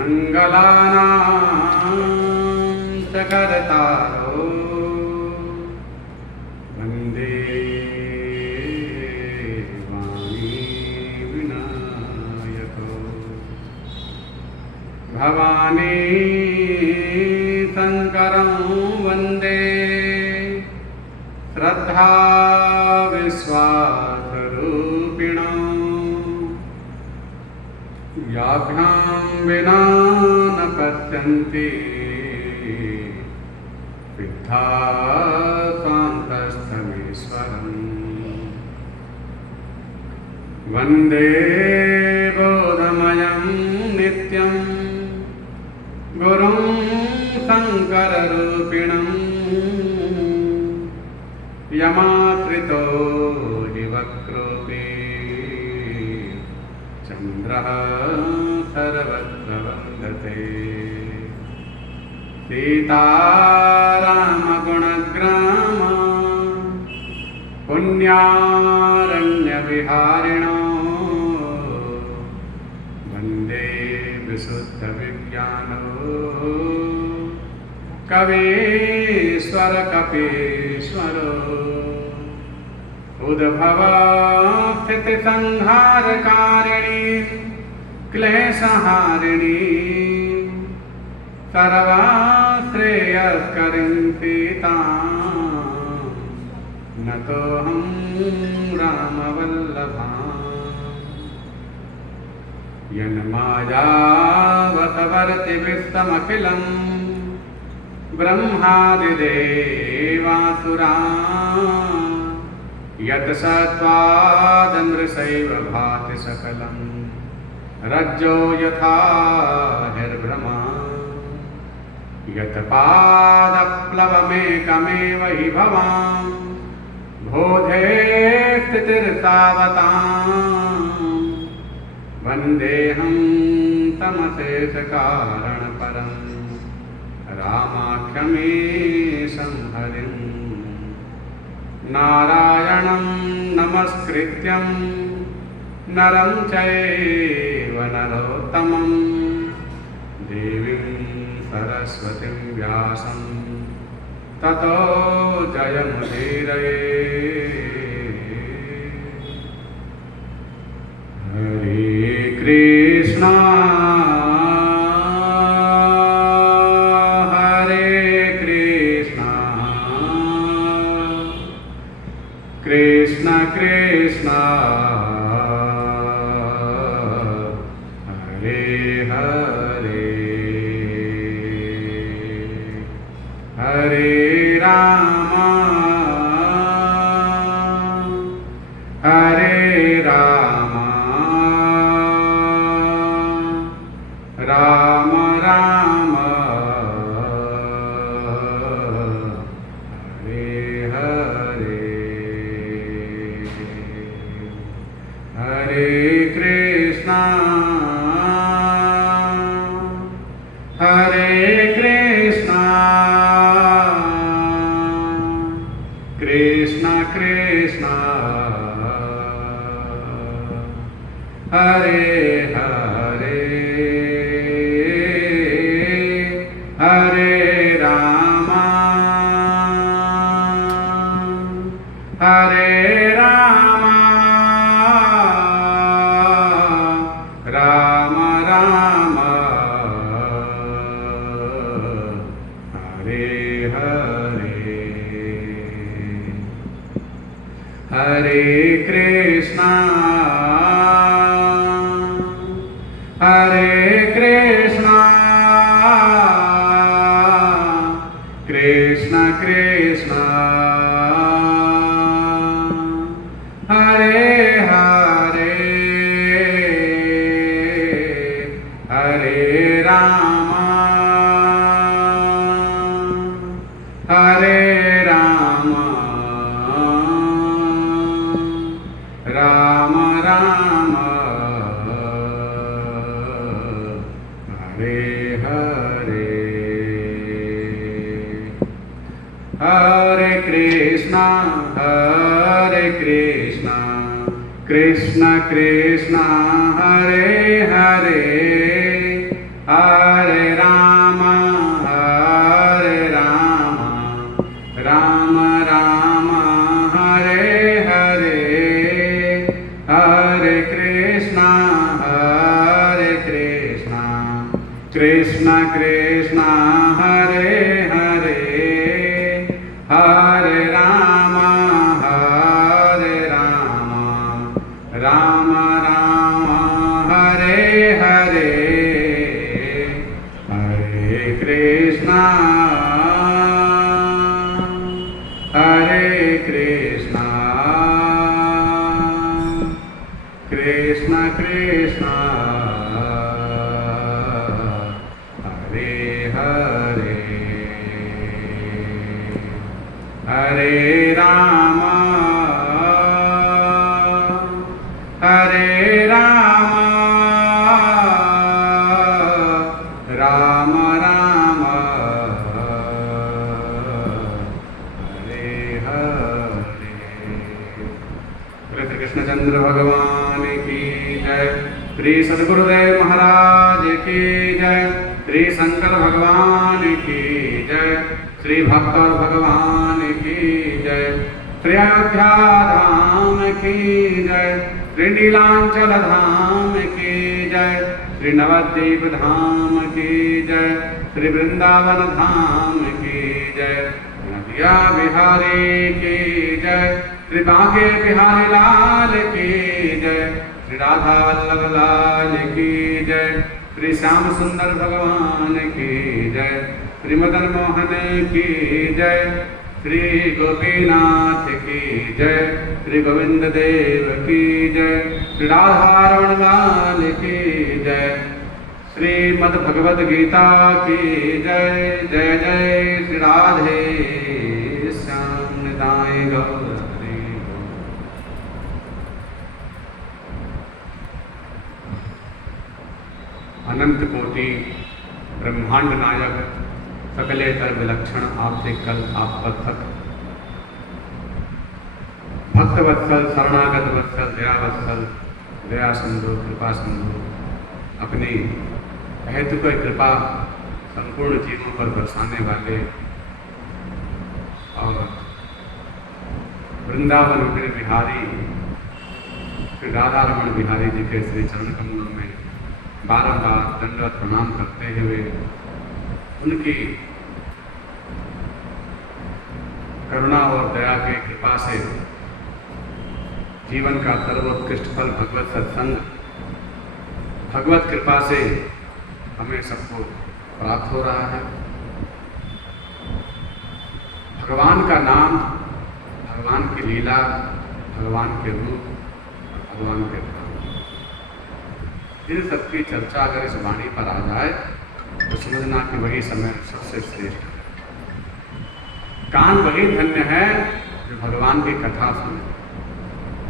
मंगलानां च कर्तारो वन्दे वाणी विनायको भवानी शंकरं वन्दे श्रद्धा विश्वासरूपिणं याभ्यां विना न पश्यन्ति सिद्धान्तस्थमीश्वरम् वन्दे बोधमयं नित्यं गुरुं शङ्कररूपिणं यमाश्रितो हि वक्रोऽपि चन्द्रः सर्वत्र वन्दते सीतारामगुणग्राम पुण्यारण्यविहारिणो वन्दे विशुद्धविज्ञानो कवीश्वर कपीश्वरो उद्भवा स्थितिसंहारकारिणी क्लेशहारिणी सर्वाश्रेयस्करीं सीतां नतोऽहं रामवल्लभाम् यन्मायावसवर्तिविश्वमखिलं ब्रह्मादिदेवासुराः यत्सत्त्वादमृषैव भाति सकलं रज्जो यथा हिर्भ्रमा यत्पादप्लवमेकमेव हि भवां बोधे स्थितिर्तावतां वन्देऽहं तमशेषकारणपरं रामाख्यमीशं हरिं नारायणं नमस्कृत्यं नरं चैव नरोत्तमं देवीं सरस्वतीं व्यासं ततो जयमुदीरये। हरे कृष्णा कृष्ण कृष्ण हरे हरे हरे राम राम राम हरे हरे हरे कृष्णा कृष्ण कृष्ण हरे हरे हरे राम राम राम हरे हरे हरे कृष्णा कृष्ण कृष्ण हरे हरे हरे राम राम राम हरे हरे हरे कृष्णा कृष्ण कृष्ण हरे हरे हरे राम राम राम हरे हरे, हरे कृष्णा कृष्ण कृष्ण हरे हरे, हरे राम राम राम हरे हरे, हरे कृष्णा कृष्ण कृष्ण हरे हरे, हरे राम राम राम हरे हरे। बोले श्री कृष्णचंद्र भगवान की जय, श्री सद्गुरुदेव महाराज की जय, श्री शंकर भगवान की जय, श्री भक्त भगवान की जय, श्री अयोध्या धाम की जय, श्री नीलांचल धाम की जय, श्री नवद्वीप धाम की जय, श्री वृंदावन धाम की जय, नदिया बिहारी की जय, श्री बांके बिहारी लाल की जय, श्री राधा वल्लभ लाल की जय, श्री श्याम सुंदर भगवान की जय, श्री मदन मोहन की जय, श्री गोपीनाथ की जय, श्री गोविंद देव की जय, श्री राधारमण लाल की जय, श्रीमद् भगवद गीता की जय। जय जय श्री राधे श्याम निताय गौर। अनंत कोटि ब्रह्मांड नायक सकलेतर विलक्षण आपसे कल आप वत्सल, भक्त वत्सल, शरणागत वत्सल, दया वत्सल, दया सिंधु, कृपा सिंधु, अपनी अहेतुक कृपा संपूर्ण जीवों पर बरसाने वाले और वृंदावन के बिहारी श्री राधा रमण बिहारी जी के श्री चरण कमलों में बारंबार दंडवत प्रणाम करते हुए उनकी करुणा और दया की कृपा से जीवन का सर्वोत्कृष्ट फल भगवत सत्संग, भगवत कृपा से हमें सबको प्राप्त हो रहा है। भगवान का नाम, भगवान की लीला, भगवान के रूप, भगवान के धाम, इन सबकी चर्चा अगर इस वाणी पर आ जाए तो समझना कि वही समय सबसे श्रेष्ठ है। कान वही धन्य है जो भगवान की कथा सुने,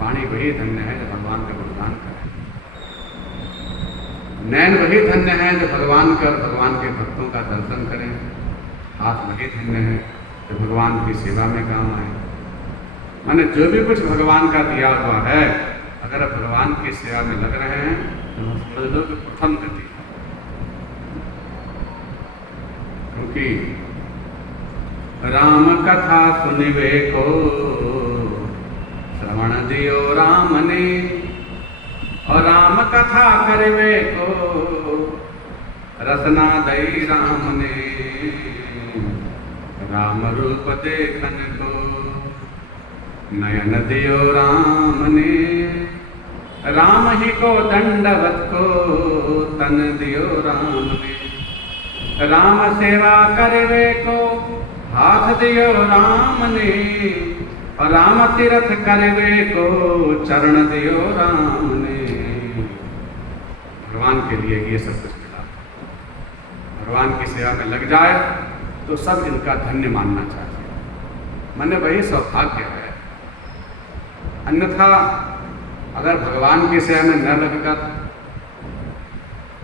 वाणी वही धन्य है जो भगवान का गुणगान करे, नैन वही धन्य है जो भगवान के और भगवान के भक्तों का दर्शन करें, हाथ वही धन्य है जो भगवान की सेवा में काम आए। माने जो भी कुछ भगवान का दिया हुआ है, अगर आप भगवान की सेवा में लग रहे हैं तो समझ लो कि प्रथम गति, क्योंकि राम कथा सुनिवे को श्रवण दियो राम ने, और राम कथा करवे को रसना दई राम ने, राम रूप देखन को नयन दियो राम ने, राम ही को दंडवत को तन दियो राम ने, राम सेवा करवे को हाथ दियो राम ने, और राम तीर्थ करवे को चरण दियो राम ने। भगवान के लिए ये सब कुछ मिला। भगवान की सेवा में लग जाए तो सब इनका धन्य मानना चाहिए, माने वही सौभाग्य है। अन्यथा अगर भगवान की सेवा में न लगकर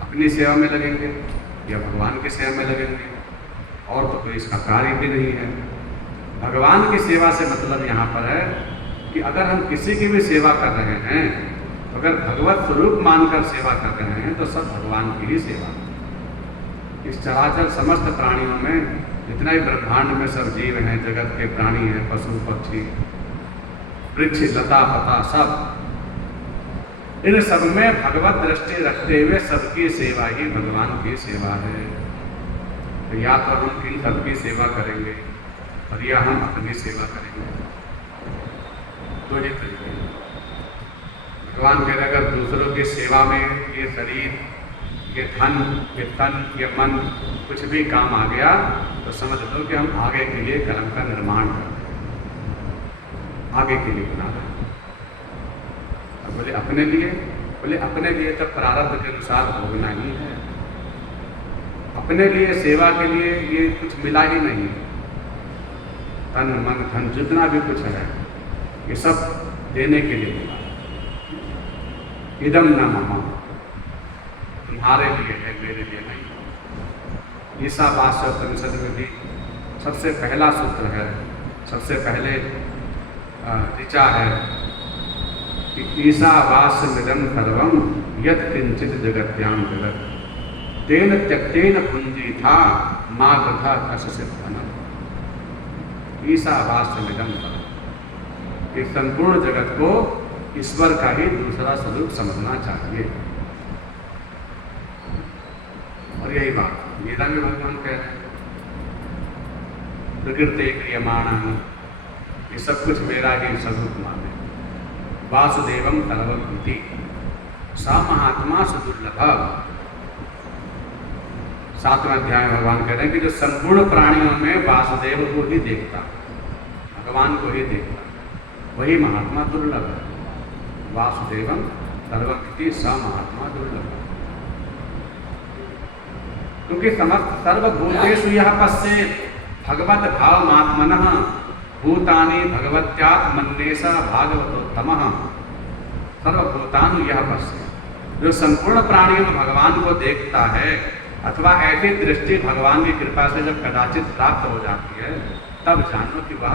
अपनी सेवा में लगेंगे या भगवान की सेवा में लगेंगे और तो कोई इसका कार्य भी नहीं है। भगवान की सेवा से मतलब यहाँ पर है कि अगर हम किसी की भी सेवा कर रहे हैं, अगर भगवत स्वरूप मानकर सेवा कर रहे हैं तो सब भगवान की ही सेवा। इस चराचर समस्त प्राणियों में जितना ही ब्रह्मांड में सब जीव हैं, जगत के प्राणी हैं, पशु पक्षी वृक्ष लता पता सब, इन सब में भगवत दृष्टि रखते हुए सबकी सेवा ही भगवान की सेवा है। तो या तो हम इन सबकी सेवा करेंगे और या हम अपनी सेवा करेंगे, दो ही तरीके। भगवान कह रहे अगर दूसरों की सेवा में ये शरीर, ये धन, ये तन, ये मन कुछ भी काम आ गया तो समझ लो कि हम आगे के लिए कर्म का निर्माण कर रहे हैं, आगे के लिए बना रहे हैं। अब बोले अपने लिए, बोले अपने लिए तो प्रारब्ध के अनुसार भोगना ही है। अपने लिए सेवा के लिए ये कुछ मिला ही नहीं, तन मन धन जितना भी कुछ है ये सब देने के लिए मिला। इदम न मम, तुम्हारे लिए है, मेरे लिए नहीं। ईसावास्य उपनिषद में भी सबसे पहला सूत्र है, सबसे पहले ऋचा है कि ईसावास्यमिदं सर्वं यत् किंचित जगत्याम जगत् तेन त्यक्तेन पुंजीथा मा वृथा कस्य धनम्। ईसावास्यमिदं सर्वं, इस संपूर्ण जगत को ईश्वर का ही दूसरा स्वरूप समझना चाहिए। और यही बात गीता में भगवान कह रहे हैं, प्रकृति क्रियमाण, ये सब कुछ मेरा ही स्वरूप माने। वासुदेवम सर्वम इति सा महात्मा सुदुर्लभ। 7वें अध्याय में भगवान कह रहे हैं कि जो संपूर्ण प्राणियों में वासुदेव को ही देखता, भगवान को ही देखता, वही महात्मा दुर्लभ है। वासुदेवम सर्वम इति सा महात्मा दुर्लभ। क्योंकि समस्त सर्वभूतेषु यः पश्येत् भगवत भावमात्मनः भूतानि भगवत्यात्मन्येष भागवतोत्तमः। सर्वभूतानि यः पश्येत्, जो संपूर्ण प्राणियों में भगवान को देखता है अथवा ऐसी दृष्टि भगवान की कृपा से जब कदाचित प्राप्त हो जाती है, तब जानो कि वह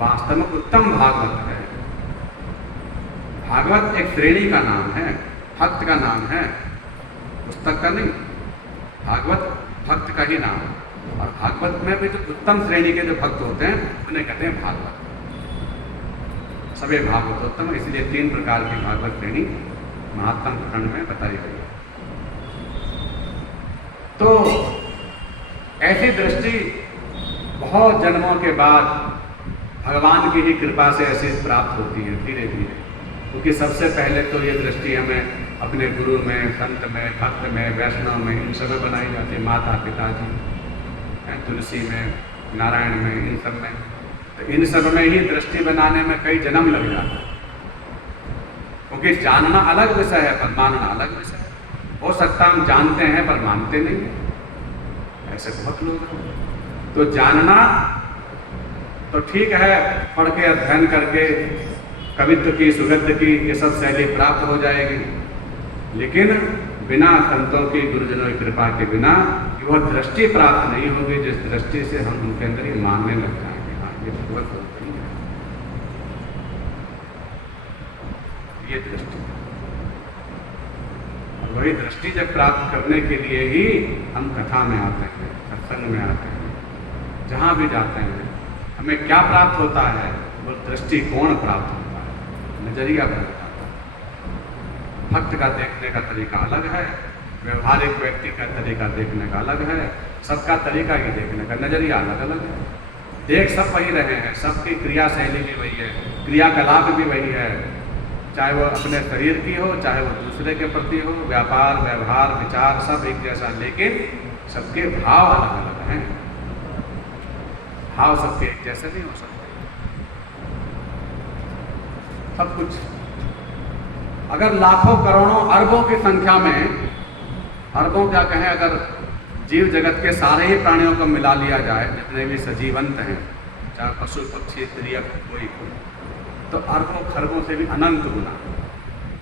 वास्तव में उत्तम भागवत है। भागवत एक श्रेणी का नाम है, भक्त का नाम है, पुस्तक का नहीं। भागवत भक्त का ही नाम है। और भागवत में भी जो उत्तम श्रेणी के जो भक्त होते हैं उन्हें कहते हैं भागवत। सभी भागवतोत्तम, इसलिए 3 प्रकार की भागवत श्रेणी महात्म खंड में बताई गई है। तो ऐसी दृष्टि बहुत जन्मों के बाद भगवान की ही कृपा से ऐसी प्राप्त होती है धीरे धीरे। क्योंकि सबसे पहले तो ये दृष्टि हमें अपने गुरु में, संत में, भक्त में, वैष्णव में, इन सब में बनाई जाती है। माता पिताजी, तुलसी में, नारायण में, इन सब में। तो इन सब में ही दृष्टि बनाने में कई जन्म लग जाता है। क्योंकि जानना अलग विषय है पर मानना अलग विषय है। हो सकता हम जानते हैं पर मानते नहीं हैं, ऐसे बहुत लोग हैं। तो जानना तो ठीक है, पढ़ के अध्ययन करके कवित्व की, सुगद्य की ये सब शैली प्राप्त हो जाएगी, लेकिन बिना संतों की, गुरुजनों की कृपा के बिना वह दृष्टि प्राप्त नहीं होगी जिस दृष्टि से हम उनके अंदर ये मानने लग जाएंगे, हाँ ये भगवत होती है, ये दृष्टि। और वही दृष्टि जब प्राप्त करने के लिए ही हम कथा में आते हैं, सत्संग में आते हैं, जहाँ भी जाते हैं हमें क्या प्राप्त होता है? वो दृष्टिकोण प्राप्त होता है, नजरिया प्राप्त होता है। भक्त का देखने का तरीका अलग है, व्यवहारिक व्यक्ति का तरीका देखने का अलग है, सबका तरीका ही देखने का नजरिया अलग अलग है। देख सब वही रहे हैं, सबकी क्रिया शैली भी वही है, क्रियाकलाप भी वही है, चाहे वो अपने शरीर की हो, चाहे वो दूसरे के प्रति हो, व्यापार, व्यवहार, विचार सब एक जैसा, लेकिन सबके भाव अलग अलग हैं। भाव सबके एक जैसे नहीं हो सकते। सब कुछ अगर लाखों करोड़ों अरबों की संख्या में, अरबों क्या कहें, अगर जीव जगत के सारे ही प्राणियों को मिला लिया जाए, जितने भी सजीवंत हैं, चाहे पशु पक्षी त्रियक कोई, तो अरबों खरबों से भी अनंत गुना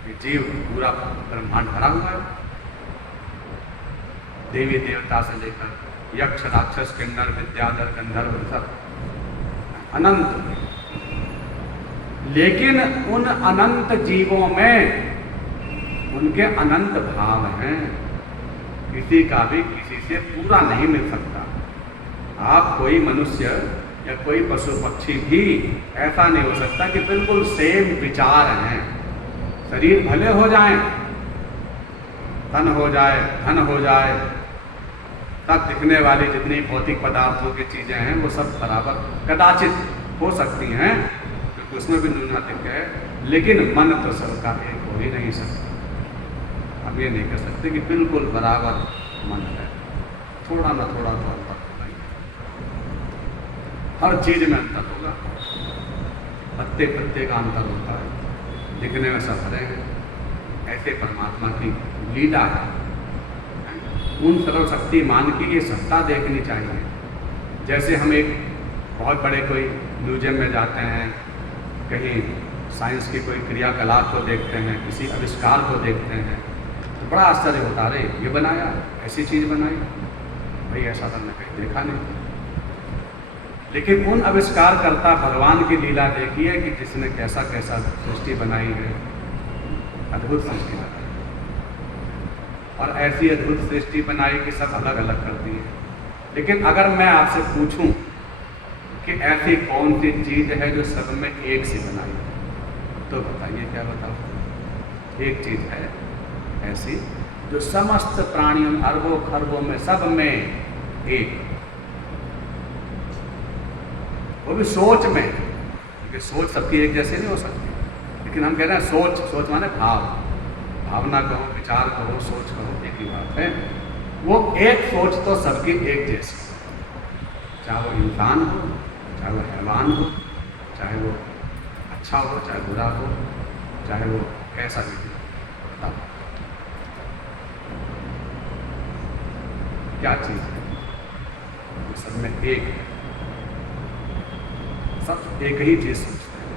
ये जीव पूरा ब्रह्मांड भरा हुआ है। देवी देवता से लेकर यक्ष राक्षस किन्नर विद्याधर गंधर्व सब अनंत। लेकिन उन अनंत जीवों में उनके अनंत भाव हैं। किसी का भी किसी से पूरा नहीं मिल सकता। आप कोई मनुष्य या कोई पशु पक्षी भी ऐसा नहीं हो सकता कि बिल्कुल सेम विचार हैं। शरीर भले हो जाए, तन हो जाए, धन हो जाए, तब दिखने वाली जितनी भौतिक पदार्थों की चीजें हैं वो सब बराबर कदाचित हो सकती हैं, क्योंकि उसमें भी न्यूनतम है, लेकिन मन तो सबका एक हो ही नहीं सकता। हम ये नहीं कह सकते कि बिल्कुल बराबर मन है, थोड़ा ना थोड़ा तो अंतर होगा ही। हर चीज में अंतर होगा, पत्ते पत्ते का अंतर होता है, दिखने में सब हरे हैं। ऐसे परमात्मा की लीला है। उन सर्वशक्तिमान की ये सत्ता देखनी चाहिए। जैसे हम एक बहुत बड़े कोई म्यूजियम में जाते हैं, कहीं साइंस की कोई क्रियाकलाप को देखते हैं, किसी आविष्कार को देखते हैं, तो बड़ा आश्चर्य होता है, अरे ये बनाया, ऐसी चीज़ बनाई, भाई ऐसा तो हमने कहीं देखा नहीं। लेकिन उन आविष्कारकर्ता भगवान की लीला देखिए कि जिसने कैसा कैसा सृष्टि बनाई है, अद्भुत सृष्टि बनाई, और ऐसी अद्भुत सृष्टि बनाई कि सब अलग अलग कर दी है। लेकिन अगर मैं आपसे पूछूं कि ऐसी कौन सी चीज़ है जो सब में एक सी बनाई, तो बताइए क्या बताओ। एक चीज़ है ऐसी जो समस्त प्राणियों, अरबों खरबों में, सब में एक, वो भी सोच में, क्योंकि सोच सबकी एक जैसे नहीं हो सकती। लेकिन हम कह रहे हैं सोच, सोच माने भाव, भावना कहो, विचार कहो, सोच कहो, एक ही बात है। वो एक सोच तो सबकी एक जैसी, चाहे वो इंसान हो, चाहे वो हैवान हो, चाहे वो अच्छा हो, चाहे बुरा हो, चाहे वो कैसा भी हो। क्या चीज़ है? सब में एक है, सब एक ही चीज़ सोचते हैं,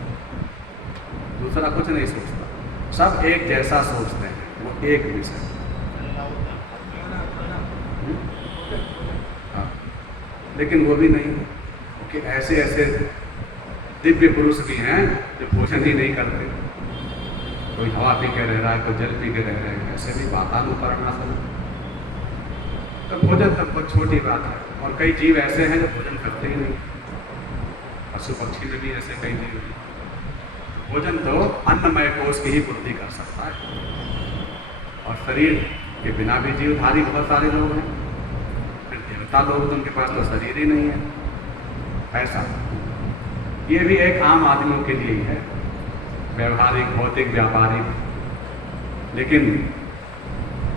दूसरा कुछ नहीं सोचता, सब एक जैसा सोचते हैं, वो एक विषय। हाँ, लेकिन वो भी नहीं, क्योंकि ऐसे ऐसे दिव्य पुरुष भी हैं जो भोजन ही नहीं करते। कोई हवा पी के रह रहा है, कोई जल पी के रह रहे हैं, ऐसे भी वातानुकरण। तो भोजन तो बहुत छोटी बात है, और कई जीव ऐसे हैं जो भोजन करते ही नहीं। पशु पक्षी में भी ऐसे कई जीव हैं। भोजन तो अन्नमय कोश की ही पूर्ति कर सकता है, और शरीर के बिना भी जीवधारी बहुत सारे लोग हैं। फिर देवता लोग तो उनके पास तो शरीर ही नहीं है। ऐसा ये भी एक आम आदमियों के लिए ही है, व्यवहारिक, भौतिक, व्यापारिक। लेकिन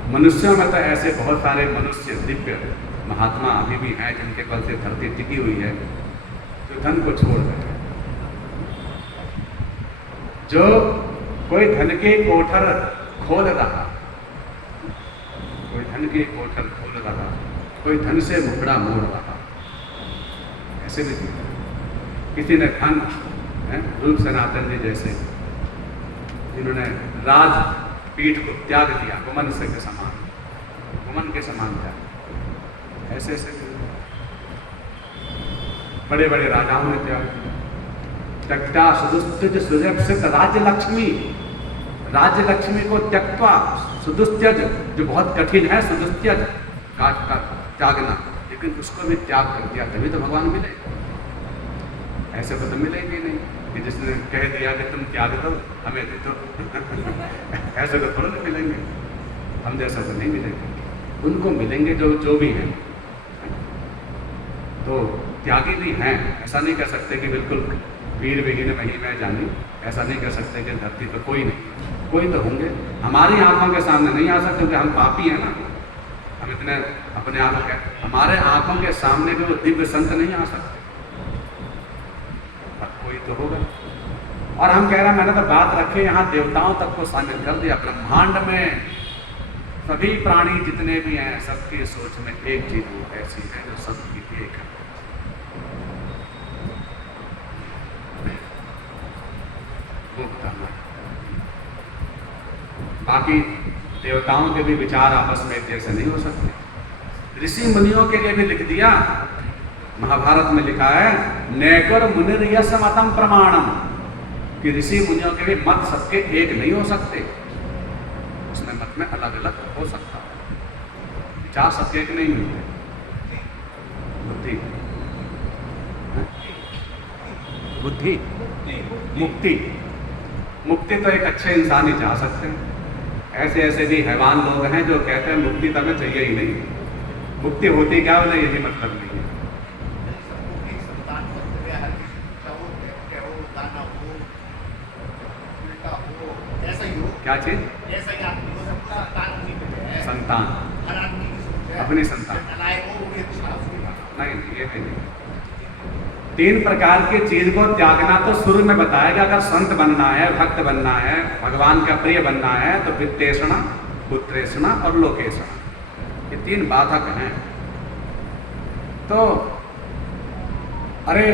मनुष्यों में तो ऐसे बहुत सारे मनुष्य, दिव्य महात्मा अभी भी हैं जिनके बल से धरती टिकी हुई है, जो धन को छोड़ रहे हैं। जो कोई धन के कोठर खोल रहा, कोई धन के कोठर खोल रहा, कोई धन से मुखड़ा मोड़ रहा, ऐसे भी किसी ने धन, रूप सनातन जी जैसे, जिन्होंने राज पीठ को त्याग दिया, गुमन से के समान, गुमन के समान त्याग, ऐसे ऐसे बड़े बड़े राजाओं ने त्याग दिया। त्यक्ता सुदुस्त्यज सुरक्षित राज्य लक्ष्मी, राज्य लक्ष्मी को त्यक्ता, सुदुस्त्यज जो बहुत कठिन है, सुदुस्त्यज काट का त्यागना, लेकिन उसको भी त्याग कर दिया, तभी तो भगवान मिले। ऐसे तो मिलेंगे नहीं कि जिसने कह दिया कि तुम त्याग दो, हमें दे दो। ऐसे तो थोड़ा नहीं मिलेंगे, हम जैसा तो नहीं मिलेंगे। उनको मिलेंगे जो भी हैं। तो त्यागी भी हैं, ऐसा नहीं कह सकते कि बिल्कुल वीर विहीन मही में जानी, ऐसा नहीं कह सकते कि धरती पर कोई नहीं, कोई तो होंगे। हमारी आंखों के सामने नहीं आ सकते क्योंकि हम पापी हैं ना, हम इतने अपने आप के, हमारे आंखों के सामने भी वो दिव्य संत नहीं आ सकते, कोई तो होगा। और हम कह रहे हैं, मैंने तो बात रखे यहाँ देवताओं तक को शामिल कर दिया। ब्रह्मांड में सभी प्राणी जितने भी हैं, सबकी सोच में एक चीज वो ऐसी है जो सबकी एक है। बाकी देवताओं के भी विचार आपस में एक जैसे नहीं हो सकते। ऋषि मुनियों के लिए भी लिख दिया, महाभारत में लिखा है, नैकर मुनिर यस मतम प्रमाणम, कि ऋषि मुनियों के भी मत सबके एक नहीं हो सकते, उसमें मत में अलग अलग हो सकता है। चार सबके एक नहीं मिलते। बुद्धि, बुद्धि, मुक्ति। मुक्ति तो एक अच्छे इंसान ही चाह सकते हैं। ऐसे ऐसे भी हैवान लोग हैं जो कहते हैं मुक्ति तो हमें चाहिए ही नहीं। मुक्ति होती क्या, बोले यही मतलब नहीं है। क्या चीज? संतान, अपनी संतान नहीं, ये भी नहीं। 3 प्रकार की चीज को त्यागना तो शुरू में बताया कि अगर संत बनना है, भक्त बनना है, भगवान का प्रिय बनना है तो वित्तेषणा, पुत्रेषणा और लोकेषणा, ये 3 बाधक हैं। तो अरे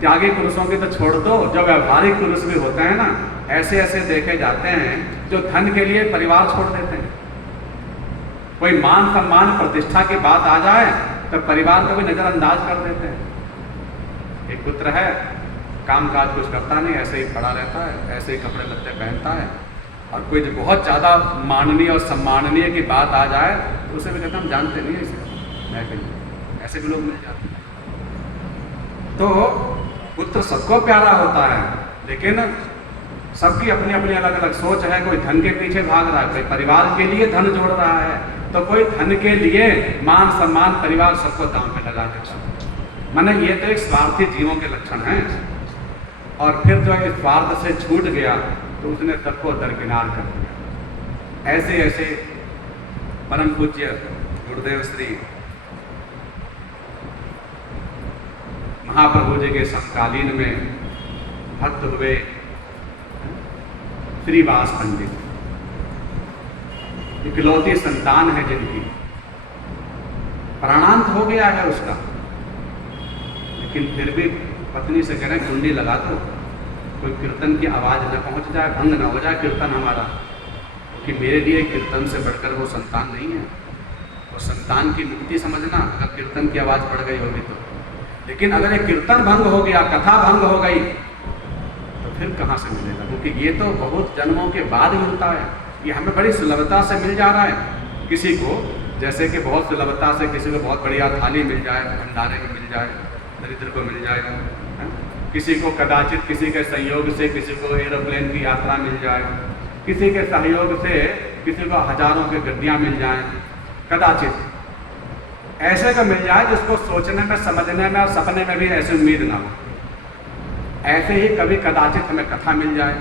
त्यागी पुरुषों की तो छोड़ दो, जो व्यवहारिक पुरुष भी होते हैं ना, ऐसे ऐसे देखे जाते हैं जो धन के लिए परिवार छोड़ देते हैं। कोई मान सम्मान प्रतिष्ठा की बात आ जाए तो परिवार को भी नजरअंदाज कर देते हैं। एक पुत्र है, काम काज कुछ करता नहीं, ऐसे ही पड़ा रहता है, ऐसे ही कपड़े लत्ते पहनता है, और कोई जो बहुत ज़्यादा माननीय और सम्माननीय की बात आ जाए तो उसे भी कहते हम जानते नहीं इसे, मैं कहीं, ऐसे भी लोग मिल जाते हैं। तो पुत्र सबको प्यारा होता है, लेकिन सबकी अपनी अपनी अलग अलग सोच है। कोई धन के पीछे भाग रहा है, कोई परिवार के लिए धन जोड़ रहा है, तो कोई धन के लिए मान सम्मान परिवार सबको दांव पे लगा देता है। माने ये तो एक स्वार्थी जीवों के लक्षण हैं। और फिर जो इस स्वार्थ से छूट गया तो उसने सबको दरकिनार कर दिया। ऐसे ऐसे परम पूज्य गुरुदेव श्री महाप्रभु जी के समकालीन में भक्त हुए श्रीवास पंडित, इकलौती संतान है जिनकी, प्राणांत हो गया है उसका, लेकिन फिर भी पत्नी से कह रहे हैं कुंडी लगा दो, कोई कीर्तन की आवाज़ न पहुंच जाए, भंग न हो जाए कीर्तन हमारा, क्योंकि मेरे लिए कीर्तन से बढ़कर वो संतान नहीं है। वो संतान की मुक्ति समझना अगर कीर्तन की आवाज़ बढ़ गई होगी तो। लेकिन अगर ये कीर्तन भंग हो गया, कथा भंग हो गई, तो फिर कहाँ से मिलेगा? क्योंकि ये तो बहुत जन्मों के बाद मिलता है, ये हमें बड़ी सुलभता से मिल जा रहा है। किसी को जैसे कि बहुत सुलभता से किसी को बहुत बढ़िया थाली मिल जाए, भंडारे में मिल जाए, दरिद्र को मिल जाएगा, किसी को कदाचित किसी के संयोग से किसी को एरोप्लेन की यात्रा मिल जाए, किसी के सहयोग से किसी को हजारों की गड्डियाँ मिल जाएं, कदाचित ऐसे का मिल जाए जिसको सोचने में, समझने में और सपने में भी ऐसी उम्मीद ना हो। ऐसे ही कभी कदाचित हमें कथा मिल जाए,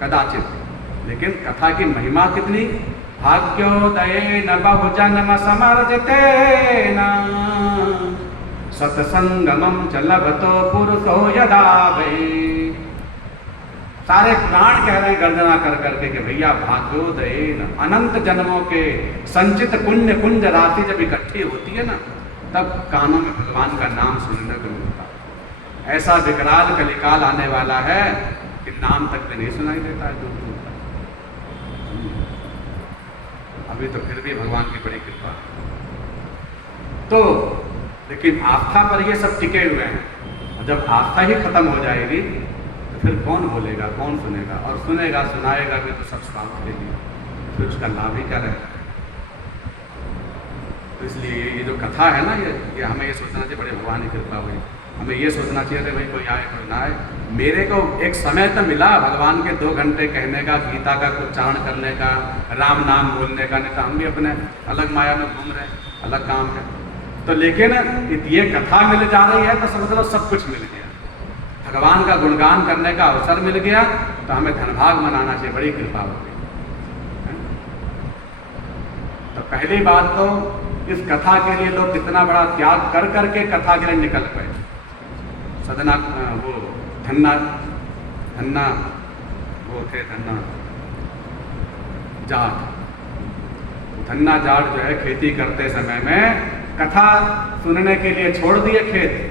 कदाचित। लेकिन कथा की महिमा कितनी, भाग्योदये न बहुजन्म समर्जिते न सत्संगमम च लभतो पुरुषो यदा वै। सारे प्राण कह रहे हैं गर्जना कर करके कि भैया भाग्योदय, अनंत जन्मों के संचित पुण्य पुंज राशि जब इकट्ठी होती है ना, तब कानों में भगवान का नाम सुनने को मिलता है। ऐसा विकराल कलिकाल आने वाला है कि नाम तक भी नहीं सुनाई देता है दूर दूर तक। अभी तो फिर भी भगवान की बड़ी कृपा। तो लेकिन आस्था पर ये सब टिके हुए हैं। जब आस्था ही खत्म हो जाएगी तो फिर कौन बोलेगा, कौन सुनेगा? और सुनेगा सुनाएगा भी तो सब स्वार्थ के लिए, फिर उसका लाभ ही क्या रहेगा? तो इसलिए ये जो कथा है ना, ये हमें ये सोचना चाहिए बड़े भगवान की कृपा हुई। हमें ये सोचना चाहिए कि भाई कोई आए कोई ना आए, मेरे को एक समय तो मिला भगवान के 2 घंटे कहने का, गीता का उच्चारण करने का, राम नाम बोलने का, नहीं तो हम भी अपने अलग माया में घूम रहे हैं, अलग काम है। तो लेकिन ये कथा मिल जा रही है तो समझ लो सब कुछ मिल गया, भगवान का गुणगान करने का अवसर मिल गया, तो हमें धनभाग मनाना चाहिए, बड़ी कृपा हो गई। तो पहली बात तो इस कथा के लिए लोग कितना बड़ा त्याग कर करके कथा के लिए निकल गए। सदना वो धन्ना धन्ना वो थे धन्ना जाट, धन्ना जाट जो है खेती करते समय में कथा सुनने के लिए छोड़ दिए खेत।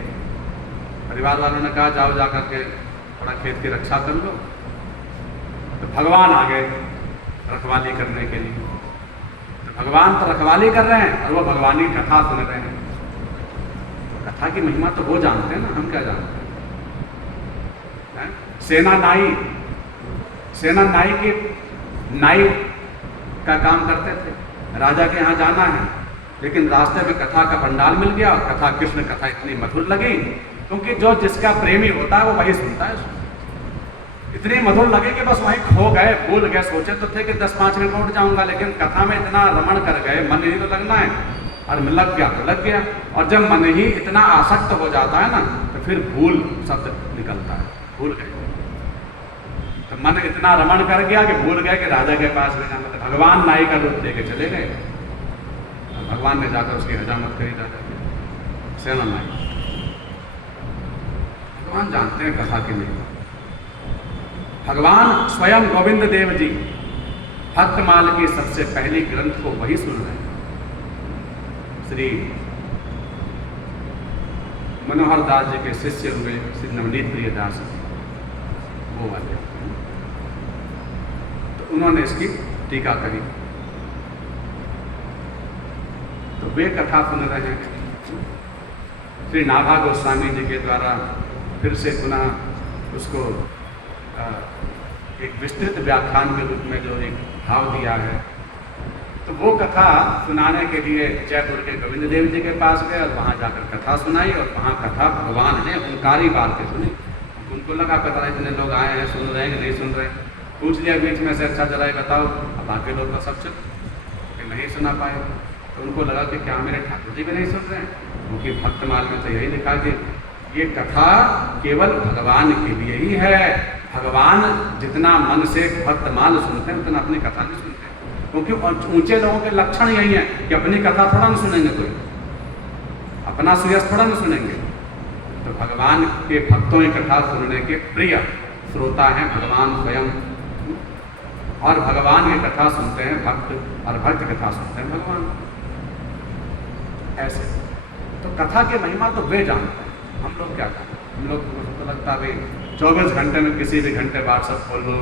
परिवार वालों ने कहा जाओ जा करके थोड़ा खेत की रक्षा कर लो। तो भगवान आ गए रखवाली करने के लिए। तो भगवान तो रखवाली कर रहे हैं और वो भगवान की कथा सुन रहे हैं। कथा की महिमा तो वो जानते हैं ना, हम क्या जानते हैं? सेना नाई के नाई का काम करते थे, राजा के यहाँ जाना है, लेकिन रास्ते में कथा का पंडाल मिल गया और कथा कृष्ण कथा इतनी मधुर लगी, क्योंकि जो जिसका प्रेमी होता है वो वही सुनता है। इतनी मधुर लगे कि बस वहीं खो गए, भूल गए। सोचे तो थे कि 10-5 मिनट में उठ जाऊंगा, लेकिन कथा में इतना रमण कर गए, मन ही तो लगना है, और लग गया तो लग गया। और जब मन ही इतना आसक्त हो जाता है ना, तो फिर भूल शब्द निकलता है, भूल गए। तो मन इतना रमण कर गया कि भूल गए कि राजा के पास ले जाना। तो भगवान नाई का रूप लेके चले गए। भगवान ने जाकर उसकी हजामत करी राजा की, सेना नाई। भगवान जानते हैं कथा की नहीं। भगवान स्वयं गोविंद देव जी भक्तमाल की सबसे पहली ग्रंथ को वही सुन रहे हैं। श्री मनोहर दास जी के शिष्य हुए श्री नवनीत प्रिय दास, वो वाले, तो उन्होंने इसकी टीका करी। तो वे कथा सुन रहे हैं। श्री नाभा गोस्वामी जी के द्वारा फिर से पुनः उसको एक विस्तृत व्याख्यान के रूप में जो एक भाव दिया है, तो वो कथा सुनाने के लिए जयपुर के गोविंद देव जी के पास गए और वहाँ जाकर कथा सुनाई। और वहाँ कथा भगवान ने हुंकारी बार के सुनी। उनको लगा पता नहीं इतने लोग आए हैं, सुन रहे हैं कि नहीं सुन रहे हैं। पूछ लिया बीच में से, अच्छा जरा बताओ। अब बाकी लोग तो सब चुप कि नहीं सुना पाए। तो उनको लगा कि क्या मेरे ठाकुर जी भी नहीं सुन रहे हैं, क्योंकि भक्तमाल में तो यही लिखा कि ये कथा केवल भगवान के लिए ही है। भगवान जितना मन से भक्तमाल सुनते हैं उतना अपनी कथा नहीं सुनते, क्योंकि ऊंचे लोगों के लक्षण यही है कि अपनी कथा थोड़ा नहीं सुनेंगे, कोई अपना सुयस थोड़ा नहीं सुनेंगे। तो भगवान के भक्तों की कथा सुनने के प्रिय श्रोता हैं भगवान स्वयं, और भगवान की कथा सुनते हैं भक्त, और भक्त कथा सुनते हैं भगवान। ऐसे तो कथा की महिमा तो वे जानते हैं, हम लोग क्या करें। हम लोग को लगता है 24 घंटे में किसी भी घंटे व्हाट्सअप खोल लो,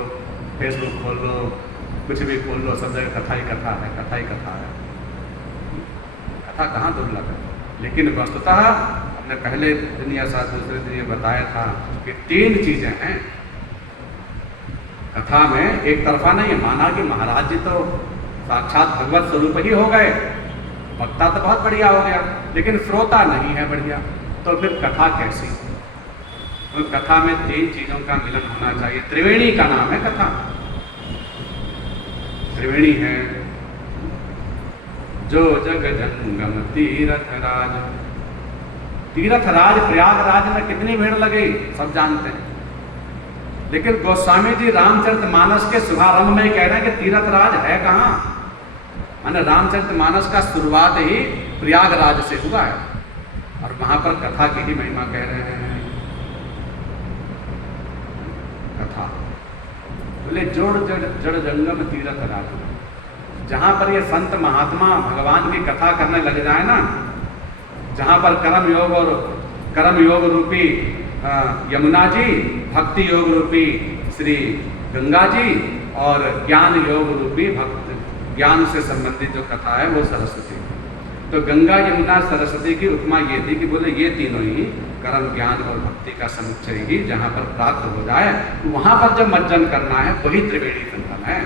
फेसबुक खोल लो, कुछ भी खोल लो, सब जगह कथा ही कथा है, कथा ही कथा है। कथा कहाँ दुर्लभ है। लेकिन वस्तुतः हमने पहले दिन या साथ दूसरे दिन ये बताया था कि 3 चीजें हैं कथा में। एक तरफा नहीं है, माना कि महाराज जी तो साक्षात भगवत स्वरूप ही हो गए, वक्ता तो बहुत बढ़िया हो गया, लेकिन श्रोता नहीं है बढ़िया। तो फिर कथा कैसी? तो कथा में 3 चीजों का मिलन होना चाहिए। त्रिवेणी का नाम है कथा। त्रिवेणी है जो जग जंगम तीरथ राज। तीरथ राज प्रयागराज में कितनी भीड़ लगी सब जानते हैं, लेकिन गोस्वामी जी रामचरितमानस के शुभारंभ में कह रहे हैं कि तीरथ राज है कहाँ। माने रामचरितमानस का शुरुआत ही प्रयागराज से हुआ है, और वहां पर कथा की ही महिमा कह रहे हैं। कथा बोले जोड़ जड़ जंगम तीरथ राज। जहां पर ये संत महात्मा भगवान की कथा करने लग जाए ना, जहां पर कर्म योग रूपी यमुना जी, भक्ति योग रूपी श्री गंगा जी, और ज्ञान योग रूपी ज्ञान से संबंधित जो कथा है वो सरस्वती। तो गंगा यमुना सरस्वती की उपमा ये थी कि बोले ये तीनों ही कर्म ज्ञान और भक्ति का समुच्चय ही जहाँ पर प्राप्त हो जाए, वहाँ पर जब मज्जन करना है वही त्रिवेणी संगम है।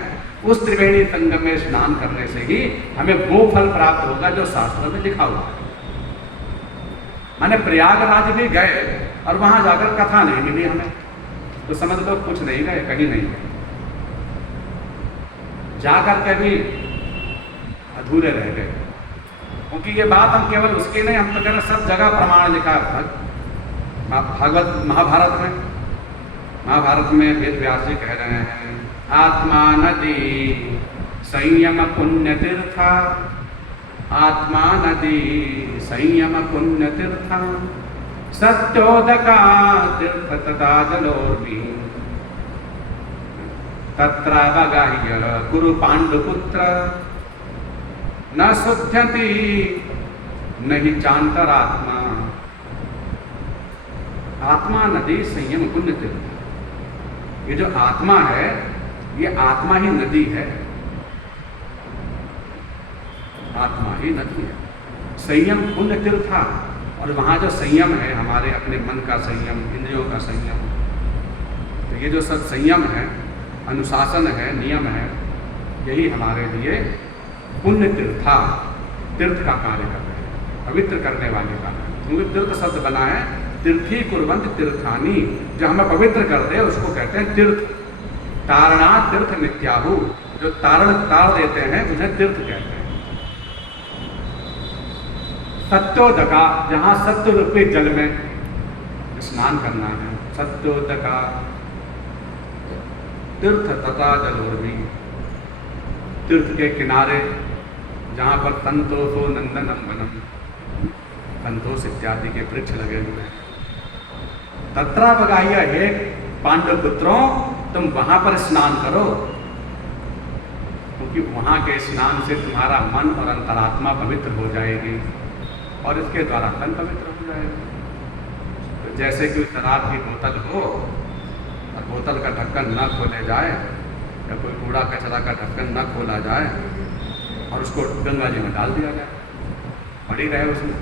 उस त्रिवेणी संगम में स्नान करने से ही हमें वो फल प्राप्त होगा जो शास्त्रों में लिखा हुआ है। माने प्रयागराज भी गए और वहाँ जाकर कथा नहीं मिली हमें, तो समझ लो कुछ नहीं गए, कहीं नहीं गए, जाकर के भी अधूरे रह गए। क्योंकि ये बात हम केवल उसके नहीं, हम तो कह रहे सब जगह प्रमाण लिखा है। भागवत महाभारत में वेद व्यास जी कह रहे हैं, आत्मा नदी संयम पुण्य तीर्था, आत्मा नदी संयम पुण्य तीर्था, सत्योदका तीर्थ तथा जलोर्मी, तत्रावगाह्य कुरु पांडुपुत्र, न शुद्ध्यति नहीं चांतरात्मा। आत्मा नदी संयम पुण्य तीर्थ। ये जो आत्मा है ये आत्मा ही नदी है, आत्मा ही नदी है। संयम पुण्य तीर्था, और वहाँ जो संयम है हमारे अपने मन का संयम, इंद्रियों का संयम, तो ये जो सब संयम है, अनुशासन है, नियम है, यही हमारे लिए पुण्य तीर्था, तीर्थ का कार्य कर रहे हैं, पवित्र करने वाले का, क्योंकि तीर्थ शब्द बना है तीर्थी कुर्वंत तीर्थानी, जो हमें पवित्र करते हैं उसको कहते हैं तीर्थ। तारणा तीर्थ नित्याहु, जो तार देते हैं उन्हें तीर्थ कहते हैं। सत्योदका, जहां सत्य रूपी जल में स्नान करना है, सत्योदका तीर्थ तथा जलोर्वी, तीर्थ के किनारे जहां पर संतोषो नंदनम वनम, संतोष इत्यादि के वृक्ष लगे हुए हैं। तत्रा बगाइया, हे पांडव पुत्रों तुम वहां पर स्नान करो, क्योंकि वहां के स्नान से तुम्हारा मन और अंतरात्मा पवित्र हो जाएगी और इसके द्वारा तन पवित्र हो जाएगा। तो जैसे कि शराब की बोतल हो और बोतल का ढक्कन न खोले जाए, या कोई कूड़ा कचरा का ढक्कन न खोला जाए और उसको गंगा जी में डाल दिया जाए, पड़ी रहे उसमें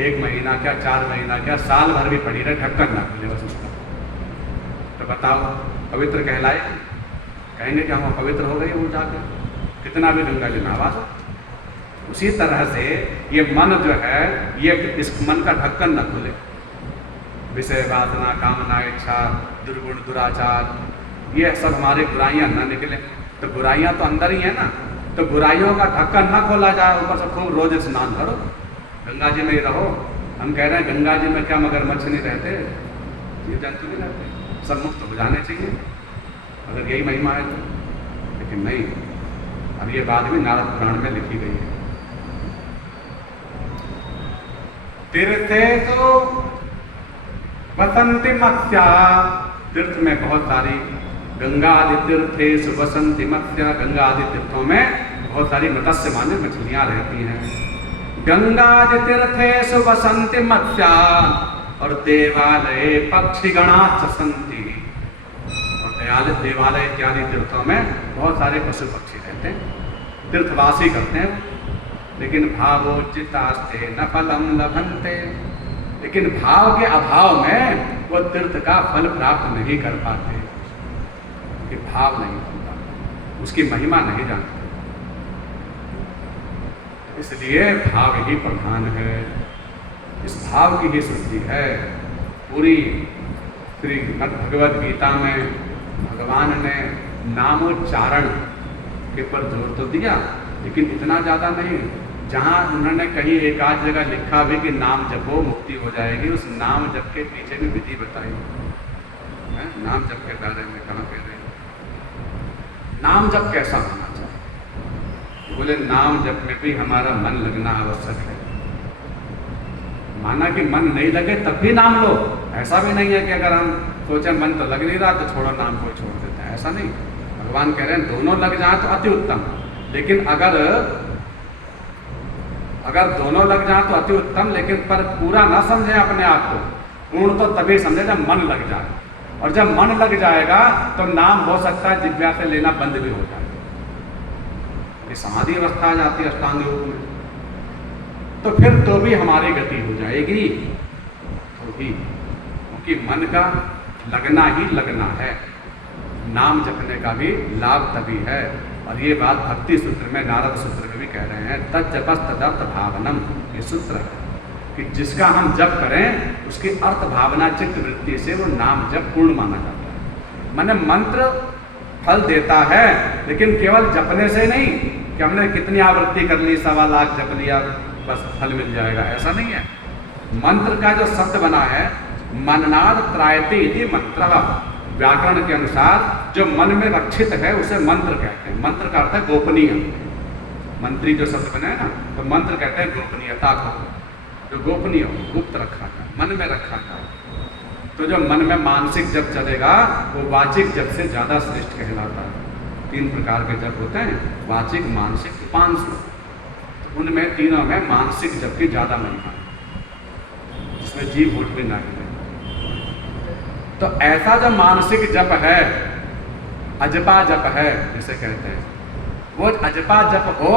1 महीना क्या, 4 महीना क्या, साल भर भी पड़ी रहे, ढक्कन ना खुले बस उसका, तो बताओ पवित्र कहलाए? कहेंगे कि हम पवित्र हो गए वो जाकर, कितना भी गंगा जी नहा दो। उसी तरह से ये मन जो है, ये इस मन का ढक्कन न खुले, विषय वासना, कामना, इच्छा, दुर्गुण, दुराचार, ये सब हमारे बुराइयां न निकले। तो बुराइयां तो अंदर ही है ना, तो बुराइयों का ढक्कन न खोला जाए, ऊपर से खूब रोज स्नान करो, गंगा जी में ही रहो। हम कह रहे हैं गंगा जी में क्या मगरमच्छ नहीं रहते, जीव जंतु नहीं रहते, सब मुक्त हो जाने चाहिए अगर यही महिमा है तो, लेकिन नहीं। अब ये बात भी नारद पुराण में लिखी गई है। तीर्थेषु वसंती मत्स्या, तीर्थ में बहुत सारी, गंगा आदि तीर्थेषु वसंती मत्स्या, गंगा आदि तीर्थों में बहुत सारी मत्स्य माने मछलियां रहती हैं। गंगा आदि तीर्थेषु वसंती मत्स्या, और देवालय पक्षिगणाश्च सन्ति, और देवालय इत्यादि तीर्थों में बहुत सारे पशु पक्षी रहते हैं, तीर्थवासी करते हैं। लेकिन भावोचितास्ते न फलम लभन्ते, लेकिन भाव के अभाव में वो तीर्थ का फल प्राप्त नहीं कर पाते, कि भाव नहीं होता, उसकी महिमा नहीं जानते। इसलिए भाव ही प्रधान है, इस भाव की ही शुद्धि है। पूरी श्रीमद् भगवद गीता में भगवान ने नामोच्चारण के पर जोर तो दिया, लेकिन इतना ज़्यादा नहीं। जहाँ उन्होंने कहीं एक आध जगह लिखा भी कि नाम जपो मुक्ति हो जाएगी, उस नाम जप के पीछे भी विधि बताई है। नाम जप के बारे में कहाँ कह रहे हैं, नाम जप कैसा होना चाहिए? बोले नाम जप में भी हमारा मन लगना आवश्यक है। माना कि मन नहीं लगे तब भी नाम लो, ऐसा भी नहीं है कि अगर हम सोचे मन तो लग नहीं रहा तो छोड़ो, नाम को छोड़ देते हैं, ऐसा नहीं। भगवान कह रहे हैं दोनों लग जाए तो अति उत्तम, लेकिन अगर दोनों लग जाए तो अति उत्तम, लेकिन पर पूरा ना समझे अपने आप को, पूर्ण तो तभी समझे जब मन लग जाए, और जब मन लग जाएगा तो नाम हो सकता है जिह्वा से लेना बंद भी हो जाए, ये समाधि अवस्था आ जाती है अष्टांग योग में, तो फिर तो भी हमारी गति हो जाएगी, तो भी, क्योंकि मन का लगना ही लगना है। नाम जपने का भी लाभ तभी है, और ये बात भक्ति सूत्र में, नारद सूत्र में भी कह रहे हैं, तज्जपस तदर्थ भावनम, ये सूत्र है कि जिसका हम जप करें उसकी अर्थ भावना चित्त वृत्ति से वो नाम जप पूर्ण माना जाता है। माने मंत्र फल देता है, लेकिन केवल जपने से नहीं कि हमने कितनी आवृत्ति कर ली, 1.25 लाख जप लिया बस फल मिल जाएगा, ऐसा नहीं है। मंत्र का जो शब्द बना है, मननाद त्रायते इति मंत्र, व्याकरण के अनुसार जो मन में रक्षित है उसे मंत्र कहते हैं। मंत्र का अर्थ है गोपनीय, मंत्री जो शब्द बने ना, तो मंत्र कहते हैं गोपनीयता को, जो गोपनीय हो, गुप्त रखा जाए, मन में रखा जाए। तो जो मन में मानसिक जप चलेगा वो वाचिक जप से ज़्यादा श्रेष्ठ कहलाता है। 3 प्रकार के जप होते हैं, वाचिक, मानसिक, उपांशु। तो उनमें तीनों में मानसिक जप की ज़्यादा महिमा है, जिसमें जीव होठ भी ना हिले। तो ऐसा जो मानसिक जप है, अजपा जप है जिसे कहते हैं, वो अजपा जप हो,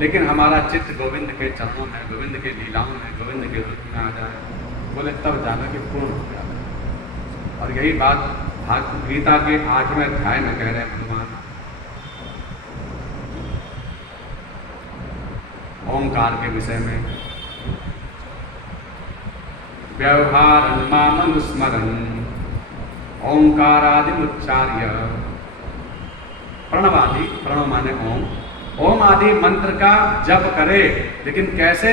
लेकिन हमारा चित्त गोविंद के चरणों में, गोविंद के लीलाओं में, गोविंद के रूप में आ जाए, बोले तब जाना कि पूर्ण हो गया। और यही बात गीता के 8वें अध्याय में कह रहे हैं भगवान, ओंकार के विषय में। व्यवहारं मामनुस्मरन् ओंकारादिमुच्चार्य। प्रणवादि, प्रणव माने ओम आदि मंत्र का जप करे, लेकिन कैसे?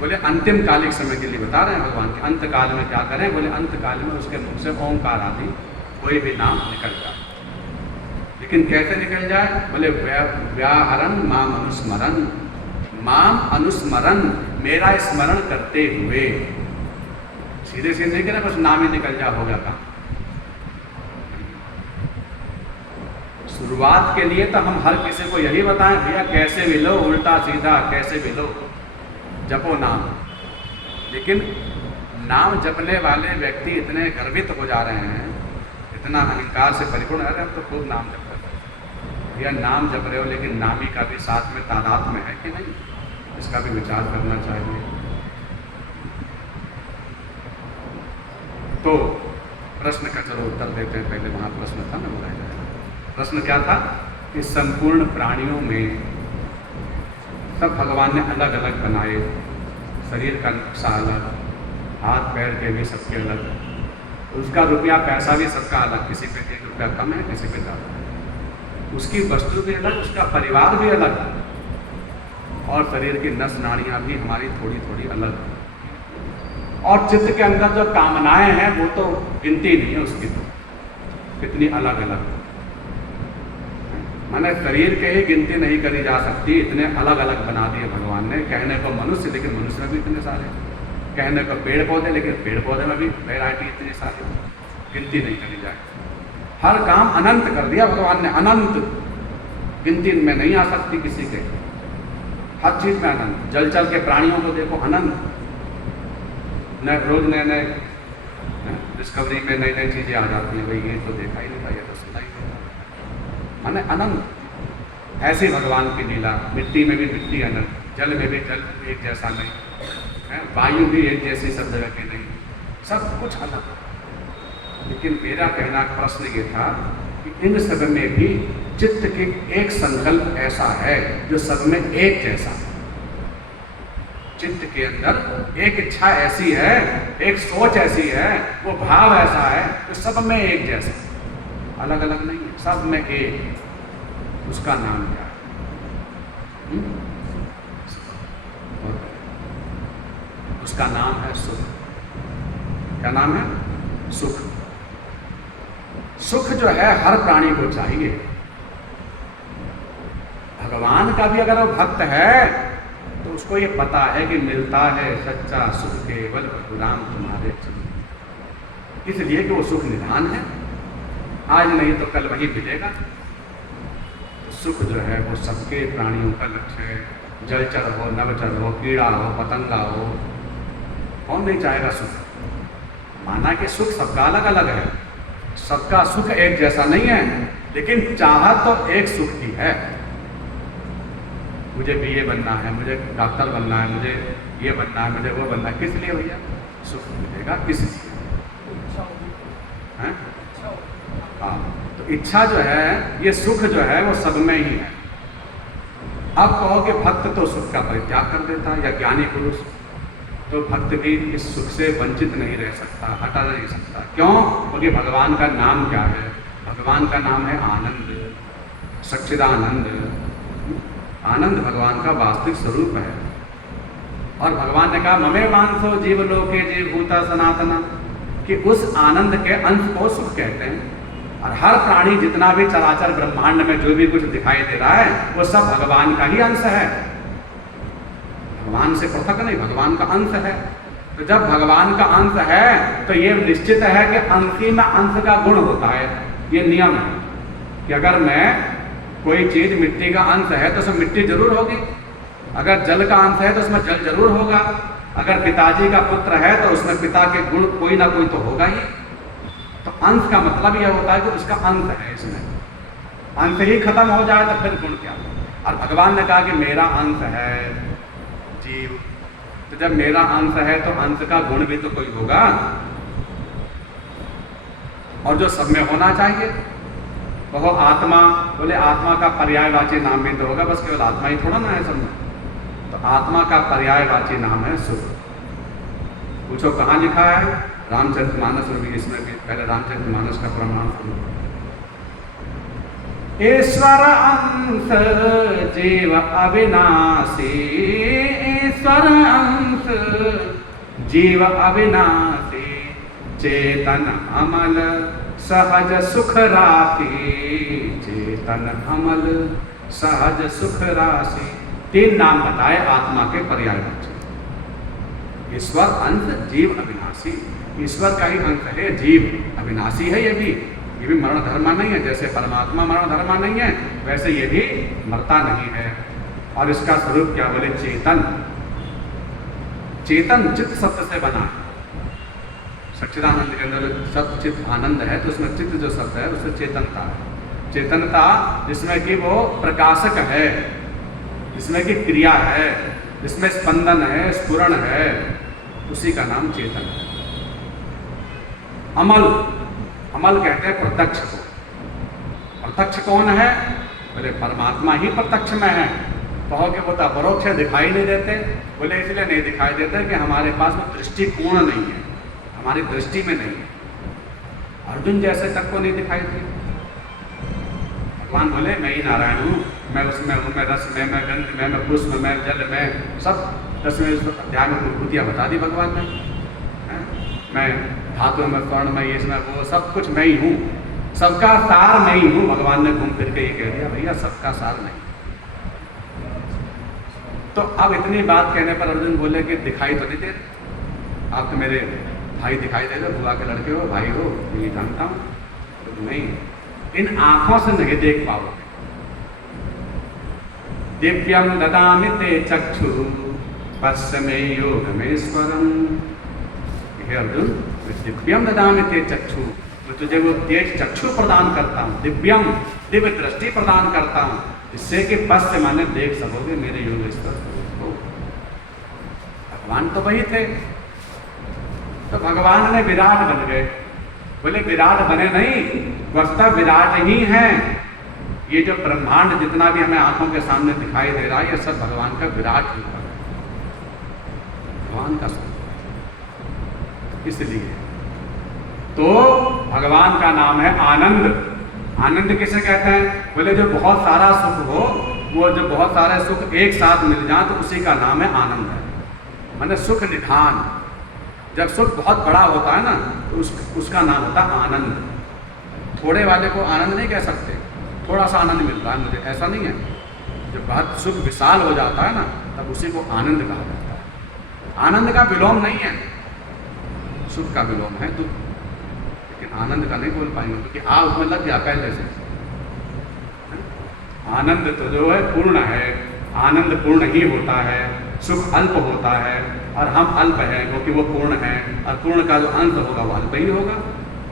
बोले अंतिम कालिक समय के लिए बता रहे हैं भगवान के। अंत काल में क्या करें? बोले अंत काल में उसके मुख से ओंकार आदि कोई भी नाम निकल जाए। लेकिन कैसे निकल जाए? बोले व्याहरण माम अनुस्मरण, माम अनुस्मरण, मेरा स्मरण करते हुए। सीधे सीधे नहीं करें बस नाम ही निकल जा, होगा काम। शुरुआत के लिए तो हम हर किसी को यही बताएं, भैया कैसे भी लो, उल्टा सीधा कैसे भी लो, जपो नाम। लेकिन नाम जपने वाले व्यक्ति इतने गर्वित हो जा रहे हैं, इतना अहंकार से परिपूर्ण है, हम तो खूब नाम जप रहे हैं। भैया नाम जप रहे हो, लेकिन नामी का भी साथ में तादाद में है कि नहीं, इसका भी विचार करना चाहिए। तो प्रश्न का चलो उत्तर देते हैं। पहले वहाँ प्रश्न था ना, बोला जाए। प्रश्न क्या था कि संपूर्ण प्राणियों में सब भगवान ने अलग अलग बनाए, शरीर का नक्शा अलग, हाथ पैर के भी सबके अलग, उसका रुपया पैसा भी सबका अलग, किसी पे 1 रुपया कम है, किसी पे ज़्यादा है, उसकी वस्तु भी अलग, उसका परिवार भी अलग, और शरीर की नस नाड़ियाँ भी हमारी थोड़ी थोड़ी अलग। और चित्त के अंदर जो कामनाएं हैं वो तो गिनती नहीं है उसकी, तो कितनी अलग अलग। माने शरीर के ही गिनती नहीं करी जा सकती, इतने अलग अलग बना दिए भगवान ने। कहने को मनुष्य, लेकिन मनुष्य में भी इतने सारे। कहने को पेड़ पौधे, लेकिन पेड़ पौधे में भी वैरायटी इतनी सारी, गिनती नहीं करी जाए। हर काम अनंत कर दिया भगवान ने, अनंत, गिनती में नहीं आ सकती किसी के, हर चीज में अनंत। जलचर के प्राणियों को देखो, अनंत, रोज नए नए डिस्कवरी में नई नई चीजें आ जाती हैं। भाई ये तो देखा ही नहीं था, ये तो सुना ही नहीं था, माने अनंत। ऐसे भगवान की लीला। मिट्टी में भी मिट्टी अनंत, जल में भी जल एक जैसा नहीं है, वायु भी एक जैसी सब जगह की नहीं, सब कुछ अलग। लेकिन मेरा कहना प्रश्न ये था कि इन सब में भी चित्त के एक संकल्प ऐसा है जो सब में एक जैसा है। चित्त के अंदर एक इच्छा ऐसी है, एक सोच ऐसी है, वो भाव ऐसा है कि सब में एक जैसा, अलग अलग नहीं है, सब में एक। उसका नाम क्या है? उसका नाम है सुख। क्या नाम है? सुख। सुख जो है हर प्राणी को चाहिए। भगवान का भी अगर वो भक्त है तो उसको ये पता है कि मिलता है सच्चा सुख केवल प्रभुराम तुम्हारे चरण, इसलिए कि वो सुख निधान है, आज नहीं तो कल वही मिलेगा। तो सुख जो है वो सबके प्राणियों का लक्ष्य है। जलचर हो, नवचर हो, कीड़ा हो, पतंगा हो, कौन नहीं चाहेगा सुख? माना कि सुख सबका अलग अलग है, सबका सुख एक जैसा नहीं है, लेकिन चाहत तो एक सुख की है। मुझे बीए बनना है, मुझे डॉक्टर बनना है, मुझे ये बनना है, मुझे वो बनना है, किस लिए भैया? सुख मिलेगा किस लिए? हैं? हाँ, तो इच्छा जो है, ये सुख जो है वो सब में ही है। अब कहो कि भक्त तो सुख का परित्याग कर देता है, या ज्ञानी पुरुष, तो भक्त भी इस सुख से वंचित नहीं रह सकता, हटा नहीं सकता। क्यों? क्योंकि भगवान का नाम क्या है? भगवान का नाम है आनंद, सच्चिदानंद। आनंद भगवान का वास्तविक स्वरूप है। और भगवान ने कहा ममे मानसो जीव लोके जीव भूता सनातना, कि उस आनंद के अंश को सुख कहते हैं। और हर प्राणी जितना भी चराचर ब्रह्मांड में जो भी कुछ दिखाई दे रहा है वो सब भगवान का ही अंश है, भगवान से पृथक नहीं, भगवान का अंश है। तो जब भगवान का अंश है तो ये निश्चित है कि अंशी में अंश का गुण होता है। ये नियम है कि अगर मैं कोई चीज मिट्टी का अंश है तो उसमें मिट्टी जरूर होगी, अगर जल का अंश है तो उसमें जल जरूर होगा, अगर पिताजी का पुत्र है तो उसमें पिता के गुण कोई ना कोई तो होगा ही। तो अंश का मतलब यह होता है कि उसका अंश है, इसमें अंश ही खत्म हो जाए तो फिर गुण क्या? और भगवान ने कहा कि मेरा अंश है जीव, तो जब मेरा अंश है तो अंश का गुण भी तो कोई होगा, और जो सब में होना चाहिए वो आत्मा। बोले आत्मा का पर्यायवाची नाम भी तो होगा, बस केवल आत्मा ही थोड़ा ना है सब में। तो आत्मा का पर्यायवाची नाम है सुख। पूछो कहाँ लिखा है? रामचरितमानस में भी, इसमें भी। पहले रामचरितमानस का प्रमाण सुनो। ईश्वर अंश जीव अविनाशी, ईश्वर अंश जीव अविनाशी, चेतन अमल सहज सुख राशि, चेतन अमल सहज सुख राशि। 3 नाम बताए आत्मा के पर्यायवाची। ईश्वर अंश जीव अविनाशी, ईश्वर का ही अंश है, जीव अविनाशी है। ये भी मरण धर्मा नहीं है। जैसे परमात्मा मरण धर्मा नहीं है, वैसे ये भी मरता नहीं है। और इसका स्वरूप क्या बोले? चेतन। चेतन चित्त शब्द से बना है। सच्चिदानंद के अंदर सत्य चित्त आनंद है, तो उसमें चित्त जो शब्द है उससे चेतनता है। चेतनता जिसमें कि वो प्रकाशक है, जिसमें कि क्रिया है, जिसमें स्पंदन है, स्फुरण है, उसी का नाम चेतन है। अमल, अमल कहते हैं प्रत्यक्ष को। प्रत्यक्ष कौन है? बोले परमात्मा ही प्रत्यक्ष में है। कहोगे वो तो अपरोक्ष है, दिखाई नहीं देते। बोले इसलिए नहीं दिखाई देते कि हमारे पास वो दृष्टिकोण नहीं है, हमारी दृष्टि में नहीं है। अर्जुन जैसे तक को नहीं दिखाई दिए। भगवान बोले मैं ही नारायण हूँ, मैं उसमें हूँ, मैं रस में, मैं गंध में, मैं पुष्प में, जल में, सब 10वें अध्याय में विभूतियाँ बता दी भगवान ने। मैं धातु में, स्वर्ण में, इसमें, वो सब कुछ मैं ही हूँ, सबका सार मैं ही हूँ। भगवान ने घूम फिर के ये कह दिया, भैया सबका सार नहीं। तो अब इतनी बात कहने पर अर्जुन बोले कि दिखाई तो नहीं दे रहे, आप तो मेरे भाई दिखाई दे रहे, बुआ के लड़के हो, भाई हो, ये जानता हूँ। तो नहीं, इन आंखों से नहीं देख पाओगे। दिव्यम ददामि ते चक्षु पश्चिमे योगमेश्वरम। हे अर्जुन, दिव्यम ददामि ते चक्षु, मैं तुझे वो तेज चक्षु प्रदान करता हूँ, दिव्यम दिव्य दृष्टि प्रदान करता हूँ, जिससे कि पश्च माने देख सकोगे मेरे योगेश्वर को। भगवान तो वही थे, तो भगवान ने विराट बन गए। बोले विराट बने नहीं, वस्तुतः विराट ही हैं। ये जो ब्रह्मांड जितना भी हमें आंखों के सामने दिखाई दे रहा है, ये सब भगवान का विराट रूप है, भगवान का स्वरूप। इसलिए तो भगवान का नाम है आनंद। आनंद किसे कहते हैं? बोले जो बहुत सारा सुख हो, वो जो बहुत सारे सुख एक साथ मिल जाए तो उसी का नाम है आनंद है। माने सुख निधान। जब सुख बहुत बड़ा होता है ना, तो उसका नाम होता है आनंद। थोड़े वाले को आनंद नहीं कह सकते, थोड़ा सा आनंद मिल रहा है मुझे, ऐसा नहीं है। जब बहुत सुख विशाल हो जाता है ना, तब उसी को आनंद कहा जाता है। आनंद का विलोम नहीं है, सुख का विलोम है दुख। लेकिन आनंद का नहीं बोल पाएंगे, क्योंकि आ उसमें लग गया पहले से। आनंद तो जो है पूर्ण है, आनंद पूर्ण ही होता है, सुख अल्प होता है, और हम अल्प हैं क्योंकि वो पूर्ण है। और पूर्ण का जो अंश होगा वो अल्प ही होगा,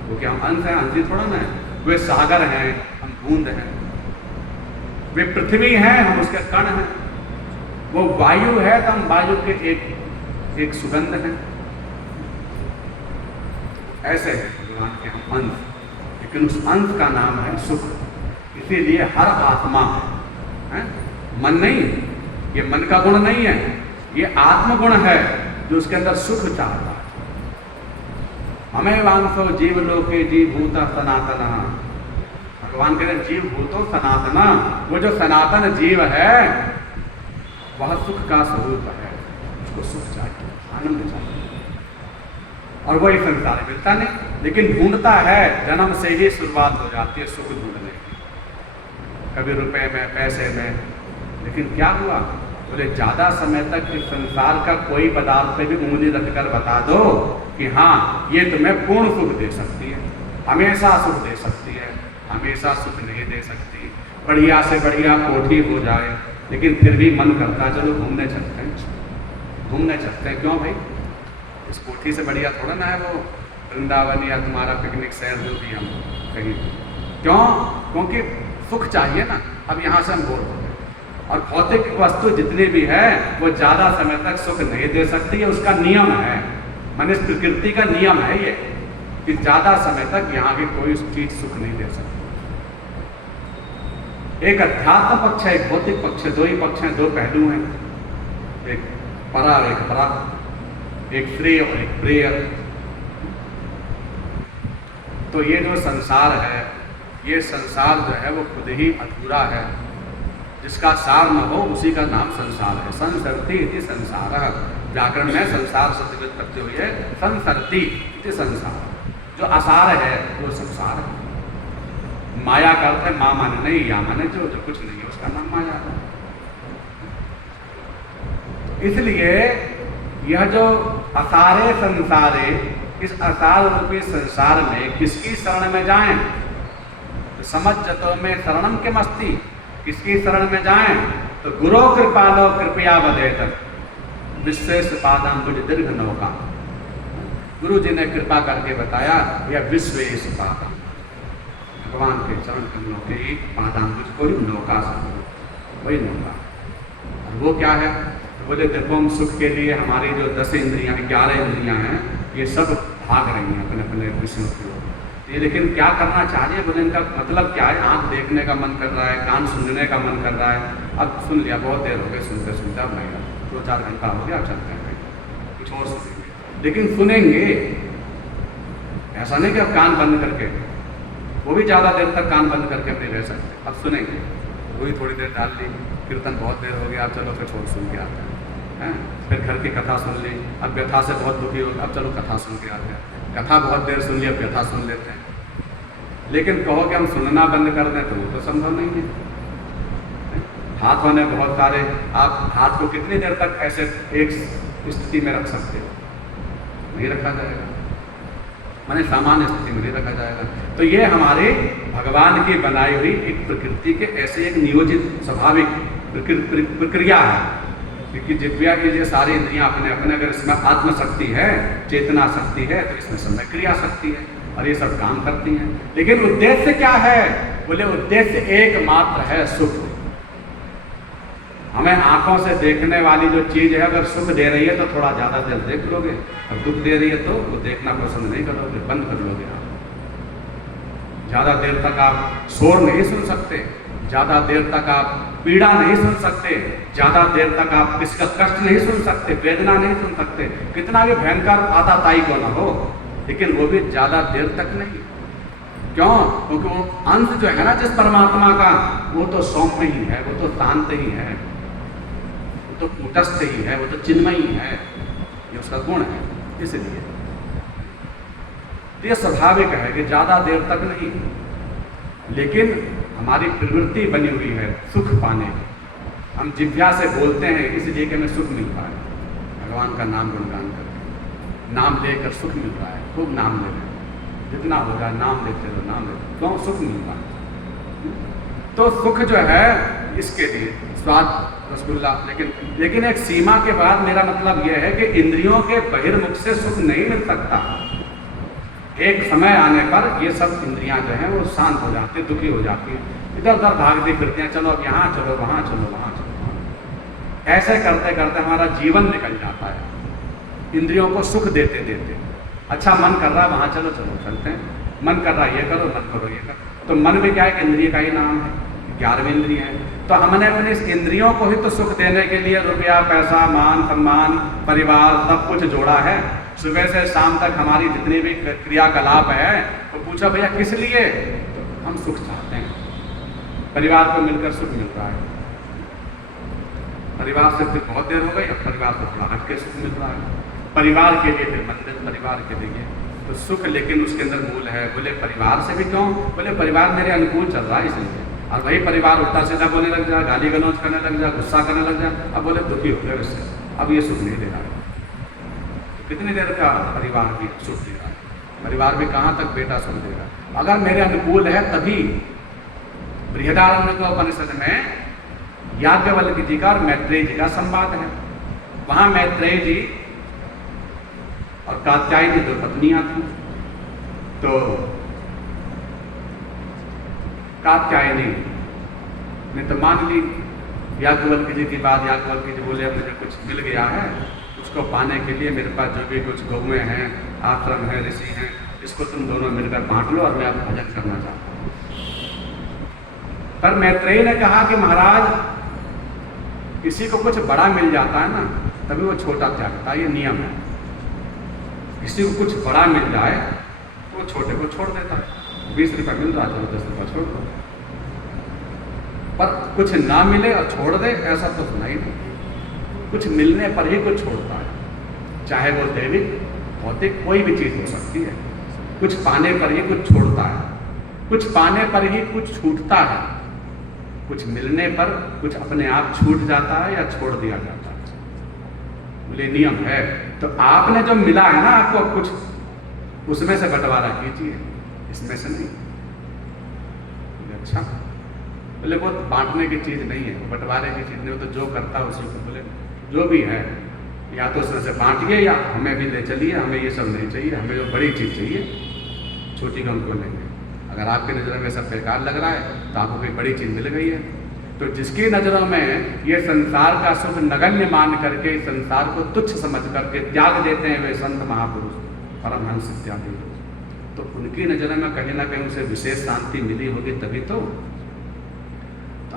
क्योंकि हम अंश हैं, अंश ही थोड़ा ना है। वे सागर हैं, हम बूंद हैं। वे पृथ्वी हैं, हम उसके कण हैं। वो वायु है, तो हम वायु के एक सुगंध हैं। ऐसे है भगवान के हम अंश, लेकिन उस अंश का नाम है सुख। इसीलिए हर आत्मा है, मन नहीं, ये मन का गुण नहीं है, ये आत्मगुण है जो उसके अंदर सुख चाहता है। हमें वांसो जीव लोके जीव भूता सनातना। भगवान कह रहे जीव भूतो सनातना। वो जो सनातन जीव है वह सुख का स्वरूप है, उसको सुख चाहिए, आनंद चाहिए। और वही संसार मिलता नहीं, लेकिन ढूंढता है। जन्म से ही शुरुआत हो जाती है सुख ढूंढने की, कभी रुपए में, पैसे में। लेकिन क्या हुआ? बोले ज्यादा समय तक इस संसार का कोई पदार्थ पे भी उंगली रखकर बता दो कि हाँ ये तुम्हें पूर्ण सुख दे सकती है, हमेशा सुख दे सकती है, हमेशा सुख नहीं दे सकती। बढ़िया से बढ़िया कोठी हो जाए, लेकिन फिर भी मन करता चलो घूमने चलते हैं, घूमने चलते हैं। क्यों भाई? इस कोठी से बढ़िया थोड़ा ना है वो वृंदावन या तुम्हारा पिकनिक शहर जो भी हम कहीं। क्यों? क्योंकि सुख चाहिए ना। अब यहाँ से हम बोर हो गए। और भौतिक वस्तु जितनी भी है वो ज्यादा समय तक सुख नहीं दे सकती है, उसका नियम है। माने इस प्रकृति का नियम है ये कि ज्यादा समय तक यहाँ की कोई चीज सुख नहीं दे सकती। एक अध्यात्म पक्ष है, एक भौतिक पक्ष है, दो ही पक्ष हैं, दो पहलू हैं। एक परा और एक परा, एक श्रेय और एक प्रेय। तो ये जो संसार है, ये संसार जो है वो खुद ही अधूरा है। जिसका सार न हो उसी का नाम संसार है। संसरति इति संसारः। व्याकरण में संसार शब्द व्युत्पत्ति हुई है संसरति इति संसार। जो असार है वो संसार है। माया का अर्थ है माँ माने नहीं, या माने जो कुछ नहीं है उसका नाम माया है। इसलिए यह जो असारे संसारे, इस असार रूपी संसार में किसकी शरण में जाएं? तो समझ जतो में शरणम के मस्ती, किसकी शरण में जाएं? तो गुरु कृपालो कृपया बदेत विश्वेश पादाम्बुज दीर्घ नौका। गुरु जी ने कृपा करके बताया यह विश्वेश पादाम, भगवान के चरण कमलों के ही पादाम्बुज को ही नौका समझो, वही नौका। और वो क्या है? बोले देखो सुख के लिए हमारी जो 10 इंद्रियां 11 इंद्रियां हैं, ये सब भाग रही हैं अपने अपने विषयों की ओर। ये लेकिन क्या करना चाहिए? बोले इनका मतलब क्या है? आंख देखने का मन कर रहा है, कान सुनने का मन कर रहा है। अब सुन लिया, बहुत देर हो गई सुनते सुनते, अब नहीं, 2-4 घंटा हो गया, अब चलते हैं कुछ और सुनेंगे। लेकिन सुनेंगे ऐसा नहीं कि अब कान बंद करके, वो भी ज़्यादा देर तक कान बंद करके नहीं रह सकते। अब सुनेंगे, वही थोड़ी देर डाल ली, कीर्तन बहुत देर हो गया, अब चलो फिर और सुन के आते हैं। फिर घर की कथा सुन ली, अब व्यथा से बहुत दुखी हो, अब चलो कथा सुन के आते हैं। कथा बहुत देर सुन ली, अब व्यथा सुन लेते हैं। लेकिन कहो कि हम सुनना बंद कर दें तो वो तो संभव नहीं है। हाथ होने बहुत सारे, आप हाथ को कितनी देर तक ऐसे एक स्थिति में रख सकते हो? नहीं रखा जाएगा, माने सामान्य स्थिति में नहीं रखा जाएगा। तो ये हमारे भगवान की बनाई हुई एक प्रकृति के ऐसे एक नियोजित स्वाभाविक प्रक्रिया है। क्योंकि जिव्या की ये सारी इंद्रियां अपने अपने, अगर इसमें आत्मशक्ति है, चेतना शक्ति है, तो इसमें समय क्रिया शक्ति है और ये सब काम करती हैं। लेकिन उद्देश्य क्या है? बोले उद्देश्य एकमात्र है सुख। हमें आंखों से देखने वाली जो चीज है, अगर सुख दे रही है तो थोड़ा ज्यादा देर देख लोगे, और दुख दे रही है तो वो देखना पसंद नहीं करोगे, बंद कर लोगे। आप ज्यादा देर तक आप शोर नहीं सुन सकते, ज्यादा देर तक आप पीड़ा नहीं सुन सकते, ज्यादा देर तक आप किसका कष्ट नहीं सुन सकते, वेदना नहीं सुन सकते, कितना भी भयंकर आताताई को ना हो, लेकिन वो भी ज्यादा देर तक नहीं। क्यों? क्योंकि वो अंश जो है ना जिस परमात्मा का, वो तो सौम्य ही है, वो तो शांत ही है, वो तो कूटस्थ ही है, वो तो चिन्मय ही है, ये उसका गुण है। इसलिए ये स्वाभाविक है कि ज्यादा देर तक नहीं। लेकिन हमारी प्रवृत्ति बनी हुई है सुख पाने की। हम जिह्वा से बोलते हैं इसलिए कि हमें सुख मिल पाए, भगवान का नाम गुणगान करके, नाम लेकर सुख मिल रहा है, खूब नाम ले रहे हैं, जितना हो जाए नाम लेते रहो, नाम लेते, क्यों? सुख मिल रहा है। तो सुख जो है इसके लिए स्वाद रसगुल्ला, लेकिन एक सीमा के बाद मेरा मतलब यह है कि इंद्रियों के बहिर्मुख से सुख नहीं मिल सकता। एक समय आने पर ये सब इंद्रियां जो हैं वो शांत हो जाती, दुखी हो जाती हैं, इधर उधर भागती फिरती हैं, चलो अब यहाँ चलो, वहाँ चलो, वहाँ चलो। ऐसे करते करते हमारा जीवन निकल जाता है इंद्रियों को सुख देते देते। अच्छा मन कर रहा है वहाँ चलो, चलो चलते हैं, मन कर रहा है ये करो, मन करो ये करो। तो मन भी क्या है? इंद्रिय का ही नाम है, 11वीं इंद्रिय है। तो हमने अपने इस इंद्रियों को ही तो सुख देने के लिए रुपया, पैसा, मान सम्मान, परिवार सब कुछ जोड़ा है। सुबह से शाम तक हमारी जितनी भी क्रियाकलाप है, तो पूछा भैया किस लिए? तो हम सुख चाहते हैं, परिवार को मिलकर सुख मिल रहा है, परिवार से फिर बहुत देर हो गई, अब परिवार को थोड़ा हटके सुख मिल रहा है, परिवार के लिए फिर मंदिर, परिवार के लिए तो सुख। लेकिन उसके अंदर मूल है, बोले परिवार से भी क्यों? बोले परिवार मेरे अनुकूल चल रहा है इसलिए। और वही परिवार उल्टा सीधा बोलने लग जाए, गाली गलौज करने लग जाए, गुस्सा करने लग जाए, अब बोले दुखी हो गए उससे, अब ये सुख नहीं दे रहा है। कितनी देर का परिवार भी सुख दे रहा है? परिवार भी कहाँ तक बेटा सुख देगा? अगर मेरे अनुकूल है तभी। बृहदारण्यकोपनिषद में याज्ञवल्क्य जी का और मैत्रेय जी का संवाद है। वहां मैत्रेय जी और कात्यायनी 2 पत्नियां थी। तो कात्यायनी ने तो मान ली याज्ञवल्क्य जी की बात। याज्ञवल्क्य जी बोले अब मुझे कुछ मिल गया है, उसको पाने के लिए मेरे पास जो भी कुछ गौएं हैं, आश्रम है, ऋषि हैं, इसको तुम दोनों मिलकर बांट लो और मैं अब भजन करना चाहता हूँ। पर मैत्रेयी ने कहा कि महाराज किसी को कुछ बड़ा मिल जाता है ना, तभी वो छोटा त्यागता है, ये नियम है। किसी को कुछ बड़ा मिल जाए तो वो छोटे को छोड़ देता है। 20 रुपये मिल रहा है, 10 रुपये छोड़ दो। पर कुछ ना मिले और छोड़ दे, ऐसा तो सुना ही नहीं। कुछ मिलने पर ही कुछ छोड़ता है, चाहे वो दैविक भौतिक कोई भी चीज़ हो सकती है। कुछ पाने पर ही कुछ छोड़ता है, कुछ पाने पर ही कुछ छूटता है, कुछ मिलने पर कुछ अपने आप छूट जाता है या छोड़ दिया जाता है। बोले नियम है। तो आपने जो मिला है ना आपको कुछ, उसमें से बंटवारा कीजिए, इसमें से नहीं। बोले अच्छा। बोले वो बांटने की चीज़ नहीं है, बंटवारे की चीज़ नहीं, वो तो जो करता है उसी को। बोले जो भी है, या तो उसमें से बांटिए या हमें भी ले चलिए, हमें ये सब नहीं चाहिए, हमें जो बड़ी चीज़ चाहिए, छोटी का उनको लेंगे। अगर आपकी नज़रों में सब बेकार लग रहा है तो आपको कोई बड़ी चीज़ मिल गई है। तो जिसकी नज़रों में ये संसार का सुख नगण्य मान करके संसार को तुच्छ समझ करके त्याग देते हैं वे संत महापुरुष, परमहंस इत्यादि, तो उनकी नज़रों में कहीं ना कहीं उसे विशेष शांति मिली होगी तभी तो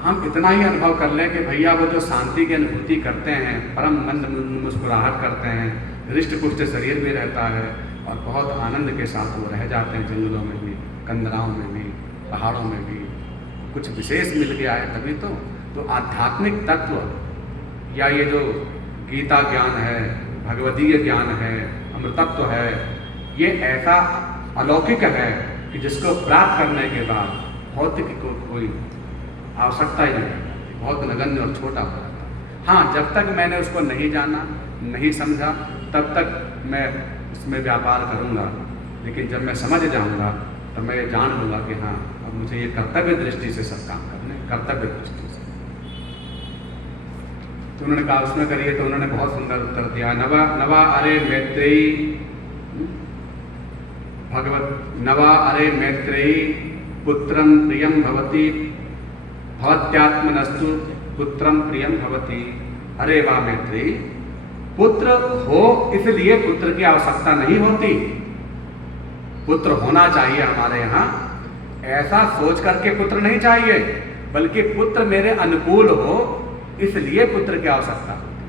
हम इतना ही अनुभव कर लें कि भैया वो जो शांति की अनुभूति करते हैं, परम मंद मुस्कुराहट करते हैं, हृष्ट पुष्ट शरीर भी रहता है और बहुत आनंद के साथ वो रह जाते हैं, जंगलों में भी, कंदराओं में भी, पहाड़ों में भी। कुछ विशेष मिल गया है तभी तो आध्यात्मिक तत्व या ये जो गीता ज्ञान है, भगवदीय ज्ञान है, अमृतत्व है, ये ऐसा अलौकिक है कि जिसको प्राप्त करने के बाद भौतिक को कोई आवश्यकता ही नहीं, बहुत नगण्य और छोटा हो जाता है। हाँ, जब तक मैंने उसको नहीं जाना, नहीं समझा, तब तक मैं इसमें व्यापार करूँगा, लेकिन जब मैं समझ जाऊँगा तो मैं ये जान लूँगा कि हाँ, अब मुझे ये कर्तव्य दृष्टि से सब काम करने, कर्तव्य दृष्टि से। तो उन्होंने कहा उसमें करिए, तो उन्होंने बहुत सुंदर उत्तर दिया। नवा अरे मैत्रेयी भगवत नवा अरे मैत्रेयी पुत्रम प्रियम भवती भवत्यात्मनस्तु पुत्रम प्रियम भवती। अरे वाह मैत्रेयी, पुत्र हो इसलिए पुत्र की आवश्यकता नहीं होती, पुत्र होना चाहिए हमारे यहाँ, ऐसा सोच करके पुत्र नहीं चाहिए, बल्कि पुत्र मेरे अनुकूल हो इसलिए पुत्र की आवश्यकता होती।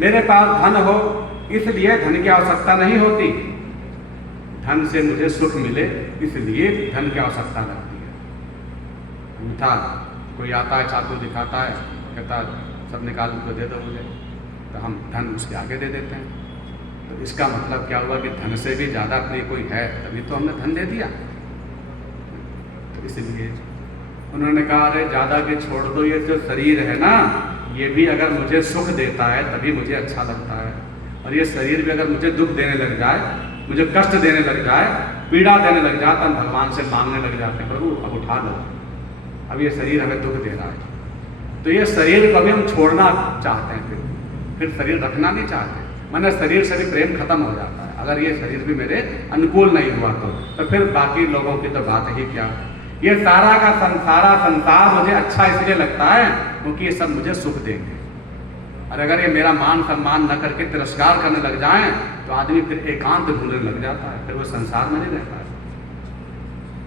मेरे पास धन हो इसलिए धन की आवश्यकता नहीं होती, धन से मुझे सुख मिले इसलिए धन की आवश्यकता लगती है। था कोई आता है, चाकू दिखाता है, कहता सब निकाल को दे दो मुझे, तो हम धन उसके आगे दे देते हैं। तो इसका मतलब क्या हुआ कि धन से भी ज़्यादा अपने कोई है तभी तो हमने धन दे दिया। तो इसलिए उन्होंने कहा अरे ज़्यादा के छोड़ दो, ये जो शरीर है ना, ये भी अगर मुझे सुख देता है तभी मुझे अच्छा लगता है, और ये शरीर भी अगर मुझे दुख देने लग जाए, मुझे कष्ट देने लग जाए, पीड़ा देने लग जाए, तो हम भगवान से मांगने लग जाते हैं प्रभु अब उठा लो, अब ये शरीर हमें दुख दे रहा है। तो ये शरीर को भी हम छोड़ना चाहते हैं, फिर शरीर रखना नहीं चाहते, माने शरीर से भी प्रेम खत्म हो जाता है। अगर ये शरीर भी मेरे अनुकूल नहीं हुआ तो फिर बाकी लोगों की तो बात ही क्या। ये सारा का संसार मुझे अच्छा इसलिए लगता है क्योंकि ये सब मुझे सुख देंगे, और अगर ये मेरा मान सम्मान न करके तिरस्कार करने लग जाएं तो आदमी फिर एकांत ढूंढने लग जाता है, फिर वो संसार में नहीं रहता है,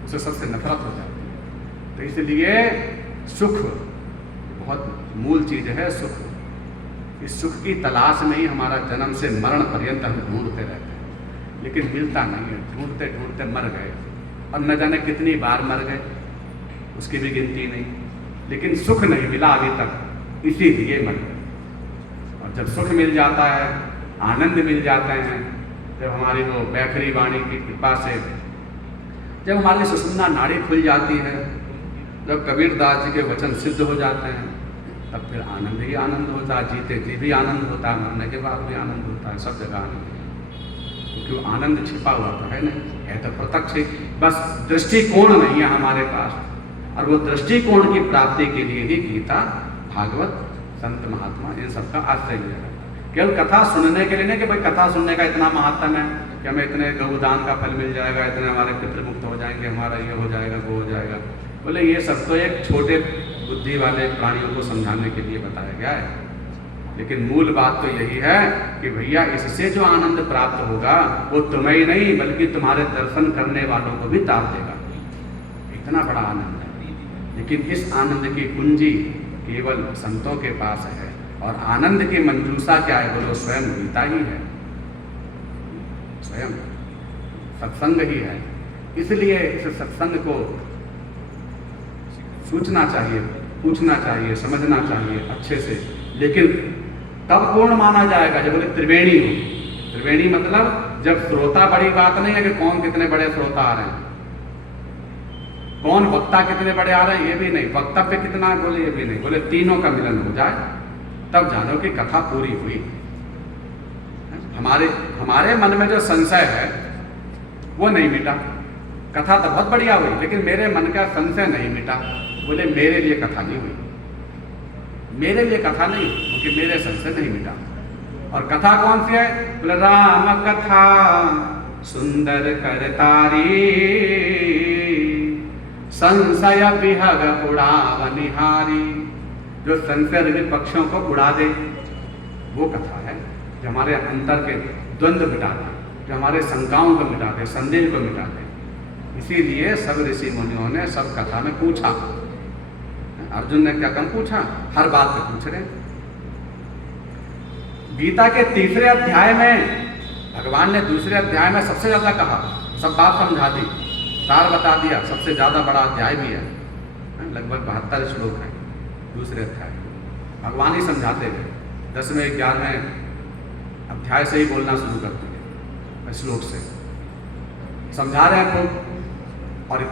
उसे सबसे नफरत हो जाती है। तो इसलिए सुख बहुत मूल चीज़ है। सुख, इस सुख की तलाश में ही हमारा जन्म से मरण पर्यंत हम ढूंढते रहते हैं, लेकिन मिलता नहीं है। ढूंढते ढूंढते मर गए, और न जाने कितनी बार मर गए, उसकी भी गिनती नहीं, लेकिन सुख नहीं मिला अभी तक, इसीलिए मर गए। और जब सुख मिल जाता है, आनंद मिल जाते हैं, जब हमारी वो बैखरी वाणी की कृपा से जब हमारी सुषुम्ना नाड़ी खुल जाती है, जब कबीरदास जी के वचन सिद्ध हो जाते हैं, तब फिर आनंद ही आनंद होता है। जीते जी भी आनंद होता है, मरने के बाद भी आनंद होता है, सब जगह आनंद है, क्योंकि वो आनंद छिपा हुआ तो है नहीं, है तो प्रत्यक्ष ही, बस दृष्टिकोण नहीं है हमारे पास। और वो दृष्टिकोण की प्राप्ति के लिए ही गीता, भागवत, संत महात्मा इन सबका आश्रय लिया जाता है। केवल कथा सुनने के लिए नहीं कि भाई कथा सुनने का इतना महात्म है कि हमें इतने गौदान का फल मिल जाएगा, इतने हमारे पितृ मुक्त हो जाएंगे, हमारा ये हो जाएगा, वो हो जाएगा। बोले ये सब तो एक छोटे बुद्धि वाले प्राणियों को समझाने के लिए बताया गया है, लेकिन मूल बात तो यही है कि भैया इससे जो आनंद प्राप्त होगा वो तुम्हें ही नहीं बल्कि तुम्हारे दर्शन करने वालों को भी तार देगा। इतना बड़ा आनंद है, लेकिन इस आनंद की कुंजी केवल संतों के पास है। और आनंद की मंजूषा क्या है? बोलो स्वयं गीता ही है, स्वयं सत्संग ही है। इसलिए इस सत्संग को सोचना चाहिए, पूछना चाहिए, समझना चाहिए अच्छे से। लेकिन तब पूर्ण माना जाएगा जब बोले त्रिवेणी हो। त्रिवेणी मतलब जब श्रोता, बड़ी बात नहीं है कि कौन कितने बड़े श्रोता आ रहे हैं, कौन वक्ता कितने बड़े आ रहे हैं, ये भी नहीं, वक्तव्य कितना बोले ये भी नहीं, बोले तीनों का मिलन हो जाए तब जानो कि कथा पूरी हुई। हमारे मन में जो संशय है वो नहीं मिटा। कथा तो बहुत बढ़िया हुई, लेकिन मेरे मन का संशय नहीं मिटा। बोले मेरे लिए कथा नहीं हुई, मेरे लिए कथा नहीं, क्योंकि मेरे संशय नहीं मिटा। और कथा कौन सी है? बोले राम कथा सुंदर करतारी, संशय विहग उड़ावनिहारी। जो संशय रहित पक्षों को उड़ा दे, वो कथा है जो हमारे अंतर के द्वंद्व मिटा दे, जो हमारे शंकाओं को मिटा दे, संदेह को मिटा दे। इसीलिए सब ऋषि मुनियों ने सब कथा में पूछा। अर्जुन ने क्या कम पूछा? हर बात पे पूछ रहे। गीता के तीसरे अध्याय में भगवान ने दूसरे अध्याय में सबसे ज्यादा कहा, सब बात समझा दी, सार बता दिया। सबसे ज्यादा बड़ा अध्याय भी है, लगभग 72 श्लोक है दूसरे अध्याय। भगवान ही समझाते हैं, 10वें 11वें अध्याय से ही बोलना शुरू करते हैं, श्लोक से समझा रहे हैं खूब। और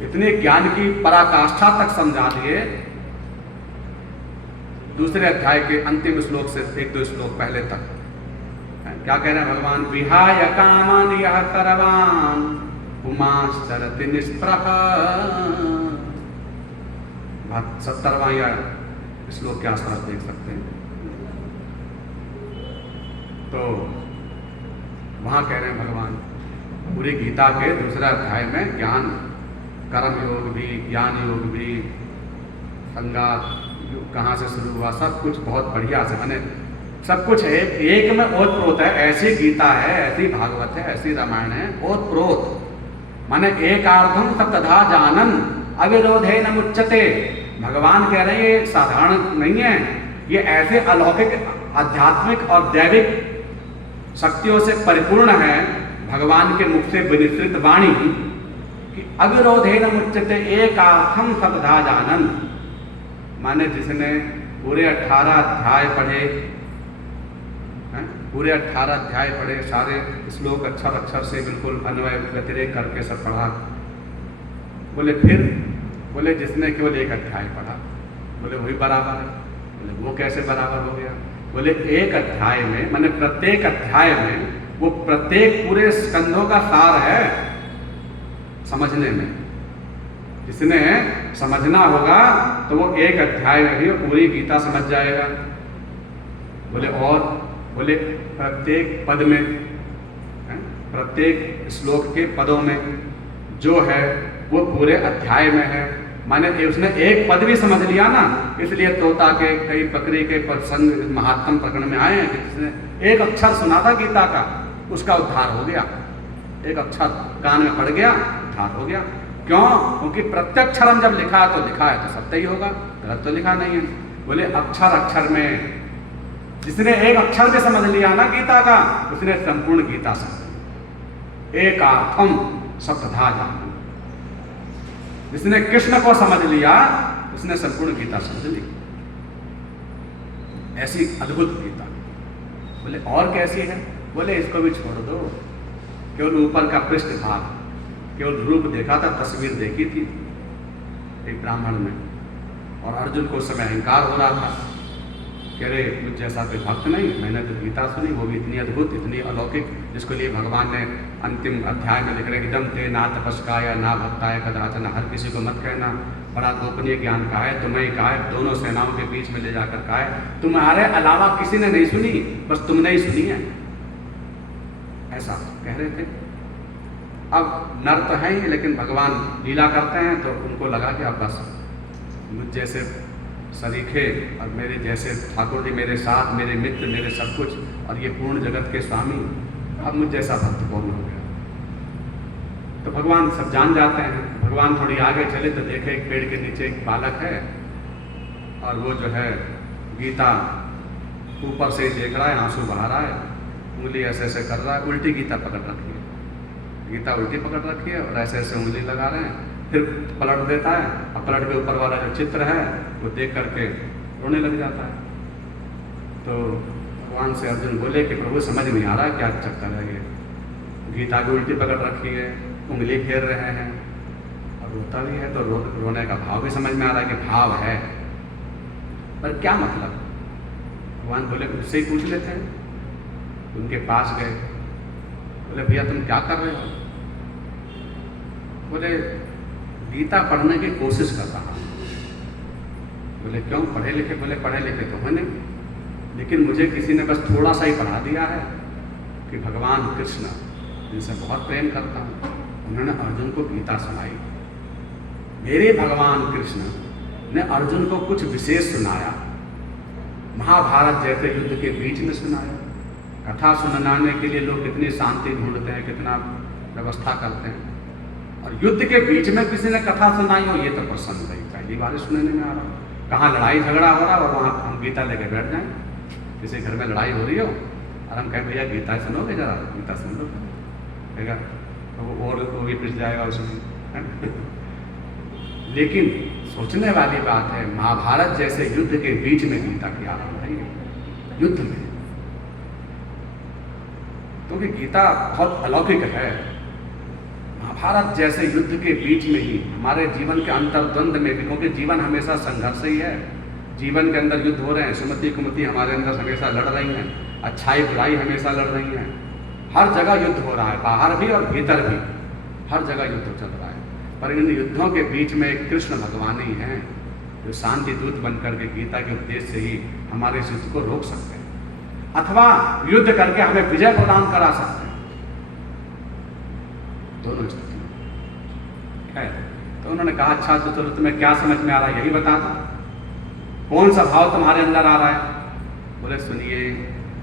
इतने ज्ञान की पराकाष्ठा तक समझा दिए दूसरे अध्याय के अंतिम श्लोक से 1-2 श्लोक पहले तक। क्या कह रहे हैं भगवान? विहाय कामान यह सर्वान पुमाश्चरति निस्पृह। 70वां श्लोक के आसपास देख सकते हैं। तो वहां कह रहे हैं भगवान पूरी गीता के दूसरा अध्याय में ज्ञान, कर्म योग भी, ज्ञान योग भी, संगात कहाँ से शुरू हुआ, सब कुछ बहुत बढ़िया से, मैंने सब कुछ है एक में ओतप्रोत है। ऐसी गीता है, ऐसी भागवत है, ऐसी रामायण है, ओतप्रोत माने एकार्थम सप्तधा जानन अविरोधे न मुच्यते। भगवान कह रहे हैं ये साधारण नहीं है, ये ऐसे अलौकिक आध्यात्मिक और दैविक शक्तियों से परिपूर्ण है भगवान के मुख से विनिश्रित वाणी कि अविरोधे न मुच्यते एकार्थम सप्तधा जानन। माने जिसने पूरे 18 अध्याय पढ़े, पूरे 18 अध्याय पढ़े, सारे श्लोक अक्षर अक्षर से बिल्कुल अन्वय व्यतिरेक करके सब पढ़ा। बोले फिर बोले जिसने केवल 1 अध्याय पढ़ा, बोले वही बराबर है। बोले वो कैसे बराबर हो गया? बोले एक अध्याय में, माने प्रत्येक अध्याय में वो प्रत्येक पूरे स्कंधों का सार है समझने में। जिसने समझना होगा तो वो एक अध्याय में भी पूरी गीता समझ जाएगा। बोले और बोले प्रत्येक पद में, प्रत्येक श्लोक के पदों में जो है वो पूरे अध्याय में है। माने उसने एक पद भी समझ लिया ना, इसलिए तोता के कई बकरी के प्रसंग महात्म प्रकरण में आए हैं कि जिसने एक अक्षर सुना था गीता का, उसका उद्धार हो गया। एक अक्षर कान में पड़ गया, उद्धार हो गया। क्यों? क्योंकि प्रत्यक्षरम जब लिखा है तो लिखा है तो सत्य ही होगा, गलत तो लिखा नहीं है। बोले अक्षर अक्षर में जिसने एक अक्षर भी समझ लिया ना गीता का, उसने संपूर्ण गीता समझ ली। एकार्थम सप्तधा जानन। जिसने कृष्ण को समझ लिया उसने संपूर्ण गीता समझ ली। ऐसी अद्भुत गीता। बोले और कैसी है? बोले इसको भी छोड़ दो, केवल ऊपर का पृष्ठ भाग, केवल रूप देखा था, तस्वीर देखी थी एक ब्राह्मण में, और अर्जुन को उस समय अहंकार हो रहा था कि अरे मुझ जैसा कोई भक्त नहीं, मैंने तो गीता सुनी, वो भी इतनी अद्भुत, इतनी अलौकिक, जिसके लिए भगवान ने अंतिम अध्याय में लिख रहे कि दम ते ना तपस्काय ना भक्ताय कदाचन। हर किसी को मत कहना, बड़ा गोपनीय ज्ञान कहा है, तुम्हें कहा है, दोनों सेनाओं के बीच में ले जाकर कहा है, तुम्हारे अलावा किसी ने नहीं सुनी, बस तुमने ही सुनी है, ऐसा कह रहे थे। अब नर तो है ही, लेकिन भगवान लीला करते हैं तो उनको लगा कि अब बस मुझ जैसे सरीखे और मेरे जैसे ठाकुर जी मेरे साथ, मेरे मित्र, मेरे सब कुछ, और ये पूर्ण जगत के स्वामी, अब मुझ जैसा भक्त कौन हो गया। तो भगवान सब जान जाते हैं। भगवान थोड़ी आगे चले तो देखे एक पेड़ के नीचे एक बालक है और वो जो है गीता ऊपर से देख रहा है, आंसू बहा रहा है, उंगली ऐसे ऐसे कर रहा है, उल्टी गीता पकड़ रखी है, गीता उल्टी पकड़ रखी है और ऐसे ऐसे उंगली लगा रहे हैं। फिर पलट देता है और पलट के ऊपर वाला जो चित्र है वो देख करके रोने लग जाता है। तो भगवान से अर्जुन बोले कि प्रभु समझ नहीं आ रहा क्या चक्कर है, ये गीता भी उल्टी पकड़ रखी है, उंगली फेर रहे हैं और रोता भी है, तो रोने का भाव भी समझ में आ रहा है कि भाव है, पर क्या मतलब। भगवान बोले उससे ही पूछ लेते हैं। उनके पास गए, बोले भैया तुम क्या कर रहे हो? बोले गीता पढ़ने की कोशिश कर रहा हूँ। बोले क्यों, पढ़े लिखे? बोले पढ़े लिखे तो है नहीं, लेकिन मुझे किसी ने बस थोड़ा सा ही पढ़ा दिया है कि भगवान कृष्ण, जिनसे बहुत प्रेम करता हूँ, उन्होंने अर्जुन को गीता सुनाई। मेरे भगवान कृष्ण ने अर्जुन को कुछ विशेष सुनाया, महाभारत जैसे युद्ध के बीच में सुनाया। कथा सुनाने के लिए लोग कितनी शांति ढूंढते हैं, कितना व्यवस्था करते हैं, और युद्ध के बीच में किसी ने कथा सुनाई हो, ये तो प्रसन्न नहीं, पहली बार सुनने में आ रहा। कहाँ लड़ाई झगड़ा हो रहा है और वहाँ हम गीता लेके बैठ जाएं। किसी घर में लड़ाई हो रही हो और हम कहें भैया गीता सुनोगे, जरा गीता सुन लो, ठीक तो वो भी पिस जाएगा उसमें। लेकिन सोचने वाली बात है, महाभारत जैसे युद्ध के बीच में गीता की आरंभ है, युद्ध में, क्योंकि गीता बहुत अलौकिक है। महाभारत जैसे युद्ध के बीच में ही हमारे जीवन के अंतर्द्वंद में भी, क्योंकि जीवन हमेशा संघर्ष ही है, जीवन के अंदर युद्ध हो रहे हैं, सुमति कुमति हमारे अंदर हमेशा लड़ रही हैं, अच्छाई बुराई हमेशा लड़ रही हैं, हर जगह युद्ध हो रहा है, बाहर भी और भीतर भी, हर जगह युद्ध चल रहा है। पर इन युद्धों के बीच में एक कृष्ण भगवान ही हैं जो शांति दूत बनकर के गीता के उपदेश से ही हमारे इस युद्ध को रोक सकते हैं, अथवा युद्ध करके हमें विजय प्रदान करा सकते हैं, दोनों स्थिति है। तो उन्होंने कहा अच्छा तो चलो तुम्हें क्या समझ में आ रहा है यही बता दो, कौन सा भाव तुम्हारे अंदर आ रहा है? बोले सुनिए,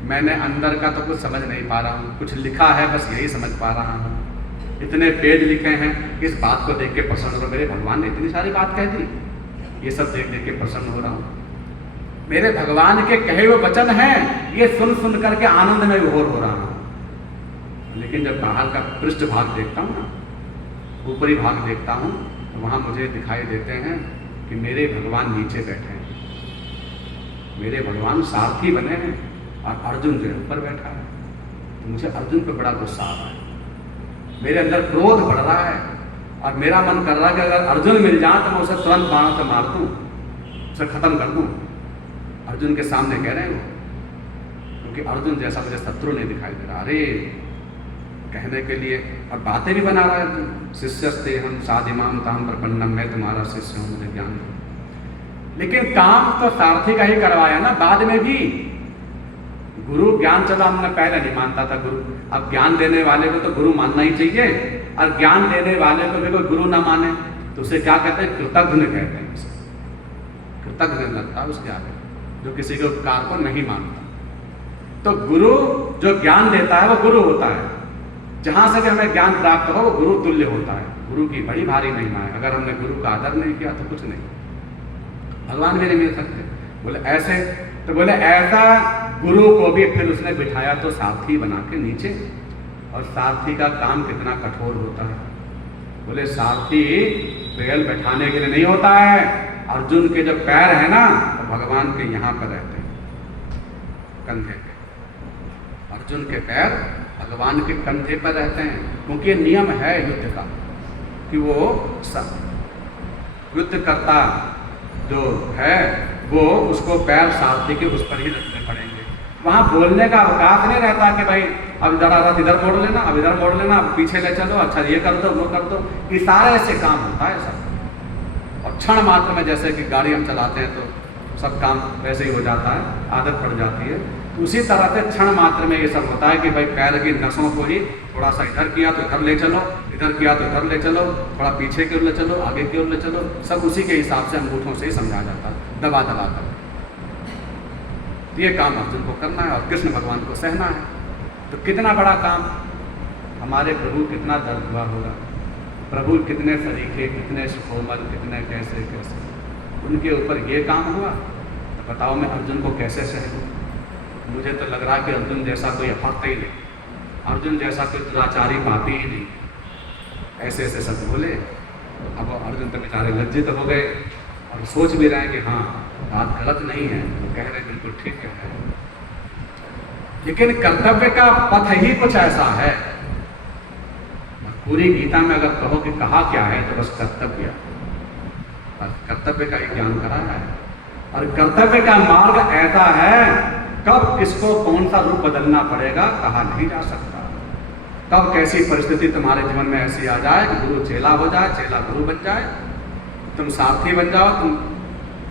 मैंने अंदर का तो कुछ समझ नहीं पा रहा हूँ, कुछ लिखा है बस यही समझ पा रहा हूँ, इतने पेज लिखे हैं, इस बात को देख के प्रसन्न हो, मेरे भगवान ने इतनी सारी बात कह दी, ये सब देख देख के प्रसन्न हो रहा हूँ, मेरे भगवान के कहे हुए वचन हैं, ये सुन सुन करके आनंद में विभोर हो रहा हूँ। लेकिन जब बाहर का पृष्ठ भाग देखता हूँ ना, ऊपरी भाग देखता हूँ, तो वहाँ मुझे दिखाई देते हैं कि मेरे भगवान नीचे बैठे हैं, मेरे भगवान सारथी बने हैं और अर्जुन जो ऊपर बैठा है। तो मुझे अर्जुन पर बड़ा गुस्सा आ रहा है, मेरे अंदर क्रोध बढ़ रहा है और मेरा मन कर रहा है कि अगर अर्जुन मिल जाए तो मैं उसे तुरंत बाण से मार दूँ, उसे खत्म कर दूँ। अर्जुन के सामने कह रहे हैं वो, क्योंकि अर्जुन जैसा मुझे शत्रु नहीं दिखाई दे रहा। अरे कहने के लिए और बातें भी बना रहा है अर्जुन, शिष्यस्ते हम साधिमाम ताम प्रपन्नम, मैं तुम्हारा शिष्य हूँ, मुझे ज्ञान दो। लेकिन काम तो सारथी का ही करवाया ना, बाद में भी गुरु ज्ञान, चला हमने पहले नहीं मानता था गुरु, अब ज्ञान देने वाले को तो गुरु मानना ही चाहिए, और ज्ञान देने वाले को भी कोई गुरु ना माने तो उसे क्या कहते हैं? कृतज्ञ कहते हैं। उसे कृतज्ञ लगता है उसके आगे, जो किसी के उपकार को नहीं मानता। तो गुरु जो ज्ञान देता है वो गुरु होता है, जहां से भी हमें ज्ञान प्राप्त हो वो गुरु तुल्य होता है। गुरु की बड़ी भारी महिमा है, अगर हमने गुरु का आदर नहीं किया तो कुछ नहीं, भगवान भी नहीं मिल सकते। बोले ऐसे, तो बोले ऐसा गुरु को भी फिर उसने बिठाया तो सारथी बना के नीचे, और सारथी का काम कितना कठोर होता है। बोले सारथी बैल बैठाने के लिए नहीं होता है, अर्जुन के जो पैर है ना तो भगवान के यहाँ पर रहते हैं, कंधे पे। अर्जुन के पैर भगवान के कंधे पर रहते हैं, क्योंकि ये नियम है युद्ध का कि वो युद्ध करता जो है वो उसको पैर सारथी के उस पर ही रखने पड़ेंगे। वहाँ बोलने का अवकाश नहीं रहता कि भाई अब जरा रथ इधर मोड़ लेना, अब इधर मोड़ लेना, अब पीछे ले चलो, अच्छा ये कर दो वो कर दो, इशारे से काम होता है सब। और क्षण मात्र में जैसे कि गाड़ी हम चलाते हैं तो सब काम वैसे ही हो जाता है, आदत पड़ जाती है, उसी तरह से क्षण मात्र में ये सब होता है कि भाई पैर की नसों को ही थोड़ा सा इधर किया तो इधर ले चलो, इधर किया तो इधर ले चलो, थोड़ा पीछे की ओर ले चलो, आगे की ओर ले चलो, सब उसी के हिसाब से अंगूठों से ही समझा जाता है, दबा दबा कर। ये काम अर्जुन को करना है और कृष्ण भगवान को सहना है। तो कितना बड़ा काम, हमारे प्रभु कितना दर्द हुआ होगा, प्रभु कितने सरीखे, कितने कोमल, कितने कैसे कैसे, उनके ऊपर ये काम हुआ, तो बताओ मैं अर्जुन को कैसे सहूँ? मुझे तो लग रहा कि अर्जुन जैसा कोई अपक्त ही नहीं, अर्जुन जैसा कोई दुराचारी पापी ही नहीं। ऐसे ऐसे सब बोले। अब अर्जुन तो बेचारे लज्जित हो गए और सोच भी रहे हैं कि हाँ बात गलत नहीं है, तो कह रहे बिल्कुल ठीक है। लेकिन कर्तव्य का पथ ही कुछ ऐसा है। पूरी गीता में अगर कहो कि कहा क्या है तो बस कर्तव्य, कर्तव्य का ही ज्ञान कराया है। और कर्तव्य का मार्ग ऐसा है, कब किसको कौन सा रूप बदलना पड़ेगा कहा नहीं जा सकता। कब कैसी परिस्थिति तुम्हारे जीवन में ऐसी आ जाए कि गुरु चेला हो जाए, चेला गुरु बन जाए, तुम सारथी बन जाओ, तुम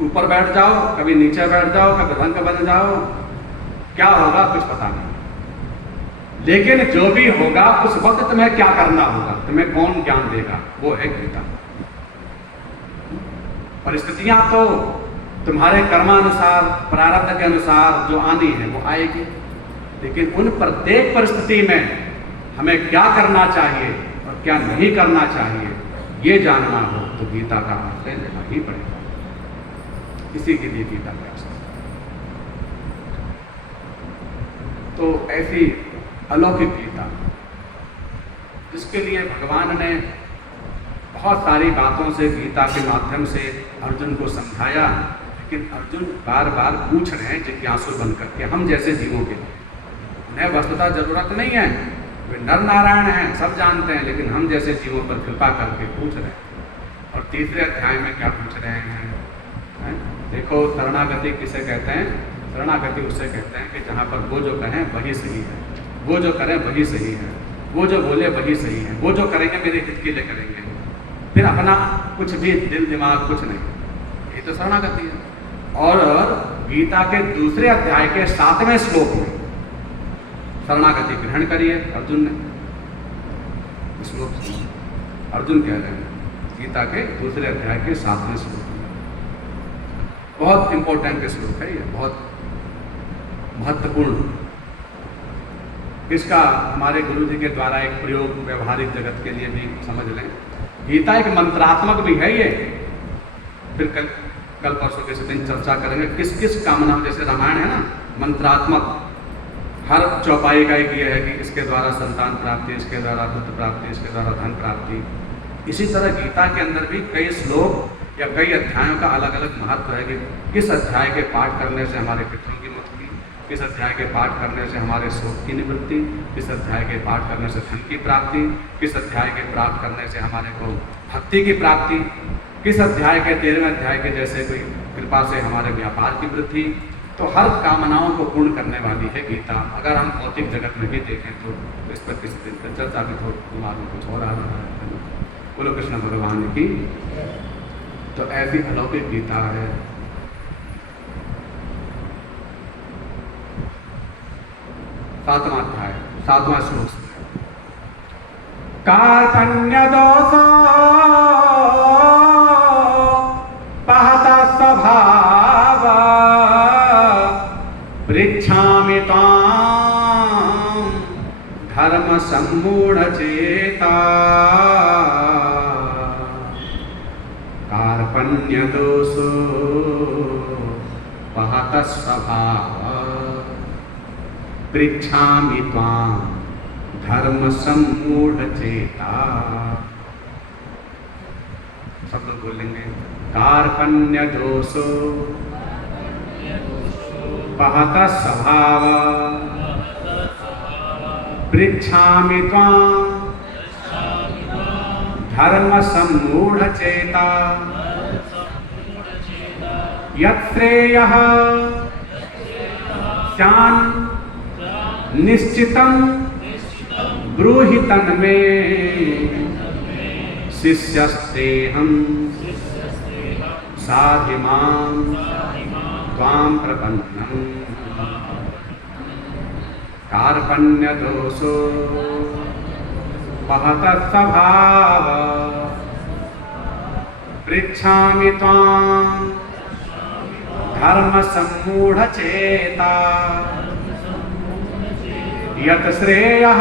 ऊपर बैठ जाओ, कभी नीचे बैठ जाओ, कभी रंग बन जाओ, क्या होगा कुछ पता नहीं। लेकिन जो भी होगा उस वक्त तुम्हें क्या करना होगा, तुम्हें कौन ज्ञान देगा, वो है गीता। परिस्थितियां तो तुम्हारे कर्मानुसार, प्रारब्ध के अनुसार जो आनी है वो आएगी, लेकिन उन प्रत्येक परिस्थिति में हमें क्या करना चाहिए और क्या नहीं करना चाहिए ये जानना हो तो गीता का आश्रय लेना ही पड़ेगा। इसी के लिए गीता का आश्रय। तो ऐसी अलौकिक गीता जिसके लिए भगवान ने बहुत सारी बातों से गीता के माध्यम से अर्जुन को समझाया, लेकिन अर्जुन बार बार पूछ रहे हैं जिज्ञासु बनकर के हम जैसे जीवों के लिए। उन्हें वस्तुतः जरूरत नहीं है, वे नर नारायण हैं, सब जानते हैं, लेकिन हम जैसे जीवों पर कृपा करके पूछ रहे हैं। और तीसरे अध्याय में क्या पूछ रहे हैं? देखो शरणागति किसे कहते हैं? शरणागति उसे कहते हैं कि जहाँ पर वो जो कहें वही सही है, वो जो करें वही सही है, वो जो बोले वही सही है, वो जो करेंगे मेरे हित के लिए करेंगे, फिर अपना कुछ भी दिल दिमाग कुछ नहीं। ये तो शरणागति है। और गीता के दूसरे अध्याय के 7वें श्लोक में शरणागति ग्रहण करिए अर्जुन ने। श्लोक अर्जुन कह रहे हैं गीता के दूसरे अध्याय के 7वें श्लोक में। बहुत इंपॉर्टेंट श्लोक है ये, बहुत महत्वपूर्ण। इसका हमारे गुरु जी के द्वारा एक प्रयोग व्यवहारिक जगत के लिए भी समझ लें। गीता एक मंत्रात्मक भी है ये। फिर कल परसों के दिन चर्चा करेंगे किस किस कामना, जैसे रामायण है ना मंत्रात्मक, हर चौपाई का एक ये है कि इसके द्वारा संतान प्राप्ति, इसके द्वारा पुत्र प्राप्ति, इसके द्वारा धन प्राप्ति। इसी तरह गीता के अंदर भी कई श्लोक या कई अध्यायों का अलग अलग महत्व है कि किस अध्याय के पाठ करने से हमारे पितरों की मुक्ति, किस अध्याय के पाठ करने से हमारे शोक की निवृत्ति, किस अध्याय के पाठ करने से धन की प्राप्ति, किस अध्याय के पाठ करने से हमारे को भक्ति की प्राप्ति, किस अध्याय के 13वें अध्याय के जैसे कोई कृपा से हमारे व्यापार की वृद्धि। तो हर कामनाओं को पूर्ण करने वाली है गीता। अगर हम भौतिक जगत में भी देखें तो इस पर किसी दिन पर चर्चा भी थोड़ी दिमाग में कुछ और आ रहा है। बोलो कृष्ण भगवान की। तो ऐसी अलौकिक गीता है। सातवां अध्याय 7वां श्लोक कार्पण्य दोषो पहता स्वभाव पृच्छामि त्वां धर्म सम्मूढ़ चेता कार्पण्य दोषो पहता स्वभाव पृच्छामि त्वां धर्म सम्मूढ़ चेता। सब लोग बोलेंगे कार्पण्य दोषो पहत स्वभाव पृच्छामि त्वां धर्म सम्मूढ़ चेता यत् श्रेयः स्यान् निश्चितं ब्रूहि तन्मे शिष्यस्तेऽहं साधिमां त्वां प्रपन्नम्। कार्पण्यदोषो पहत स्वभाव पृच्छामि त्वां धर्म सम्मूढ़ चेता यत् श्रेयः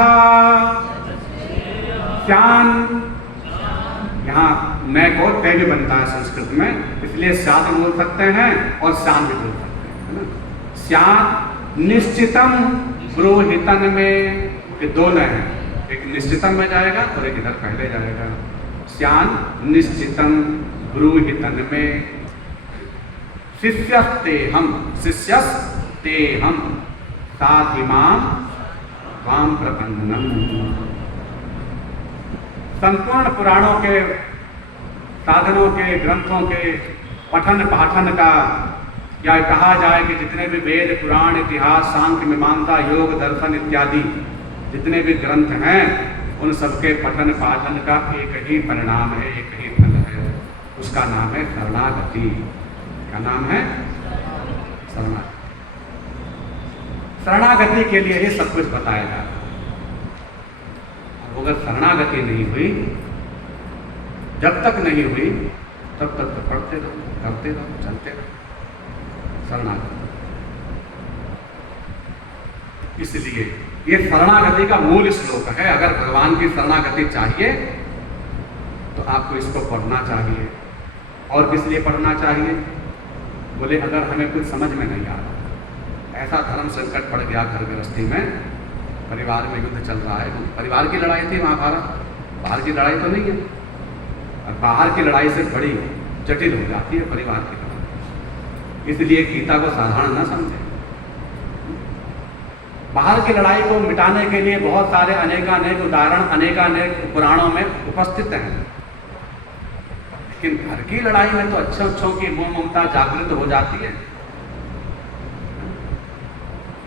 स्यान् यहाँ मैं को तय भी बनता है संस्कृत में, इसलिए स्यात् बोल सकते हैं और श्याम भी बोल सकते हैं, है ना। स्यात् निश्चितम ब्रूहितन में, ये दोनों हैं, एक निश्चितम में जाएगा और एक इधर पहले जाएगा। स्यात् निश्चितम ब्रूहितन में शिष्यस्तेहम, शिष्यस्तेहम साधिमाम वाम प्रपन्नम। संपूर्ण पुराणों के, साधनों के, ग्रंथों के पठन पाठन का, या कहा जाए कि जितने भी वेद पुराण इतिहास सांख्य मीमांसा योग दर्शन इत्यादि जितने भी ग्रंथ हैं, उन सबके पठन पाठन का एक ही परिणाम है, एक ही फल है, उसका नाम है शरणागति। क्या नाम है? शरणागति। शरणागति के लिए ही सब कुछ बताया जा रहा है। अगर शरणागति नहीं हुई, जब तक नहीं हुई तब तक तो पढ़ते रहो, करते रहो, चलते रहो। शरणागति, इसलिए ये शरणागति का मूल श्लोक है। अगर भगवान की शरणागति चाहिए तो आपको इसको पढ़ना चाहिए। और किस लिए पढ़ना चाहिए? बोले अगर हमें कुछ समझ में नहीं आ रहा, ऐसा धर्म संकट पड़ गया घर गृहस्थी में, परिवार में युद्ध चल रहा है, परिवार की लड़ाई थी महाभारत, बाहर की लड़ाई तो नहीं है, और बाहर की लड़ाई से बड़ी जटिल हो जाती है परिवार की लड़ाई। इसलिए गीता को साधारण न समझें। बाहर की लड़ाई को मिटाने के लिए बहुत सारे अनेकानेक उदाहरण अनेकानेक पुराणों में उपस्थित हैं, लेकिन घर की लड़ाई में तो अच्छों की मोह ममता जागृत हो जाती है,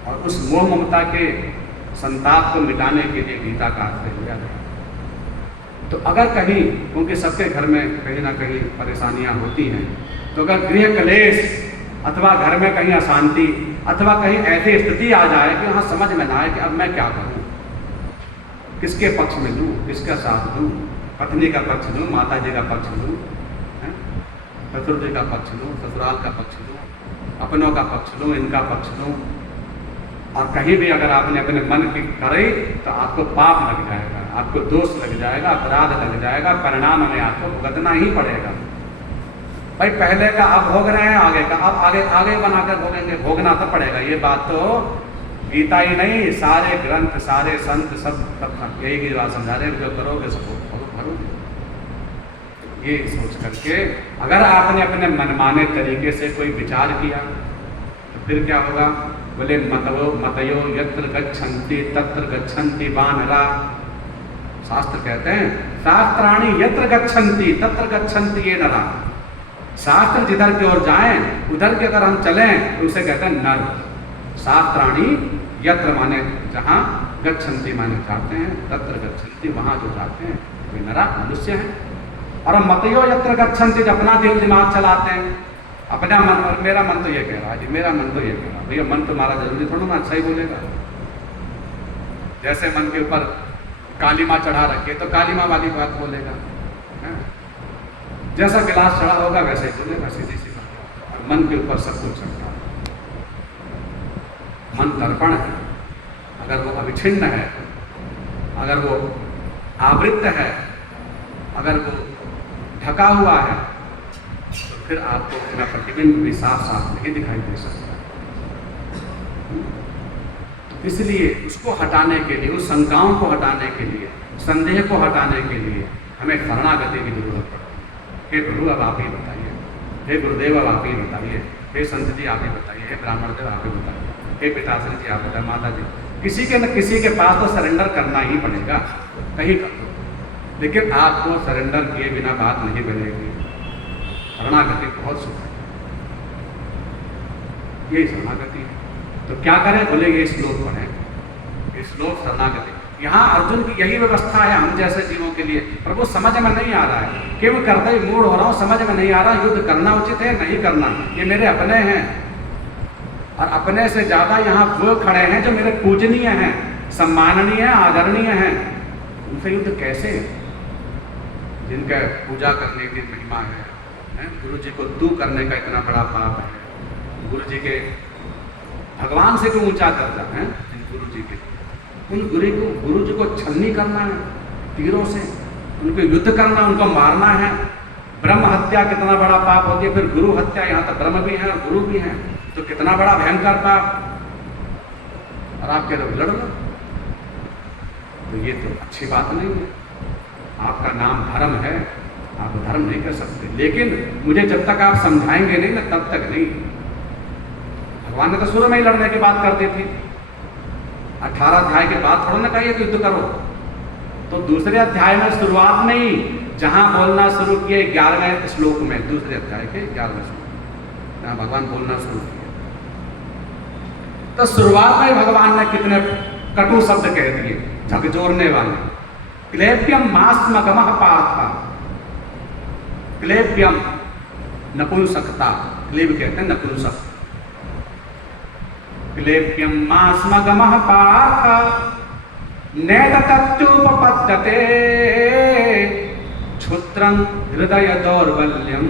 और उस मोह ममता के संताप को मिटाने के लिए गीता का आश्रय लिया गया। तो अगर कहीं, क्योंकि सबके घर में कहीं ना कहीं परेशानियां होती हैं, तो अगर गृह कलेश अथवा घर में कहीं अशांति अथवा कहीं ऐसी स्थिति आ जाए कि वहाँ समझ में ना आए कि अब मैं क्या करूँ, किसके पक्ष में लूँ, किसका साथ लूँ, पत्नी का पक्ष लूँ, माता जी का पक्ष लूँ, ससुर जी का पक्ष लूँ, ससुराल का पक्ष लूँ, अपनों का पक्ष लूँ, इनका पक्ष लूँ। और कहीं भी अगर आपने अपने मन की करे तो आपको पाप लग जाएगा, आपको दोष लग जाएगा, अपराध लग जाएगा, परिणाम में आपको भुगतना ही पड़ेगा। भाई पहले का आप भोग रहे हैं, आगे का आप आगे आगे बनाकर भोगेंगे, भोगना तो पड़ेगा। ये बात तो गीता ही नहीं, सारे ग्रंथ, सारे संत सब यही की बात समझा रहे हैं, जो करोगे सबको भरोगे। ये सोच करके अगर आपने अपने मनमाने तरीके से कोई विचार किया तो फिर क्या होगा? बोले मतयो यत्र गच्छन्ति तत्र गच्छन्ति वानरा। शास्त्र कहते हैं शास्त्राणि यत्र गच्छन्ति तत्र गच्छन्ति ये नरा। शास्त्र जिधर की ओर जाएं उधर के अगर हम चलें तो उसे कहते हैं नर। शास्त्राणि यत्र माने जहाँ, गच्छन्ति माने जाते हैं, तत्र गच्छन्ति वहाँ जो जाते हैं वे नरा मनुष्य हैं। और मतयो यत्र गच्छन्ति अपना दिल दिमाग चलाते हैं, अपना मन, और मेरा मन तो ये कह रहा है जी, मेरा मन तो ये कह रहा है। भैया मन तुम्हारा जरूरी थोड़ा ना अच्छा ही बोलेगा। जैसे मन के ऊपर काली माँ चढ़ा रखे तो काली माँ वाली बात बोलेगा, जैसा गिलास चढ़ा होगा वैसे ही बोलेगा, सीधी सी बात। मन के ऊपर सब कुछ चलता है। मन दर्पण है, अगर वो अविच्छिन्न है, अगर वो आवृत्त है, अगर वो ढका हुआ है, तो फिर आपको अपना प्रतिबिंब भी साफ साफ नहीं दिखाई दे सकता। तो इसलिए उसको हटाने के लिए, उस शंकाओं को हटाने के लिए, संदेह को हटाने के लिए हमें शरणागति की जरूरत पड़ती है। हे गुरु अब आप ही बताइए, हे गुरुदेव अब आप ही बताइए, हे संत जी आप ही बताइए, हे ब्राह्मण देव आप ही बताइए, हे पिताश्री जी आप बताइए, माता जी, किसी के न किसी के पास तो सरेंडर करना ही पड़ेगा, कहीं कर दो। लेकिन आपको सरेंडर किए बिना बात नहीं बनेगी। शरणागति बहुत सुख है, ये शरणागति है। तो क्या करें? बोले ये श्लोक पढ़ें, ये श्लोक शरणागति। यहाँ अर्जुन की यही व्यवस्था है हम जैसे जीवों के लिए। प्रभु समझ में नहीं आ रहा है, केवल करते ही मूड हो रहा हूँ, समझ में नहीं आ रहा, युद्ध करना उचित है नहीं करना, ये मेरे अपने हैं। और अपने से ज्यादा यहाँ वो खड़े हैं जो मेरे पूजनीय हैं, सम्माननीय हैं, आदरणीय हैं। उनसे युद्ध कैसे? जिनका पूजा करने की महिमा है, गुरु जी को तू करने का इतना बड़ा पाप है, गुरु जी के भगवान से भी ऊंचा दर्जा है गुरु जी के, उन गुरु जी को छलनी करना है तीरों से, उनको युद्ध करना, उनको मारना है। ब्रह्म हत्या कितना बड़ा पाप होती है, फिर गुरु हत्या, यहाँ तो ब्रह्म भी है और गुरु भी है, तो कितना बड़ा भयंकर पाप। और आप कह रहे हो लड़ लो, तो ये तो अच्छी बात नहीं है। आपका नाम धर्म है, आप धर्म नहीं कर सकते। लेकिन मुझे जब तक आप समझाएंगे नहीं ना, तब तक नहीं। भगवान ने तो शुरू में ही लड़ने की बात कर दी थी। 18 अध्याय के बाद थोड़ा ना कहिए कि युद्ध करो। तो दूसरे अध्याय में शुरुआत में ही जहां बोलना शुरू किए 11वें श्लोक में, दूसरे अध्याय के 11वें श्लोक, जहां भगवान बोलना शुरू किए, तो शुरुआत में भगवान ने कितने कटु शब्द कह दिए, झकझोरने वाले। क्लेप्यम मास्मगमः पार्थ, क्लेप्यम नपुंसकता, क्लेब कहते हैं नपुंसक। क्लेप्यम मास्मगमः पार्थ नैतत्युपपद्यते क्षुत्रं हृदय दौर्बल्यं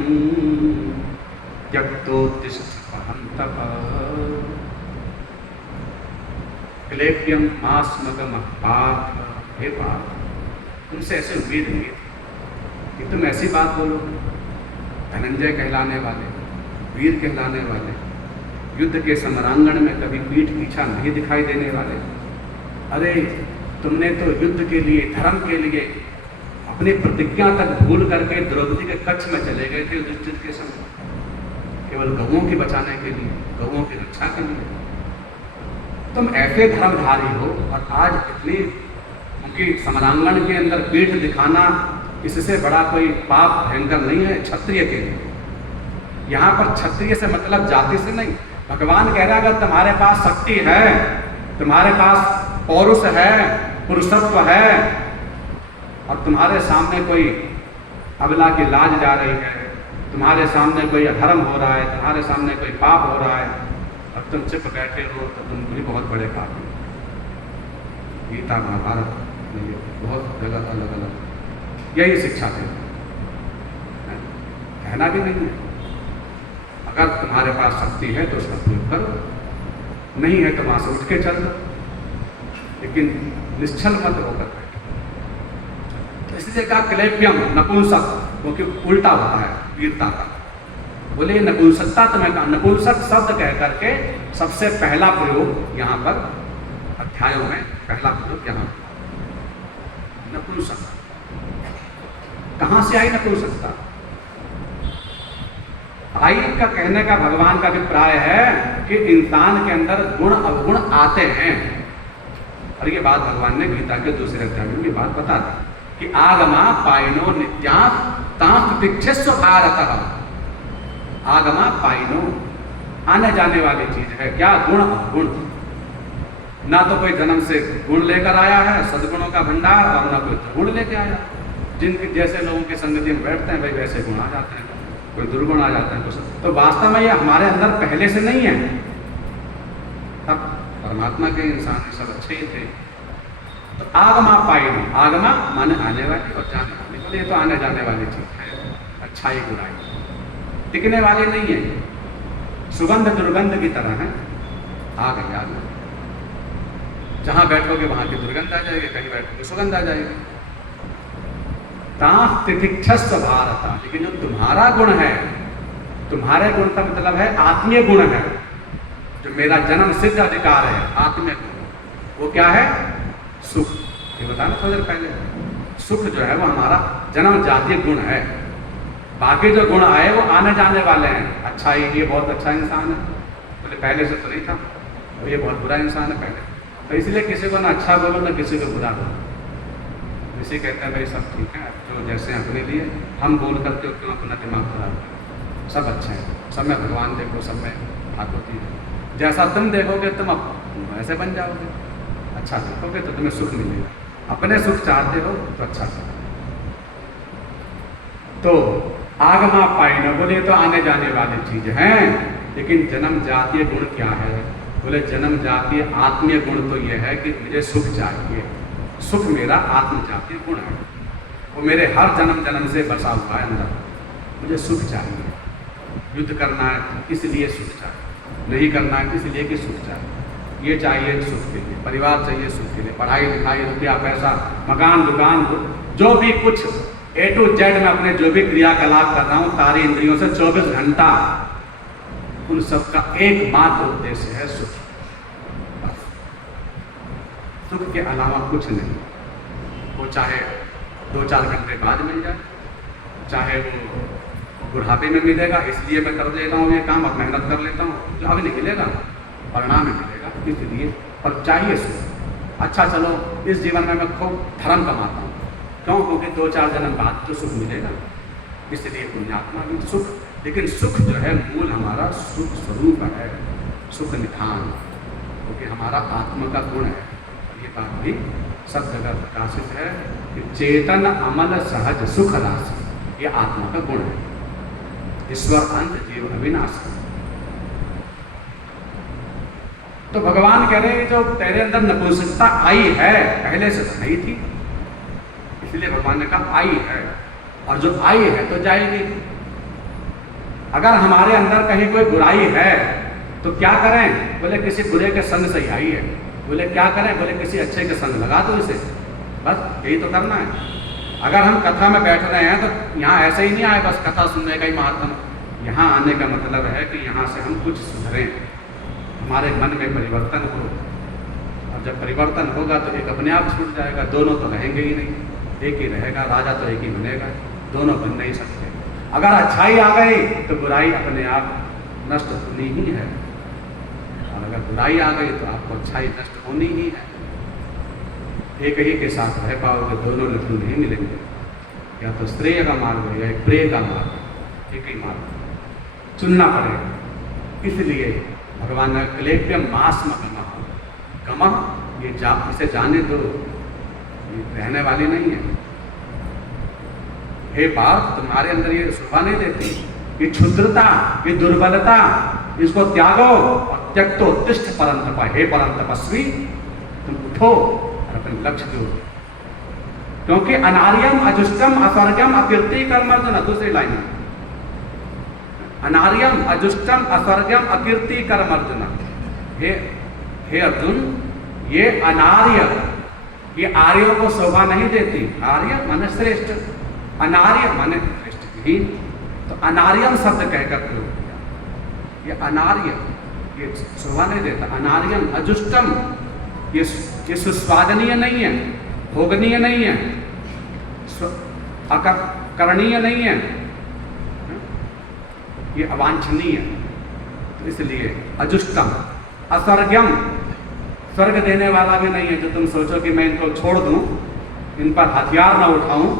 त्यक्तोत्तिष्ठ परन्तप। क्लेप्यम मास्मगमः पार्थ, हे पार्थ, तुमसे ऐसे उम्मीद नहीं थी कि तुम ऐसी बात बोलो। धनंजय कहलाने वाले, वीर कहलाने वाले, युद्ध के समरांगण में कभी पीठ पीछा नहीं दिखाई देने वाले, अरे तुमने तो युद्ध के लिए, धर्म के लिए अपनी प्रतिज्ञा तक भूल करके द्रौपदी के कक्ष में चले गए थे युधिष्ठिर के समय, केवल गौओं की बचाने के लिए, गौओं की रक्षा के लिए। तुम ऐसे धर्मधारी हो और आज इतनी उनकी समरांगण के अंदर पीठ दिखाना, इससे बड़ा कोई पाप भयंकर नहीं है क्षत्रिय के लिए। यहाँ पर क्षत्रिय से मतलब जाति से नहीं। भगवान कह रहा है अगर तुम्हारे पास शक्ति है, तुम्हारे पास पौरुष है, पुरुषत्व है, और तुम्हारे सामने कोई अबला की लाज जा रही है, तुम्हारे सामने कोई अधर्म हो रहा है, तुम्हारे सामने कोई पाप हो रहा है, और तुम चुप बैठे हो, तो तुम भी बहुत बड़े पाप हो। गीता महाभारत बहुत जगह अलग अलग यही शिक्षा देते हैं, कहना भी नहीं है। अगर तुम्हारे पास शक्ति है तो उसका प्रयोग करो, नहीं है तो वहां से उठ के चल दो, लेकिन निश्चल मत होकर बैठो। इसलिए कहा क्लेप्यम नपुंसक, क्योंकि उल्टा होता है वीरता का। बोले नपुंसकता तुम्हें कहा, नपुंसक शब्द कह करके सबसे पहला प्रयोग यहाँ पर अध्यायों में, पहला प्रयोग यहाँ नपुंसक। कहां से आई नपुंसकता? आई का कहने का भगवान का अभिप्राय है कि इंसान के अंदर गुण अवगुण आते हैं। और ये बात भगवान ने गीता के दूसरे अध्याय में ये बात बता दी कि आगमा पाइनो नित्यास तांस तिक्षस्व भारतः। आगमा पाइनो, आने जाने वाली चीज है। क्या? गुण अवगुण। ना तो कोई जन्म से गुण लेकर आया है, सद्गुणों का भंडार, और ना कोई गुण लेके आया। जिनके जैसे लोगों की संगति में बैठते हैं भाई वैसे गुण आ जाते हैं, कोई दुर्गुण आ जाता है कुछ। तो वास्तव में ये हमारे अंदर पहले से नहीं है। तब परमात्मा के इंसान सब अच्छे ही थे। तो आगमा पाइनो, आगमा माने आने वाली और जाने वाली, बोले ये तो आने जाने वाली चीज है, अच्छाई बुराई, टिकने वाली नहीं है। सुगंध दुर्गंध की तरह है। आ गई आग, जहां बैठोगे वहां की दुर्गंध आ जाएगी, कहीं बैठोगे सुगंध आ जाएगी। तांस तितिक्षस्व भारत, लेकिन जो तुम्हारा गुण है, तुम्हारे गुण का मतलब है आत्मीय गुण है, जो मेरा जन्म सिद्ध अधिकार है, आत्मीय गुण, वो क्या है? सुख। ये बताना थोड़ी देर पहले, सुख जो है वो हमारा जन्म जातीय गुण है। बाकी जो गुण आए वो आने जाने वाले हैं। अच्छा ये बहुत अच्छा इंसान है, बोले पहले से तो नहीं था, और ये बहुत बुरा इंसान है पहले। तो इसलिए किसी को ना अच्छा बोलो ना किसी को बुरा बोलो। इसी कहते हैं भाई सब ठीक है, जो जैसे अपने लिए हम बोल करके क्यों अपना दिमाग खराब करो, सब अच्छे हैं, सब में भगवान देखो, सब में ठाकुर जी है। जैसा तुम देखोगे तुम वैसे बन जाओगे। अच्छा देखोगे तो तुम्हें सुख मिलेगा, अपने सुख चाहते हो तो अच्छा सुख। तो आगमा पाइना, बोले तो आने जाने वाली चीज है, लेकिन जन्म जातीय गुण क्या है? बोले जन्म जातीय आत्मीय गुण तो यह है कि मुझे सुख चाहिए। सुख मेरा आत्म जातीय गुण है, वो मेरे हर जन्म जन्म से बसा हुआ है अंदर। मुझे सुख चाहिए, युद्ध करना है इसलिए सुख चाहिए, नहीं करना है इसलिए कि सुख चाहिए। ये चाहिए सुख के लिए, परिवार चाहिए सुख के लिए, पढ़ाई लिखाई, रुपया पैसा, मकान दुकान, जो भी कुछ A to Z में अपने जो भी क्रियाकलाप कर रहा हूं सारी इंद्रियों से 24 घंटा, उन सब का एकमात्र उद्देश्य है सुख। बस सुख के अलावा कुछ नहीं। वो चाहे 2-4 घंटे बाद मिल जाए, चाहे वो बुढ़ापे में मिलेगा इसलिए मैं कर लेता हूँ ये काम, अब मेहनत कर लेता हूँ, जो अभी नहीं मिलेगा परिणाम में मिलेगा, इसलिए पर चाहिए सुख। अच्छा चलो इस जीवन में मैं खूब धर्म कमाता हूँ, क्यों? क्योंकि 2-4 जन्म बाद तो सुख मिलेगा, इसलिए पुण्यात्मा भी सुख। लेकिन सुख जो है मूल हमारा सुख स्वरूप है, सुख निधान, क्योंकि हमारा आत्मा का गुण है। ये बात भी सब जगह प्रकाशित है कि चेतन अमल सहज सुख राशि, ये आत्मा का गुण है। ईश्वर अंत जीव अविनाशी। तो भगवान कह रहे हैं जो तेरे अंदर नपुंसकता आई है पहले से तो नहीं थी, इसलिए भगवान ने कहा आई है, और जो आई है तो जाएगी। अगर हमारे अंदर कहीं कोई बुराई है तो क्या करें? बोले किसी बुरे के संग से ही आई है। बोले क्या करें? बोले किसी अच्छे के संग लगा दो इसे, बस यही तो करना है। अगर हम कथा में बैठ रहे हैं तो यहाँ ऐसे ही नहीं आए बस कथा सुनने का ही महात्म। यहाँ आने का मतलब है कि यहाँ से हम कुछ सुधरें, हमारे मन में परिवर्तन हो, और जब परिवर्तन होगा तो एक अपने आप छूट जाएगा। दोनों तो रहेंगे ही नहीं, एक ही रहेगा, राजा तो एक ही बनेगा, दोनों बन नहीं सकते। अगर अच्छाई आ गई तो बुराई अपने आप नष्ट होनी ही है, और अगर बुराई आ गई तो आपको अच्छाई नष्ट होनी ही है। एक ही के साथ रह पाओगे, दोनों लड्डू नहीं मिलेंगे, या तो श्रेय का मार्ग है या एक प्रेय का मार्ग, एक ही मार्ग चुनना पड़ेगा। इसलिए भगवान ने क्लेप्यम मास गमः, गमः ये इसे जाने दो, ये रहने वाली नहीं है। हे पार्थ तुम्हारे अंदर ये शोभा नहीं देती, ये क्षुद्रता, ये दुर्बलता, इसको त्यागो और त्यक्तो उत्तिष्ठ परंतप। हे परम तपस्वी तुम उठो और अपने लक्ष्य दो, क्योंकि अनार्यम अजुष्टम अस्वर्गम अकीर्ति कर्मर्जन। दूसरी लाइन में अनार्यम अजुष्टम अस्वर्गम अकीर्ति कर्मर्जन। हे अर्जुन, ये अनार्य, ये आर्यों को शोभा नहीं देती। आर्य माने श्रेष्ठ, अनार्य माने श्रेष्ठहीन। तो अनार्यम शब्द कहकर प्रयोग किया। ये अनार्य ये शोभा नहीं देता। अनार्यम अजुष्टम ये सुस्वादनीय नहीं है, भोगनीय नहीं है, करणीय नहीं है, ये अवांछनीय है। तो इसलिए अजुष्टम। अस्वर्गम स्वर्ग देने वाला भी नहीं है, जो तुम सोचो कि मैं इनको छोड़ दूं, इन पर हथियार ना उठाऊं,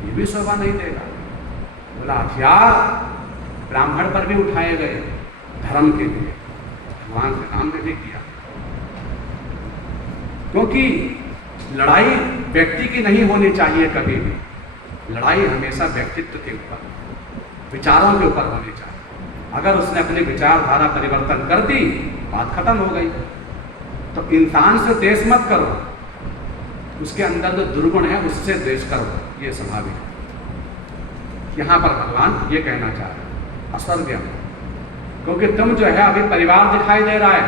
ये भी शोभा नहीं देगा। बोला हथियार ब्राह्मण पर भी उठाए गए धर्म के लिए, भगवान के नाम में भी किया, क्योंकि लड़ाई व्यक्ति की नहीं होनी चाहिए कभी भी। लड़ाई हमेशा व्यक्तित्व के ऊपर, विचारों के ऊपर होनी चाहिए। अगर उसने अपनी विचारधारा परिवर्तन कर दी, बात खत्म हो गई। तो इंसान से द्वेष मत करो, उसके अंदर जो दुर्गुण है उससे द्वेष करो, ये स्वाभाविक है। यहाँ पर भगवान ये कहना चाह रहे हैं अस्वर्गम, क्योंकि तुम जो है अभी परिवार दिखाई दे रहा है,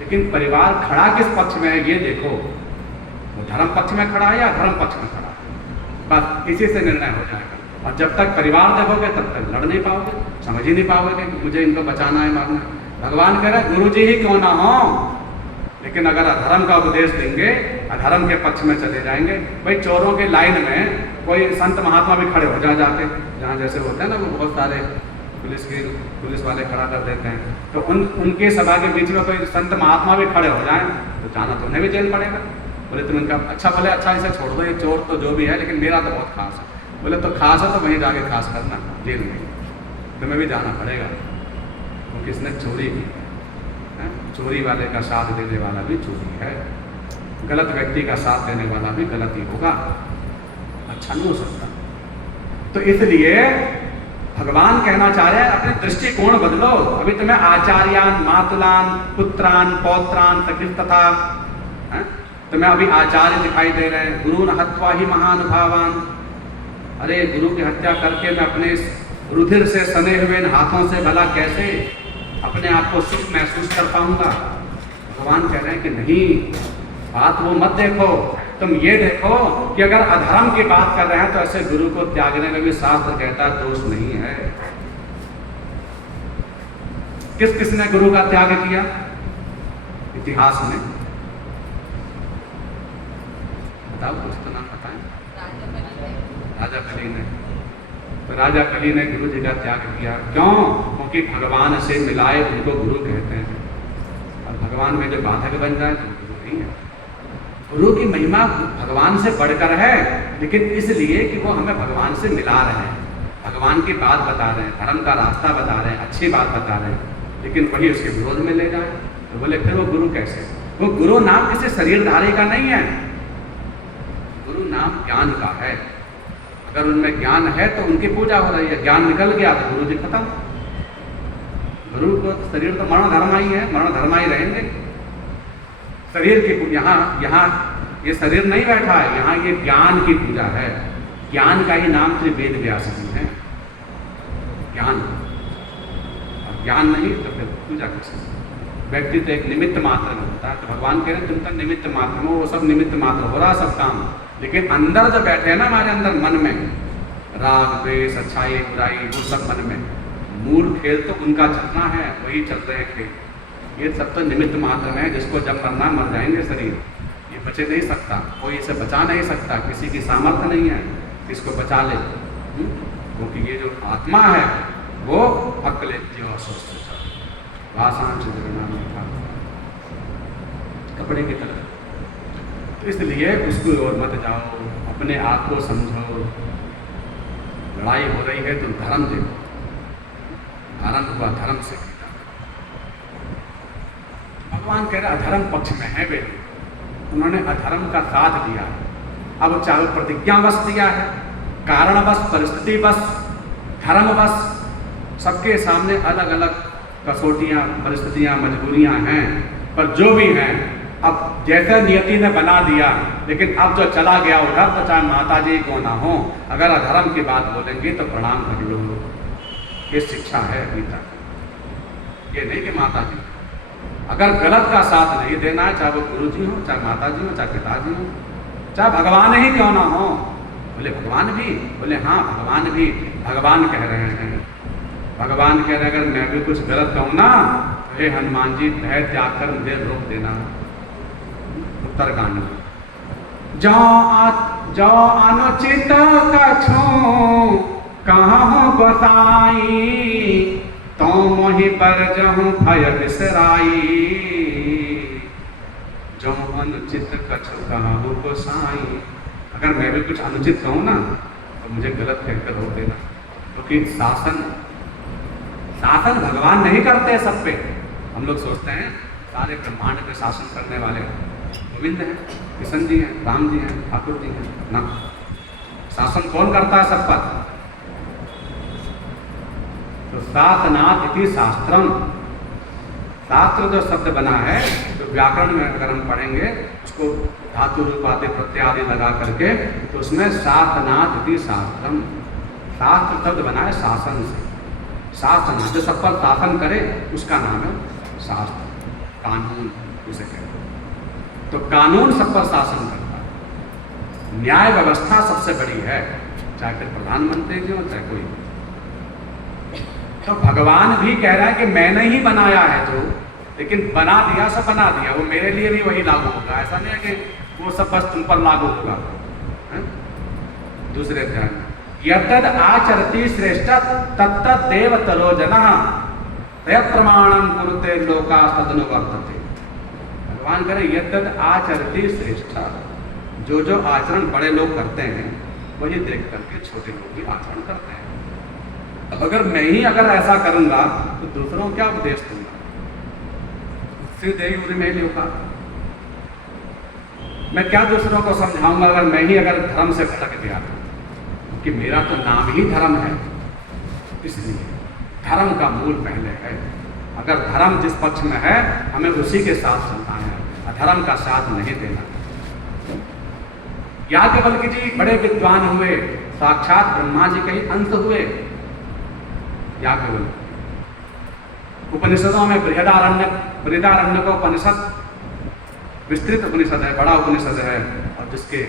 लेकिन परिवार खड़ा किस पक्ष में है ये देखो। वो धर्म पक्ष में खड़ा है या धर्म पक्ष में खड़ा है, बस इसी से निर्णय हो जाएगा। और जब तक परिवार देखोगे तब तक लड़ नहीं पाओगे, समझ ही नहीं पाओगे कि मुझे इनको बचाना है, मारना है। भगवान कह रहे गुरु जी ही क्यों ना हो, लेकिन अगर अधर्म का उपदेश देंगे, अधर्म के पक्ष में चले जाएंगे। भाई चोरों के लाइन में कोई संत महात्मा भी खड़े हो जाके, जहाँ जैसे होते हैं ना, वो बहुत सारे पुलिस वाले खड़ा कर देते हैं, तो उनके सभा के बीच में कोई संत महात्मा भी खड़े हो जाएं तो जाना तो उन्हें भी जेल पड़ेगा। बोले तुम इनका अच्छा, बोले अच्छा इसे छोड़ दो, ये चोर तो जो भी है, लेकिन मेरा तो बहुत खास है। बोले तो खास है तो वहीं जाके खास करना, जेल में तुम्हें भी जाना पड़ेगा, क्योंकि इसने चोरी की। चोरी वाले का साथ देने वाला भी चोरी है, गलत व्यक्ति का साथ देने वाला भी गलत ही होगा, अच्छा नहीं हो सकता। तो इसलिए भगवान कहना चाह रहे हैं अपने दृष्टिकोण बदलो। अभी तुम्हें आचार्यान, मातुलान, पुत्रान, पौत्रान, सकृतता, तुम्हें अभी आचार्य दिखाई दे रहे हैं। गुरु न हत्वा ही महानुभावान, अरे गुरु की हत्या करके मैं अपने रुधिर से सने हुए इन हाथों से भला कैसे अपने आप को सुख महसूस कर पाऊंगा। भगवान कह रहे हैं कि नहीं, बात वो मत देखो, तुम ये देखो कि अगर अधर्म की बात कर रहे हैं तो ऐसे गुरु को त्यागने में भी शास्त्र कहता है दोष नहीं है। किसने गुरु का त्याग किया इतिहास में? बताओ, कुछ तो नाम बताएं। राजा कली ने। तो राजा कली ने गुरु जी का त्याग किया। क्यों? क्योंकि भगवान से मिलाए उनको गुरु कहते हैं, और भगवान में जो बाधक बन जाए तो गुरु नहीं है। गुरु की महिमा भगवान से बढ़कर है, लेकिन इसलिए कि वो हमें भगवान से मिला रहे हैं, भगवान की बात बता रहे हैं, धर्म का रास्ता बता रहे हैं, अच्छी बात बता रहे हैं, लेकिन वही उसके विरोध में ले जाए तो बोले फिर वो गुरु कैसे? वो गुरु नाम किसी शरीरधारी का नहीं है, गुरु नाम ज्ञान का है। अगर उनमें ज्ञान है तो उनकी पूजा हो रही है, ज्ञान निकल गया तो गुरु जी खत्म। गुरु को शरीर तो मरण धर्मा ही है, मरण धर्मा ही रहेंगे। शरीर की यहाँ ये शरीर नहीं बैठा है, यहाँ ये ज्ञान की पूजा है। ज्ञान का ही नाम श्री वेद व्यास जी है, ज्ञान। और ज्ञान नहीं तो फिर पूजा कैसे? व्यक्ति तो एक निमित्त मात्र में होता है। तो भगवान कह रहे हैं तुम तो निमित्त मात्र हो, वो सब निमित्त मात्र हो रहा सब काम, लेकिन अंदर जो बैठे हैं ना हमारे अंदर मन में, राग द्वेष अच्छाई बुराई वो सब मन में, मूल खेल तो उनका चलना है, वही चल रहे हैं खेल। ये सब तो निमित्त मात्र में है, जिसको जब मरना मर जाएंगे शरीर, ये बचे नहीं सकता, कोई इसे बचा नहीं सकता, किसी की सामर्थ्य नहीं है इसको बचा ले, क्योंकि ये जो आत्मा है वो अकले जीवा स्वस्थ भाषांश कपड़े की तरह। तो इसलिए उसको और मत जाओ, अपने आप को समझो। लड़ाई हो रही है तो धर्म देखो, आरंभ हुआ धर्म से। भगवान कह रहे अधर्म पक्ष में है वे, उन्होंने अधर्म का साथ दिया है। अब चाहे प्रतिज्ञावश दिया है, कारणवश, परिस्थितिवश, धर्मवश, सबके सामने अलग अलग कसौटियाँ, परिस्थितियाँ, मजबूरियाँ हैं, पर जो भी हैं अब जैसे नियति ने बना दिया, लेकिन अब जो चला गया उधर तो चाहे माता जी को ना हो, अगर अधर्म की बात बोलेंगी तो प्रणाम कर लो। ये शिक्षा है अभी तक, ये नहीं कि माता जी। अगर गलत का साथ नहीं देना है, चाहे वो गुरु जी हो, चाहे माता जी हो, चाहे पिताजी हो, चाहे भगवान ही क्यों ना हो। बोले भगवान भी? बोले हाँ भगवान भी। भगवान कह रहे हैं, भगवान कह रहे हैं अगर मैं भी कुछ गलत कहूँ ना तो हे हनुमान जी भय त्याग कर मुझे रोक देना। उत्तरकांड जो अनुचित कछु कहाँ बसाई, तो मोहि पर जहूँ भय बिसराई। जो अनुचित कछु कहाँ बसाई, अगर मैं भी कुछ अनुचित कहूँ ना तो मुझे गलत कहकर रोक देना, क्योंकि शासन भगवान नहीं करते सब पे। हम लोग सोचते हैं सारे ब्रह्मांड पे शासन करने वाले गोविंद हैं, किशन जी हैं, राम जी हैं, ठाकुर जी हैं ना। शासन कौन करता है सब पर? तो शासनात् इति शास्त्रम, शास्त्र जो शब्द बना है तो व्याकरण में अगर हम पढ़ेंगे उसको धातु रूप आदि प्रत्यय आदि लगा करके, तो उसमें शासनात् इति शास्त्रम, शास्त्र शब्द बना है शासन से। शासन जो सब पर शासन करे उसका नाम है शास्त्र, कानून उसे कहते हैं। तो कानून सब पर शासन करता है, न्याय व्यवस्था सबसे बड़ी है, चाहे फिर प्रधानमंत्री जी हो चाहे कोई। तो भगवान भी कह रहा है कि मैंने ही बनाया है जो, लेकिन बना दिया सब बना दिया, वो मेरे लिए भी वही लागू होगा। ऐसा नहीं है कि वो सब बस तुम पर लागू होगा। दूसरे अध्याय में यद्यद आचरति श्रेष्ठ तत्तद देवतरो जनः तय प्रमाणम कुरुते लोकास्तदनुवर्तते। भगवान कह रहे यद्यद आचरति श्रेष्ठ, जो जो आचरण बड़े लोग करते हैं वही देख करके छोटे लोग भी आचरण करते हैं। अब अगर मैं ही अगर ऐसा करूंगा तो दूसरों को क्या उपदेश दूंगा? सिर्फ में होगा, मैं क्या दूसरों को समझाऊंगा अगर मैं ही अगर धर्म से भटक गया? कि मेरा तो नाम ही धर्म है, इसलिए धर्म का मूल पहले है। अगर धर्म जिस पक्ष में है हमें उसी के साथ चलना है, अधर्म का साथ नहीं देना। याज्ञवल्क्य जी बड़े विद्वान हुए, साक्षात ब्रह्मा जी के ही अंश हुए याज्ञवल्क्य। उपनिषदों में बृहदारण्यक उपनिषद विस्तृत उपनिषद है, बड़ा उपनिषद है, और और जिसके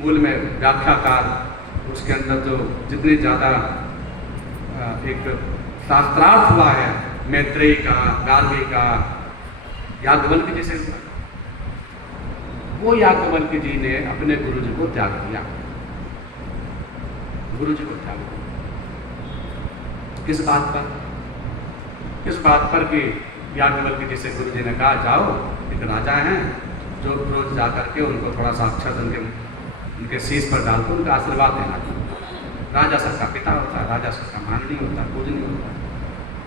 मूल में व्याख्याकार उसके अंदर जो जितनी ज़्यादा एक शास्त्रार्थ हुआ है, मैत्रेयी का, गार्गी का, याज्ञवल्क्य जी से, वो याज्ञवल्क्य जी ने अपने गुरु जी को त्याग दिया। गुरु जी को त्याग दिया किस बात पर? किस बात पर कि याज्ञवल्क्य जी से गुरु जी ने कहा, जाओ एक राजा हैं, जो रोज जा करके उनको थोड़ा सा अक्षत उनके शीश पर डालकर उनका आशीर्वाद देना। राजा सबका पिता होता है, राजा सबका माननीय होता है, पूजनीय होता है।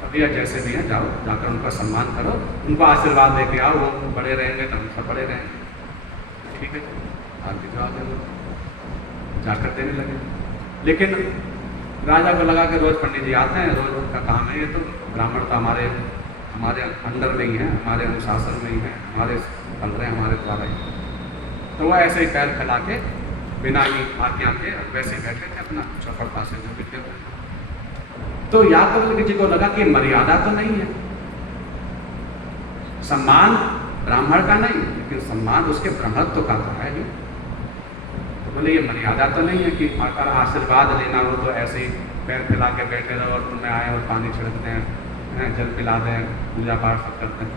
अब यह जैसे भी हैं, जाओ जाकर उनका सम्मान करो, उनको आशीर्वाद देके आओ, वो बड़े रहेंगे तो हम सब बड़े रहेंगे। ठीक है, आगे जो आगे वो जाकर देने लगे। लेकिन राजा को लगा कि रोज पंडित जी आते हैं, रोज उनका काम है, ये तो ब्राह्मण तो हमारे अंडर में ही है, हमारे अनुशासन में ही है, हमारे पल रहे हैं, हमारे द्वारा ही। तो वह ऐसे ही पैर फैला के बिना ही आज्ञा के वैसे बैठे थे अपना चौपड़ पास जो विद्या। तो याज्ञवल्क्य जी को लगा कि मर्यादा तो नहीं है, सम्मान ब्राह्मण का नहीं, लेकिन सम्मान उसके ब्रह्मत्व का तो है ही। तो बोले ये मर्यादा तो नहीं है कि आकर आशीर्वाद लेना हो तो ऐसे ही पैर फैला के बैठे रहो और तुम्हें आए और पानी छिड़कते हैं, जल पिला दें, पूजा पाठ सब करते हैं।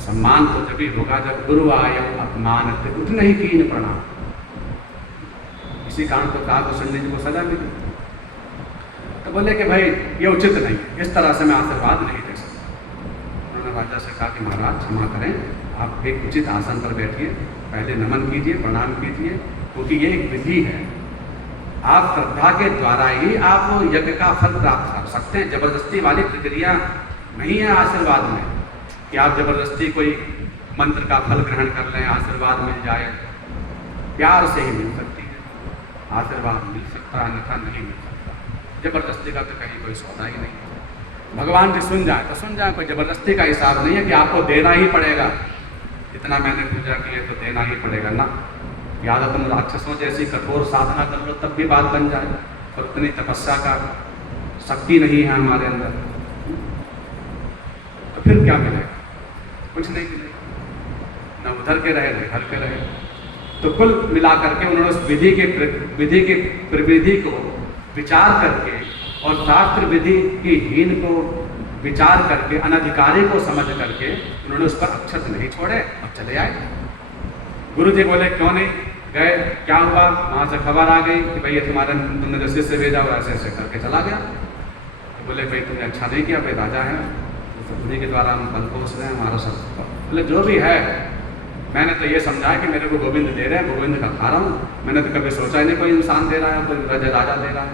सम्मान तो जब ही होगा जब गुरु आए अपमान उतने ही कीन प्रणाम। इसी कारण तो कहा कुशंडी जी को सजा मिली। तो बोले कि भाई ये उचित नहीं है, इस तरह से मैं आशीर्वाद नहीं दे सकता। उन्होंने राजा से कहा कि महाराज क्षमा करें, आप एक उचित आसन पर बैठिए, पहले नमन कीजिए, प्रणाम कीजिए, क्योंकि ये एक विधि है। आप श्रद्धा के द्वारा ही आप यज्ञ का फल प्राप्त कर सकते हैं। जबरदस्ती वाली प्रक्रिया नहीं है आशीर्वाद में कि आप जबरदस्ती कोई मंत्र का फल ग्रहण कर लें, आशीर्वाद मिल जाए। प्यार से ही मिल सकती है आशीर्वाद, मिल सकता है, अन्यथा नहीं मिल सकता। जबरदस्ती का तो कहीं कोई सौदा ही नहीं। भगवान जी सुन जाए तो सुन जाए, कोई जबरदस्ती का हिसाब नहीं है कि आपको देना ही पड़ेगा, इतना मैंने पूजा की है तो देना ही पड़ेगा ना। या तो तुम राक्षसों जैसी कठोर साधना कर लो तब भी बात बन जाए, तो इतनी तपस्या का शक्ति नहीं है हमारे अंदर, तो फिर क्या मिलेगा? कुछ नहीं मिलेगा, न उधर के रहे न इधर के रहे। तो कुल मिलाकर के उन्होंने उस विधि के प्रविधि को विचार करके और शास्त्र विधि की हीन को विचार करके, अनधिकारी को समझ करके उन्होंने उस पर अक्षत नहीं छोड़े और चले आए। गुरु जी बोले क्यों नहीं गए, क्या हुआ? वहाँ से खबर आ गई कि भाई ये तुमने जो शिष्य भेजा वो ऐसे ऐसे करके चला गया। तो बोले भाई तुमने अच्छा नहीं किया, भाई राजा है, उन्हीं के द्वारा हम बल पोस रहे हैं, हमारा सब। बोले जो भी है, मैंने तो ये समझा कि मेरे को गोविंद दे रहे हैं, गोविंद का खा रहा हूँ, मैंने तो कभी सोचा ही नहीं कोई इंसान दे रहा है, कोई राजा दे रहा है।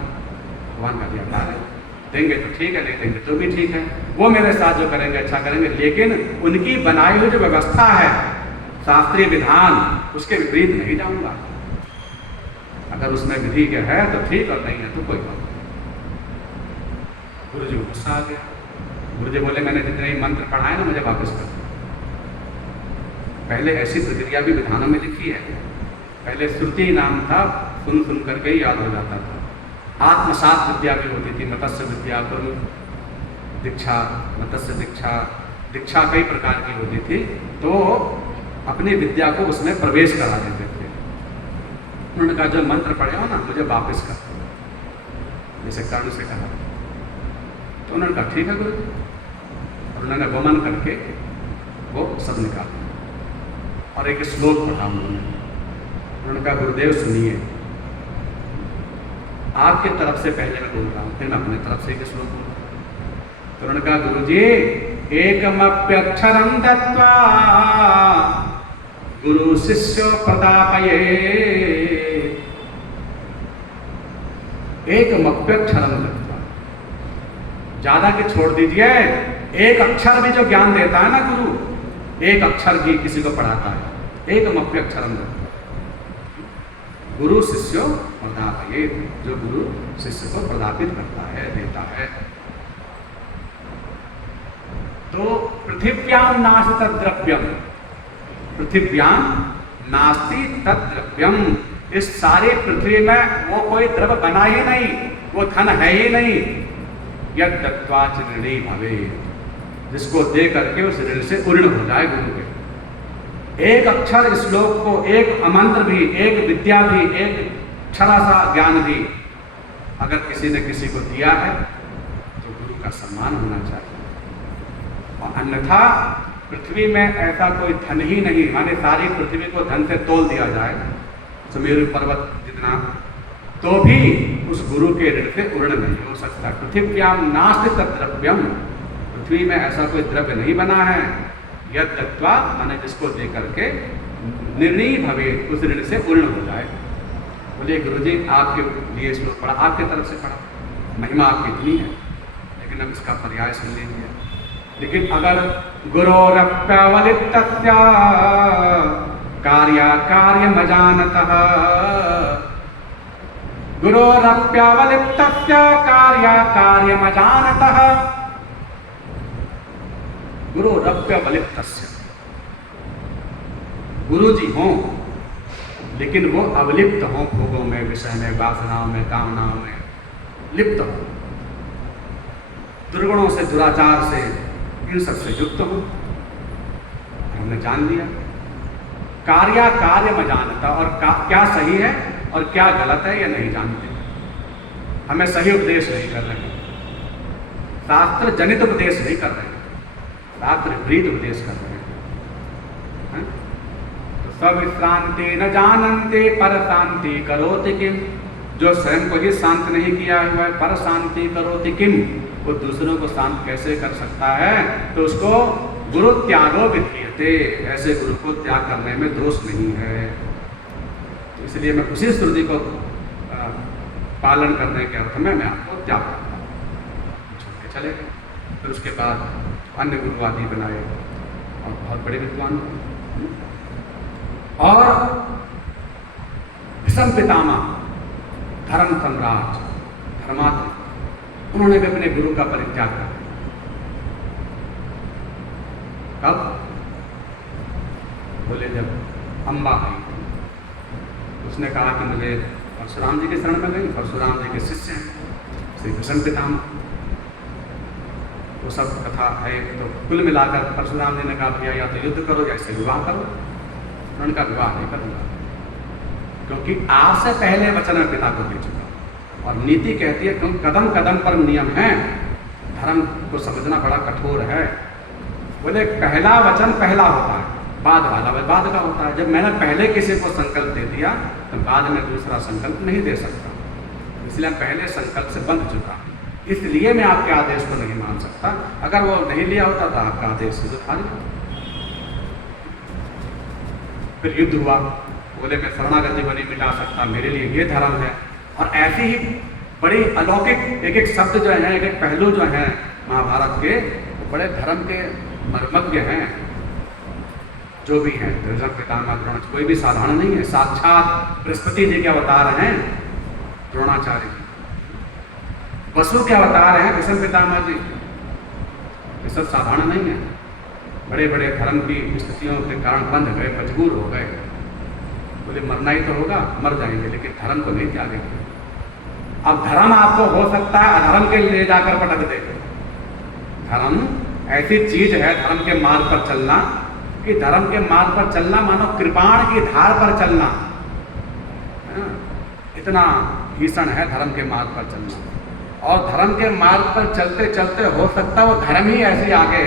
भगवान का दिया खा रहे हैं, देंगे तो ठीक है, नहीं देंगे तो भी ठीक है, वो मेरे साथ जो करेंगे अच्छा करेंगे, लेकिन उनकी बनाई हुई जो व्यवस्था है, शास्त्रीय विधान, उसके विपरीत नहीं जाऊंगा। अगर उसमें विधि के है तो ठीक, और नहीं है तो कोई बात नहीं। गुरु जी को गुस्सा आ गया। गुरु जी बोले मैंने जितने ही मंत्र पढ़ाए ना, मुझे वापस कर दो। पहले ऐसी प्रक्रिया भी विधानों में लिखी है, पहले श्रुति नाम था, सुन सुन करके ही याद हो जाता था। आत्मसात विद्या भी होती थी, मत्स्य विद्या, गुरु दीक्षा, मत्स्य दीक्षा, दीक्षा कई प्रकार की होती थी। तो अपनी विद्या को उसमें प्रवेश करा देते थे। उन्होंने कहा जो मंत्र पढ़े हो ना, मुझे वापस कर दो, जैसे कर्ण से कहा। तो उन्होंने कहा ठीक है गुरु, और उन्होंने वमन करके वो सब निकाला और एक श्लोक पढ़ा उन्होंने कहा गुरुदेव सुनिए, आपके तरफ से पहले मैं बोल रहा हूँ, फिर मैं अपने तरफ से एक श्लोक बोल। तो उन्होंने कहा गुरुजी, एकमप्यक्षरं दत्वा गुरु शिष्य प्रतापये, एकमप्यक्षरं दत्वा, ज्यादा के छोड़ दीजिए, एक अक्षर भी जो ज्ञान देता है ना गुरु, एक अक्षर भी किसी को पढ़ाता है, एकमप्यक्षरं दत्वा गुरु शिष्य प्रदापये, जो गुरु शिष्य को प्रदापित करता है, देता है। तो पृथिव्याम नास्ति तद्द्रव्यम, पृथिव्याम नास्ति तद्द्रव्यम, इस सारे पृथ्वी में वो कोई द्रव्य बना ही नहीं, वो धन है ही नहीं। यद दत्वा च ऋणी भवेत्, जिसको दे करके उस ऋण से उऋण हो जाए गुरु के। एक अक्षर श्लोक को, एक मंत्र भी, एक विद्या भी, एक क्षरा सा ज्ञान भी अगर किसी ने किसी को दिया है तो गुरु का सम्मान होना चाहिए। और अन्यथा पृथ्वी में ऐसा कोई धन ही नहीं, माने सारी पृथ्वी को धन से तोल दिया जाए, सुमेरु पर्वत जितना, तो भी उस गुरु के ऋण से उर्ण नहीं हो सकता। पृथ्व्याम नास्ति तद्द्रव्यम, पृथ्वी में ऐसा कोई द्रव्य नहीं बना है यद दत्वा, माने जिसको दे करके निर्णय भवे, उस ऋण से उर्ण हो जाए। बोले गुरुजी आपके लिए श्लोक पढ़ा, आपके तरफ से पढ़ा, महिमा आपकी इतनी है, लेकिन अब इसका पर्याय सुन लीजिए। लेकिन अगर गुरोरप्यवलिप्तस्य कार्याकार्यमजानतः, गुरोरप्यवलिप्तस्य कार्याकार्यमजानतः, गुरोरप्यवलिप्तस्य, गुरु जी हों लेकिन वो अवलिप्त हों, भोगों में, विषय में, वासनाओं में, कामनाओं में लिप्त हो, दुर्गुणों से, दुराचार से, इन सबसे युक्त हो। हमने जान लिया कार्या कार्य में जानता, और क्या सही है और क्या गलत है ये नहीं जानते। हमें सही उपदेश नहीं कर रहे हैं, शास्त्र जनित उपदेश नहीं कर रहे हैं, शास्त्र विपरीत उपदेश कर रहे हैं। सविश्रांति न जानन्ते पर शांति करोति किम, जो स्वयं को ही शांत नहीं किया हुआ है, पर शांति करोति किम, वो दूसरों को शांत कैसे कर सकता है? तो उसको गुरु त्यागो विधीयते, ऐसे गुरु को त्याग करने में दोष नहीं है। तो इसलिए मैं उसी श्रुति को पालन करने के अर्थ में मैं आपको त्याग करता हूँ, छोड़ के चले गए। फिर उसके बाद अन्य गुरुवादी बनाए और बहुत बड़े विद्वान हुए। और भीष्म पितामह, धर्म सम्राट, धर्मात्मा, उन्होंने भी अपने गुरु का परित्याग कर दिया। कब? बोले जब अम्बा आई, उसने कहा कि मुझे परशुराम जी के शरण में गई, परशुराम जी के शिष्य हैं श्री भीष्म पितामह। वो सब कथा है। तो कुल मिलाकर परशुराम जी ने कहा भैया या तो युद्ध करो या इससे विवाह करो। उन्होंने कहा विवाह नहीं करूँगा, क्योंकि आज से पहले वचन में पिता को दे चुका, और नीति कहती है क्योंकि कदम कदम पर नियम है, धर्म को समझना बड़ा कठोर है। बोले पहला वचन पहला होता है, बाद वाला बाद का होता है। जब मैंने पहले किसी को संकल्प दे दिया तो बाद में दूसरा संकल्प नहीं दे सकता, इसलिए पहले संकल्प से बंध चुका, इसलिए मैं आपके आदेश को नहीं मान सकता। अगर वो नहीं लिया होता तो आपका आदेश से खारिज होता। फिर युद्ध हुआ। बोले मैं शरणागति को नहीं मिटा सकता, मेरे लिए ये धर्म है। और ऐसी ही बड़ी अलौकिक एक एक शब्द जो है, एक एक पहलू जो हैं महाभारत के, वो बड़े धर्म के मर्मज्ञ हैं। जो भी हैं भीष्म पितामह, द्रोण, कोई भी साधारण नहीं है। साक्षात बृहस्पति जी के अवतार हैं द्रोणाचार्य जी, वसु के अवतार हैं भीष्म पितामह जी। ये सब साधारण नहीं है। बड़े बड़े धर्म की स्थितियों के कारण बंध गए, मजबूर हो गए। बोले मरना ही तो होगा, मर जाएंगे, लेकिन धर्म को नहीं त्यागेंगे। अब धर्म आपको हो सकता है अधर्म के ले जाकर पटक दे। धर्म ऐसी चीज है, धर्म के मार्ग पर चलना, कि धर्म के मार्ग पर चलना मानो कृपाण की धार पर चलना, इतना भीषण है धर्म के मार्ग पर चलना। और धर्म के मार्ग पर चलते चलते हो सकता है वो धर्म ही ऐसी आगे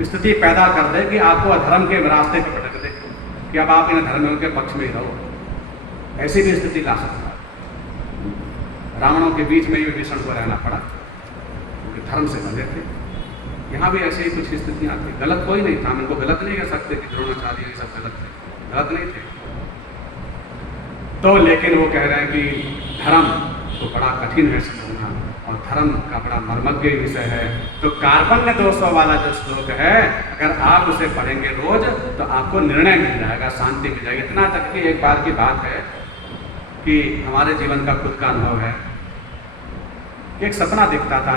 स्थिति पैदा कर दे कि आपको अधर्म के रास्ते पर पटक दे, कि अब आप इन धर्मियों के पक्ष में ही रहो। ऐसी भी स्थिति ला सकता है। रावणों के बीच में ही विभीषण को रहना पड़ा, क्योंकि धर्म से बंधे थे। यहाँ भी ऐसी ही कुछ स्थितियाँ थी। गलत कोई नहीं था, हम इनको गलत नहीं कह सकते कि द्रोणाचार्य ये सब गलत थे, गलत नहीं थे। तो लेकिन वो कह रहे हैं कि धर्म तो बड़ा कठिन है समझना, और धर्म का बड़ा मर्मज्ञ विषय है। तो कार्पण्य 200 वाला जो श्लोक है, अगर आप उसे पढ़ेंगे रोज तो आपको निर्णय मिल जाएगा, शांति मिल जाएगी। इतना तक कि एक बार की बात है कि हमारे जीवन का खुद का अनुभव है। एक सपना दिखता था,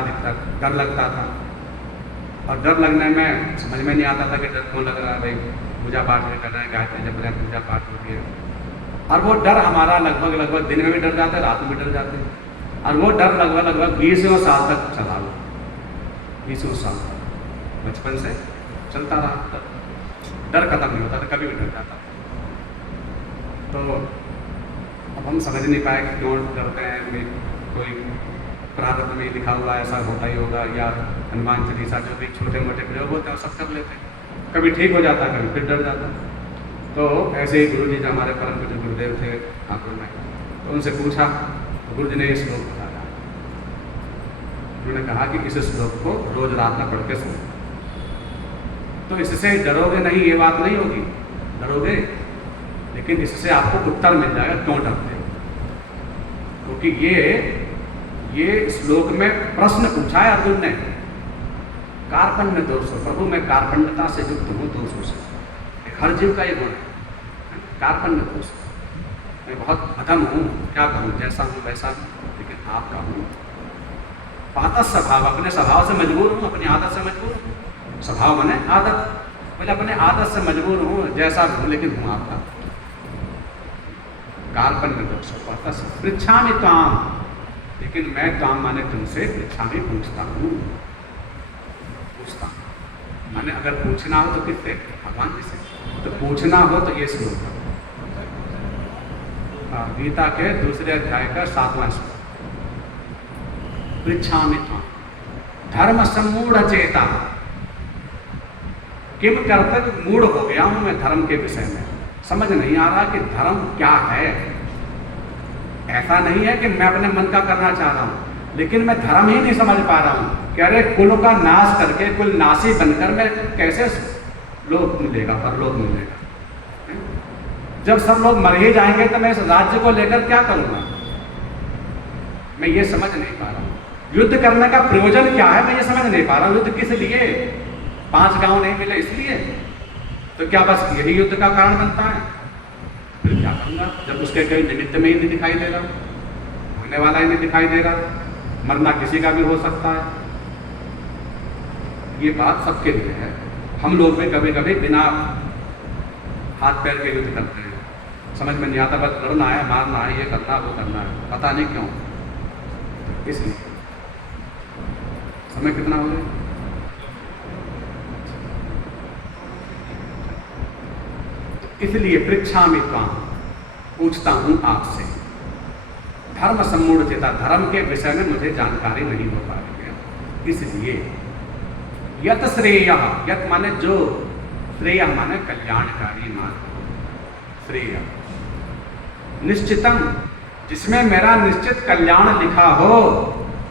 डर लगता था, और डर लगने में समझ में नहीं आता था कि डर क्यों लग रहा है। भाई पूजा पाठ भी कर रहे हैं, गायत्री जप रहे हैं, पूजा पाठ होती है, और वो डर हमारा लगभग दिन में भी डर जाते हैं, रात में भी डर जाते हैं। और वो डर लगभग 20 साल तक चला हुआ, 20 साल तक बचपन से चलता रहा। डर खत्म नहीं होता था, कभी भी डर जाता था। तो अब हम समझ नहीं पाए कि क्यों डरते हैं। कोई प्रारब्ध में लिखा हुआ ऐसा होता ही होगा, या हनुमान चालीसा जो भी छोटे मोटे प्रयोग होते हैं वो सब कर लेते हैं, कभी ठीक हो जाता है, कभी फिर डर जाता है। तो ऐसे ही गुरु जी जो हमारे परम पूज्य गुरुदेव थे ठाकुर में, तो उनसे पूछा तो गुरु जी ने ये श्लोक बताया। उन्होंने कहा कि इस श्लोक को रोज रात में पढ़ के सुनो, तो इससे डरोगे नहीं, ये बात नहीं होगी, डरोगे, लेकिन इससे आपको उत्तर मिल जाएगा क्यों डरते हो। क्योंकि ये श्लोक में प्रश्न पूछा है अर्जुन ने, कार्पण्य दोष, प्रभु मैं कार्पण्यता से युक्त हूँ, दोषों से। हर जीव का ये गुण है, कार्पण्य दोष। मैं बहुत अधम हूँ, क्या करूँ, जैसा हूँ वैसा हूँ, लेकिन आपका हूँ। आदत स्वभाव, अपने स्वभाव से मजबूर हूँ, अपनी आदत से मजबूर हूँ। स्वभाव माने आदत, बोले अपने आदत से मजबूर हूँ, जैसा भी हूँ, लेकिन हूँ आपका। कार्पण्य दोष, पृच्छा में त्वाम, लेकिन मैं त्वाम माने तुमसे पृच्छा में पूछता हूँ, पूछता हूँ। माने अगर पूछना हो तो किससे, भगवान जी से। तो पूछना हो तो ये श्लोक, गीता के दूसरे अध्याय का 7वां श्लोक, पृच्छामि त्वाम धर्म सम्मूढ़ चेता। किम कर्तव्य, मूढ़ हो गया हूं मैं धर्म के विषय में, समझ नहीं आ रहा कि धर्म क्या है। ऐसा नहीं है कि मैं अपने मन का करना चाह रहा हूं, लेकिन मैं धर्म ही नहीं समझ पा रहा हूं। कह रहे कुल का नाश करके, कुल नाशी बनकर मैं कैसे लोक मिलेगा, परलोक मिलेगा। जब सब लोग मर ही जाएंगे तो मैं इस राज्य को लेकर क्या करूंगा, मैं ये समझ नहीं पा रहा हूँ। युद्ध करने का प्रयोजन क्या है, मैं ये समझ नहीं पा रहा हूँ। युद्ध किस लिए, 5 गांव नहीं मिले इसलिए, तो क्या बस यही युद्ध का कारण बनता है। फिर क्या करूंगा जब उसके कोई निमित्त में ही नहीं दिखाई दे रहा, होने वाला ही नहीं दिखाई दे रहा, मरना किसी का भी हो सकता है। ये बात सबके लिए है। हम लोग भी कभी कभी बिना हाथ पैर के युद्ध करते हैं, समझ में नहीं आता, बस लड़ना है, मारना है, ये करना वो करना है, पता नहीं क्यों। इसलिए समय कितना हो गया, इसलिए पृच्छामि त्वाम, पूछता हूं आपसे। धर्म सम्मूढ़ चेता, धर्म के विषय में मुझे जानकारी नहीं हो पा रही है, इसलिए यत श्रेय, यत माने जो, श्रेय माने कल्याणकारी मार्ग, श्रेय निश्चितम, जिसमें मेरा निश्चित कल्याण लिखा हो।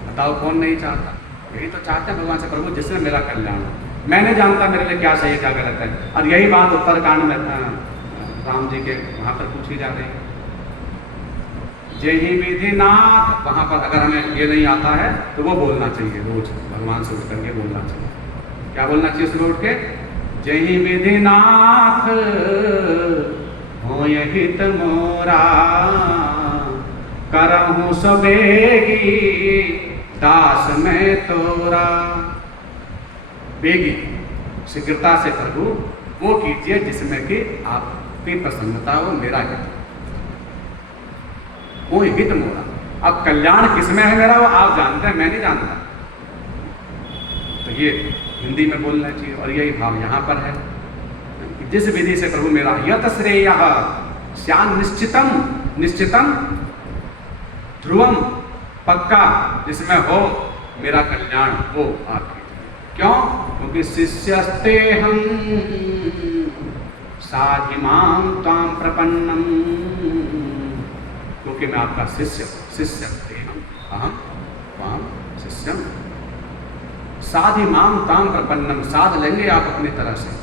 बताओ कौन नहीं चाहता, यही तो चाहते हैं भगवान से, प्रभु जिसमें मेरा कल्याण हो। मैं नहीं जानता मेरे लिए क्या सही है क्या गलत है, और यही बात उत्तरकांड में राम जी के वहां पर पूछी जा रही है। जय ही विधिनाथ, वहां पर अगर हमें ये नहीं आता है तो वो बोलना चाहिए, रोज भगवान से उठ करके बोलना चाहिए। क्या बोलना चाहिए सुबह उठ के, जय ही विधिनाथ हो हित मोरा, करहूं सबेगी दास में तोरा। बेगी, शीघ्रता से प्रभु वो कीजिए जिसमें कि आपकी प्रसन्नता हो, मेरा हित वो हित मोरा। अब कल्याण किसमें है मेरा वो आप जानते हैं, मैं नहीं जानता। तो ये हिंदी में बोलना चाहिए, और यही भाव यहाँ पर है, जिस विधि से प्रभु मेरा यत श्रेय श्याम निश्चितम, निश्चितम ध्रुवम, पक्का जिसमें हो मेरा कल्याण, वो आप कीजिए। क्यों, क्योंकि शिष्यस्ते हम साधिमाम त्वाम प्रपन्नम, क्योंकि मैं आपका शिष्य, शिष्यस्ते हम, अहम त्वाम शिष्यम, साधिमाम त्वाम प्रपन्नम, साध लेंगे आप अपनी तरह से।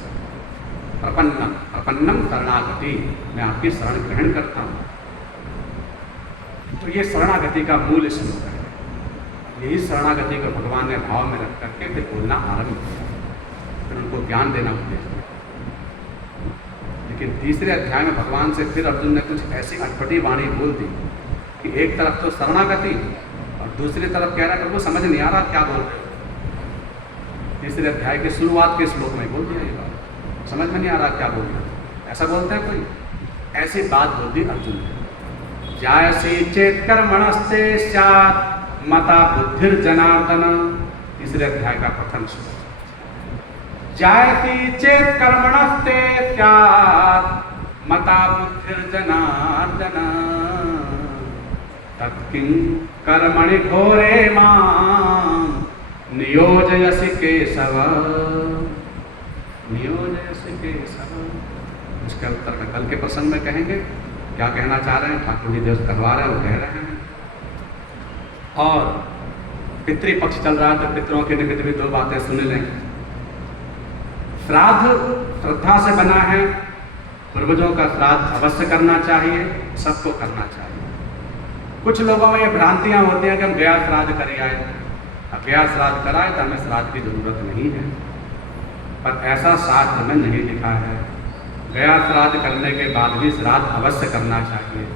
प्रपन्नम, प्रपन्नम शरणागति, मैं आपकी शरण ग्रहण करता हूँ। तो ये शरणागति का मूल श्लोक है। यही शरणागति को भगवान ने भाव में रख करके फिर बोलना आरंभ किया, फिर उनको ज्ञान देना उद्देश्य। लेकिन तीसरे अध्याय में भगवान से फिर अर्जुन ने कुछ ऐसी अटपटी वाणी बोल दी कि एक तरफ तो शरणागति और दूसरी तरफ कह रहा है प्रभु समझ नहीं आ रहा क्या बोल रहे हो। तीसरे अध्याय के शुरुआत के श्लोक में बोल दिया ये बात, समझ में नहीं आ रहा क्या बोल रहे हो। ऐसा बोलता है कोई, ऐसी बात बोल दी अर्जुन ने। जायसी चेत कर्मणस्ते स्यात् मता बुद्धिर्जनार्दन, तीसरे अध्याय का प्रथम श्लोक। जायति चेत कर्मणस्ते स्यात् मता बुद्धिर्जनार्दन तत्किं कर्मणि घोरे मां नियोजयसि केशव, नियोजयसि केशव। इसके उत्तर में कल के प्रसंग में कहेंगे क्या कहना चाह रहे हैं। ठाकुर जी देव करवा रहे हैं, वो कह रहे हैं। और पितृपक्ष चल रहा है तो पितरों के निमित्त भी दो बातें सुन लें। श्राद्ध श्रद्धा से बना है, पूर्वजों का श्राद्ध अवश्य करना चाहिए, सबको करना चाहिए। कुछ लोगों में ये भ्रांतियां होती हैं कि हम गया श्राद्ध कर आए, अब गया श्राद्ध कराए तो हमें श्राद्ध की जरूरत नहीं है, पर ऐसा शास्त्र में नहीं लिखा है। गया श्राद्ध करने के बाद भी श्राद्ध अवश्य करना चाहिए।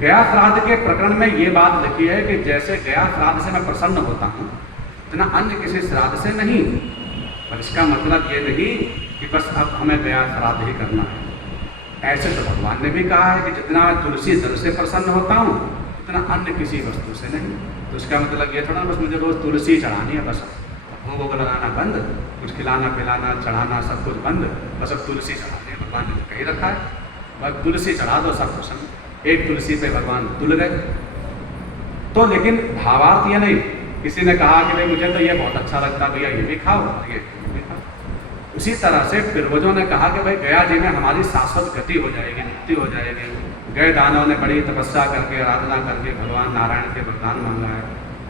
गया श्राद्ध के प्रकरण में ये बात लिखी है कि जैसे गया श्राद्ध से मैं प्रसन्न होता हूँ इतना अन्य किसी श्राद्ध से नहीं, पर इसका मतलब ये नहीं कि बस अब हमें गया श्राद्ध ही करना है। ऐसे तो भगवान ने भी कहा है कि जितना मैं तुलसी दल से प्रसन्न होता हूँ उतना अन्य किसी वस्तु से नहीं। तो इसका मतलब ये थोड़ा बस मुझे रोज़ तुलसी चढ़ानी है, बस भोग लगाना बंद, कुछ खिलाना पिलाना चढ़ाना सब कुछ बंद, बस अब तुलसी चढ़ानी है। भगवान ने तो कहीं रखा है बस तुलसी चढ़ा दो सब प्रसन्न। एक तुलसी पे भगवान तुल गए। तो लेकिन भावार्थ ये नहीं, किसी ने कहा कि भाई मुझे तो ये बहुत अच्छा लगता, भैया ये भी खाओ ये भी खाओ। उसी तरह से पूर्वजों ने कहा कि भाई गया जी में हमारी शाश्वत गति हो जाएगी, मुक्ति हो जाएगी। गए दानों ने बड़ी तपस्या करके आराधना करके भगवान नारायण के वरदान मांगा है,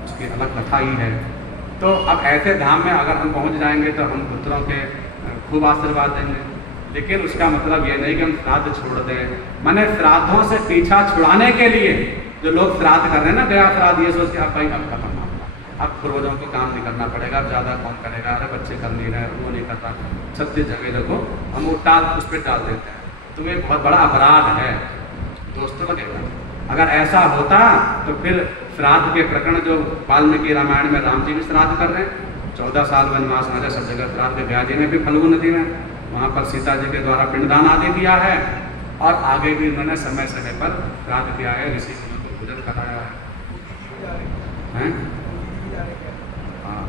उसकी अलग कथा ही है। तो अब ऐसे धाम में अगर हम पहुंच जाएंगे तो हम पुत्रों के खूब आशीर्वाद देंगे, लेकिन उसका मतलब ये नहीं कि हम श्राद्ध छोड़ दें। माने श्राद्धों से पीछा छुड़ाने के लिए जो लोग श्राद्ध कर रहे हैं ना, गया श्राद्ध, ये सोच के अब भाई अब खत्म मामला, अब पूर्वजों को काम नहीं करना पड़ेगा, अब ज़्यादा कौन करेगा, अरे बच्चे कर नहीं रहे, वो नहीं करता, सत्य जगह देखो हम वो उस पर टाल देते हैं। तो ये बहुत बड़ा अपराध है दोस्तों लगेगा। अगर ऐसा होता तो फिर श्राद्ध के प्रकरण जो वाल्मीकि रामायण में राम जी भी श्राद्ध कर रहे हैं, 14 साल वनवास में सब जगह श्राद्ध के। ब्याह जी में भी फल्गु नदी में वहाँ पर सीता जी के द्वारा पिंडदान आदि दिया है, और आगे भी उन्होंने समय समय पर श्राद्ध किया है, ऋषि मुनियों को भोजन कराया है। हाँ,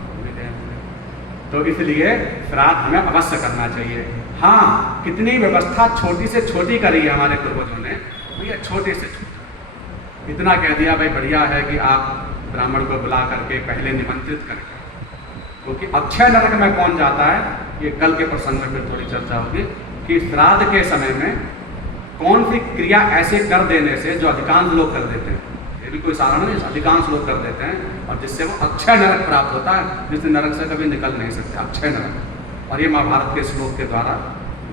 तो इसलिए श्राद्ध हमें अवश्य करना चाहिए। हाँ, कितनी व्यवस्था छोटी से छोटी करी है हमारे पूर्वजों ने, भैया छोटे से छोटा इतना कह दिया भाई बढ़िया है कि आप ब्राह्मण को बुला करके पहले निमंत्रित करें, क्योंकि अक्षय नरक में कौन जाता है ये कल के प्रसंग में फिर थोड़ी चर्चा होगी कि श्राद्ध के समय में कौन सी क्रिया ऐसे कर देने से जो अधिकांश लोग कर देते हैं, ये भी कोई साधारण नहीं, अधिकांश लोग कर देते हैं, और जिससे वो अक्षय नरक प्राप्त होता है, जिससे नरक से कभी निकल नहीं सकते, अक्षय नरक। और ये महाभारत के श्लोक के द्वारा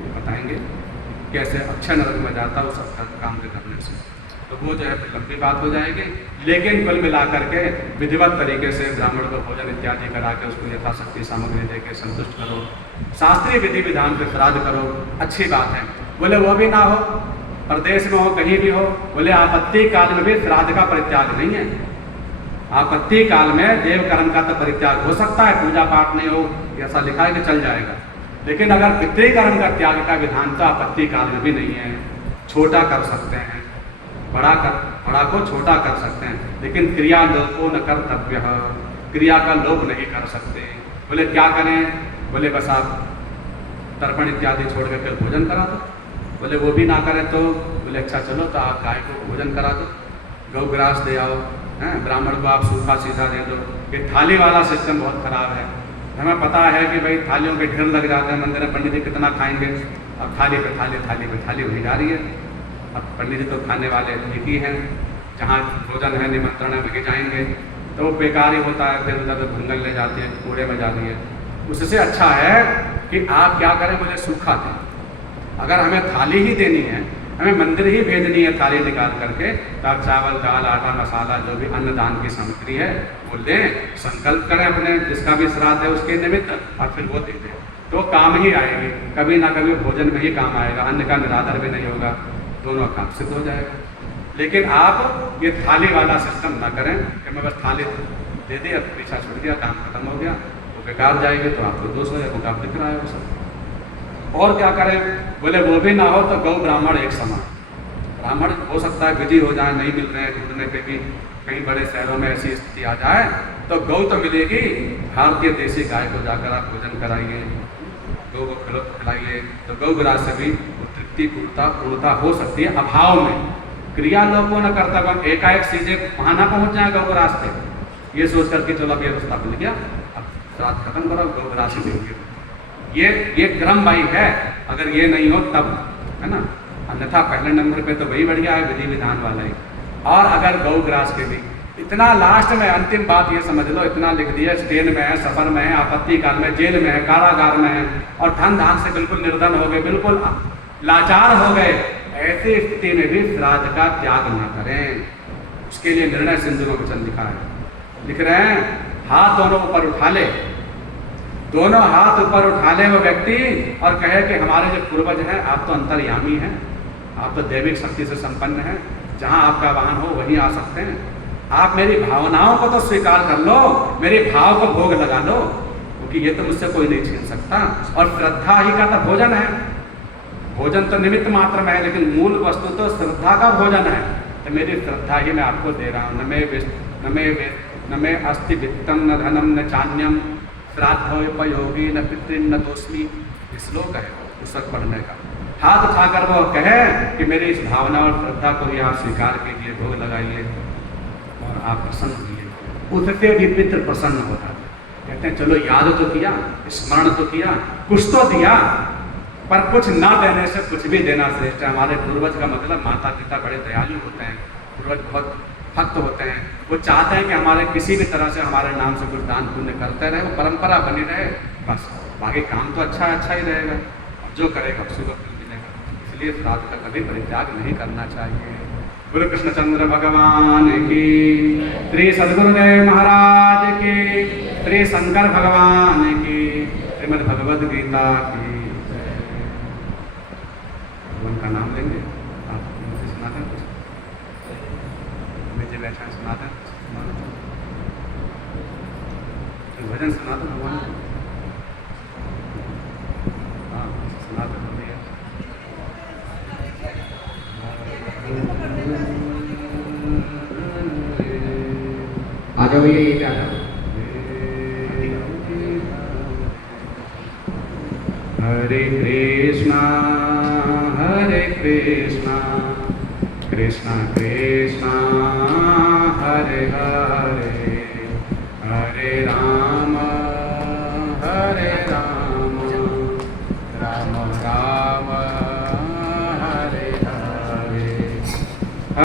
ये बताएंगे कैसे अक्षय नरक में जाता है उस काम के करने से। तो वो जो है लंबी बात हो जाएगी, लेकिन कुल मिला करके विधिवत तरीके से ब्राह्मण को भोजन इत्यादि करा के उसको यथाशक्ति सामग्री दे के संतुष्ट करो, शास्त्रीय विधि विधान पे श्राद्ध करो, अच्छी बात है। बोले वो भी ना हो, प्रदेश में हो कहीं भी हो, बोले आपत्ति काल में भी श्राद्ध का परित्याग नहीं है। आपत्ति काल में देव कर्म का तो परित्याग हो सकता है, पूजा पाठ नहीं हो ऐसा लिखा है कि चल जाएगा, लेकिन अगर पितृकर्म का त्याग का विधान तो आपत्ति काल में भी नहीं है। छोटा कर सकते हैं, बड़ा को छोटा कर सकते हैं, लेकिन क्रिया लोपो न कर्तव्य, क्रिया का लोप नहीं कर सकते। बोले क्या करें, बोले बस आप तर्पण इत्यादि छोड़ कर भोजन करा दो। बोले वो भी ना करें तो बोले अच्छा चलो तो आप गाय को भोजन करा दो, गौग्रास दे आओ, हैं ब्राह्मण को आप सूखा सीधा दे दो। ये थाली वाला सिस्टम बहुत खराब है। हमें पता है कि भाई थालियों के ढेर लग जाते हैं मंदिर में, पंडित जी कितना खाएंगे, अब थाली पे थाली थाली पे थाली वही जा रही है। अब पंडित जी तो खाने वाले एक ही हैं, जहाँ भोजन है निमंत्रण है वहीं जाएंगे, तो वो बेकार ही होता है, फिर उधर भंगल ले जाती है, कूड़े में जाती है। उससे अच्छा है कि आप क्या करें, मुझे सूखा दें। अगर हमें थाली ही देनी है, हमें मंदिर ही भेजनी है थाली निकाल करके, तो आप चावल दाल आटा मसाला जो भी अन्नदान की सामग्री है वो लें, संकल्प करें अपने जिसका भी श्राद्ध है उसके निमित्त, और फिर वो दे दें, तो काम ही आएगी। कभी ना कभी भोजन में ही काम आएगा, अन्न का निरादर भी नहीं होगा, दोनों काम सिद्ध हो जाएगा। लेकिन आप ये थाली वाला सिस्टम ना करें कि मैं बस थाली दे दी, अब पीछा छूट गया, काम खत्म हो गया, वो बेकार जाएगी, तो आपको दोष हो जाएगा, आप दिख रहा है वो सब। और क्या करें, बोले वो भी ना हो तो गौ ब्राह्मण एक समान। ब्राह्मण हो सकता है विधि हो जाए, नहीं मिल रहे हैं, ढूंढने पे भी कई बड़े शहरों में ऐसी स्थिति आ जाए तो गौ तो मिलेगी, भारतीय देसी गाय को जाकर आप भोजन कराइए, गौ को खिलाइए, तो गौ ग्रास से भी तृप्ति पूर्णता हो सकती है अभाव में। क्रिया लोगों न करता कौन, एकाएक सीधे वहां ना पहुंच जाए गौ ग्रास पे, ये सोच करके चलो अब ये रास्ता मिल गया, अब श्राद्ध खत्म करो, गौ ग्रास ही देंगे। ये क्रम भाई है, अगर ये नहीं हो तब, है ना। अन्यथा पहले नंबर पे तो वही बढ़ गया है विधि विधान वाला ही। और अगर गौ ग्रास के भी इतना लास्ट में अंतिम बात ये समझ लो, इतना लिख दिया, स्टेन में है, सफर में है, आपत्ति काल में, जेल में है, कारागार में है, और धन धान से बिल्कुल निर्धन हो गए, बिल्कुल लाचार हो गए, ऐसी स्थिति में भी श्राद्ध का त्याग न करें। उसके लिए निर्णय सिंधु में वचन लिखा है, लिख रहे हैं, हाथ दोनों ऊपर उठा ले, दोनों हाथ ऊपर उठा ले वो व्यक्ति और कहे कि हमारे जो पूर्वज हैं, आप तो अंतर्यामी हैं, आप तो दैविक शक्ति से संपन्न हैं, जहां आपका वाहन हो वहीं आ सकते हैं, आप मेरी भावनाओं को तो स्वीकार कर लो, मेरे भाव को भोग लगा लो, क्योंकि ये तो मुझसे कोई नहीं छीन सकता। और श्रद्धा ही का तो भोजन है, भोजन तो निमित्त मात्र में है, लेकिन मूल वस्तु तो श्रद्धा का भोजन है। तो मेरी श्रद्धा ही मैं आपको दे रहा हूँ। न मे अस्ति वित्तम न धनम न चान्यम श्राद्धोपयोगी न पितृन न तोस्मी, श्लोक है पुस्तक पढ़ने का। हाथ उठाकर वो कहे कि मेरी इस भावना और श्रद्धा को ही आप स्वीकार कीजिए, भोग लगाइए और आप प्रसन्न होइए। उससे भी पितृ प्रसन्न होता है, कहते हैं चलो याद तो किया, स्मरण तो किया, कुछ तो दिया, पर कुछ ना देने से कुछ भी देना श्रेष्ठ है। हमारे पूर्वज का मतलब माता पिता बड़े दयालु होते हैं, पूर्वज बहुत भक्त होते हैं, वो चाहते हैं कि हमारे किसी भी तरह से हमारे नाम से कुछ दान पुण्य करते रहे, वो परंपरा बनी रहे, बस बाकी काम तो अच्छा ही रहेगा, जो करेगा शुभ फल मिलेगा। इसलिए श्राद्ध का कभी परित्याग नहीं करना चाहिए। गुरु कृष्णचंद्र भगवान की, श्री सद्गुरुदेव महाराज की, श्री शंकर भगवान की, श्रीमद् भगवद गीता की। उनका नाम लेंगे आप, मुझे सुनाते हैं कुछ, मुझे व्याख्यान सुनाते हैं, भजन सुनाते भगवान, हाँ सुनाते भैया। आ जाओ ये आ जाओ। हरे कृष्णा कृष्णा कृष्णा हरे हरे, हरे राम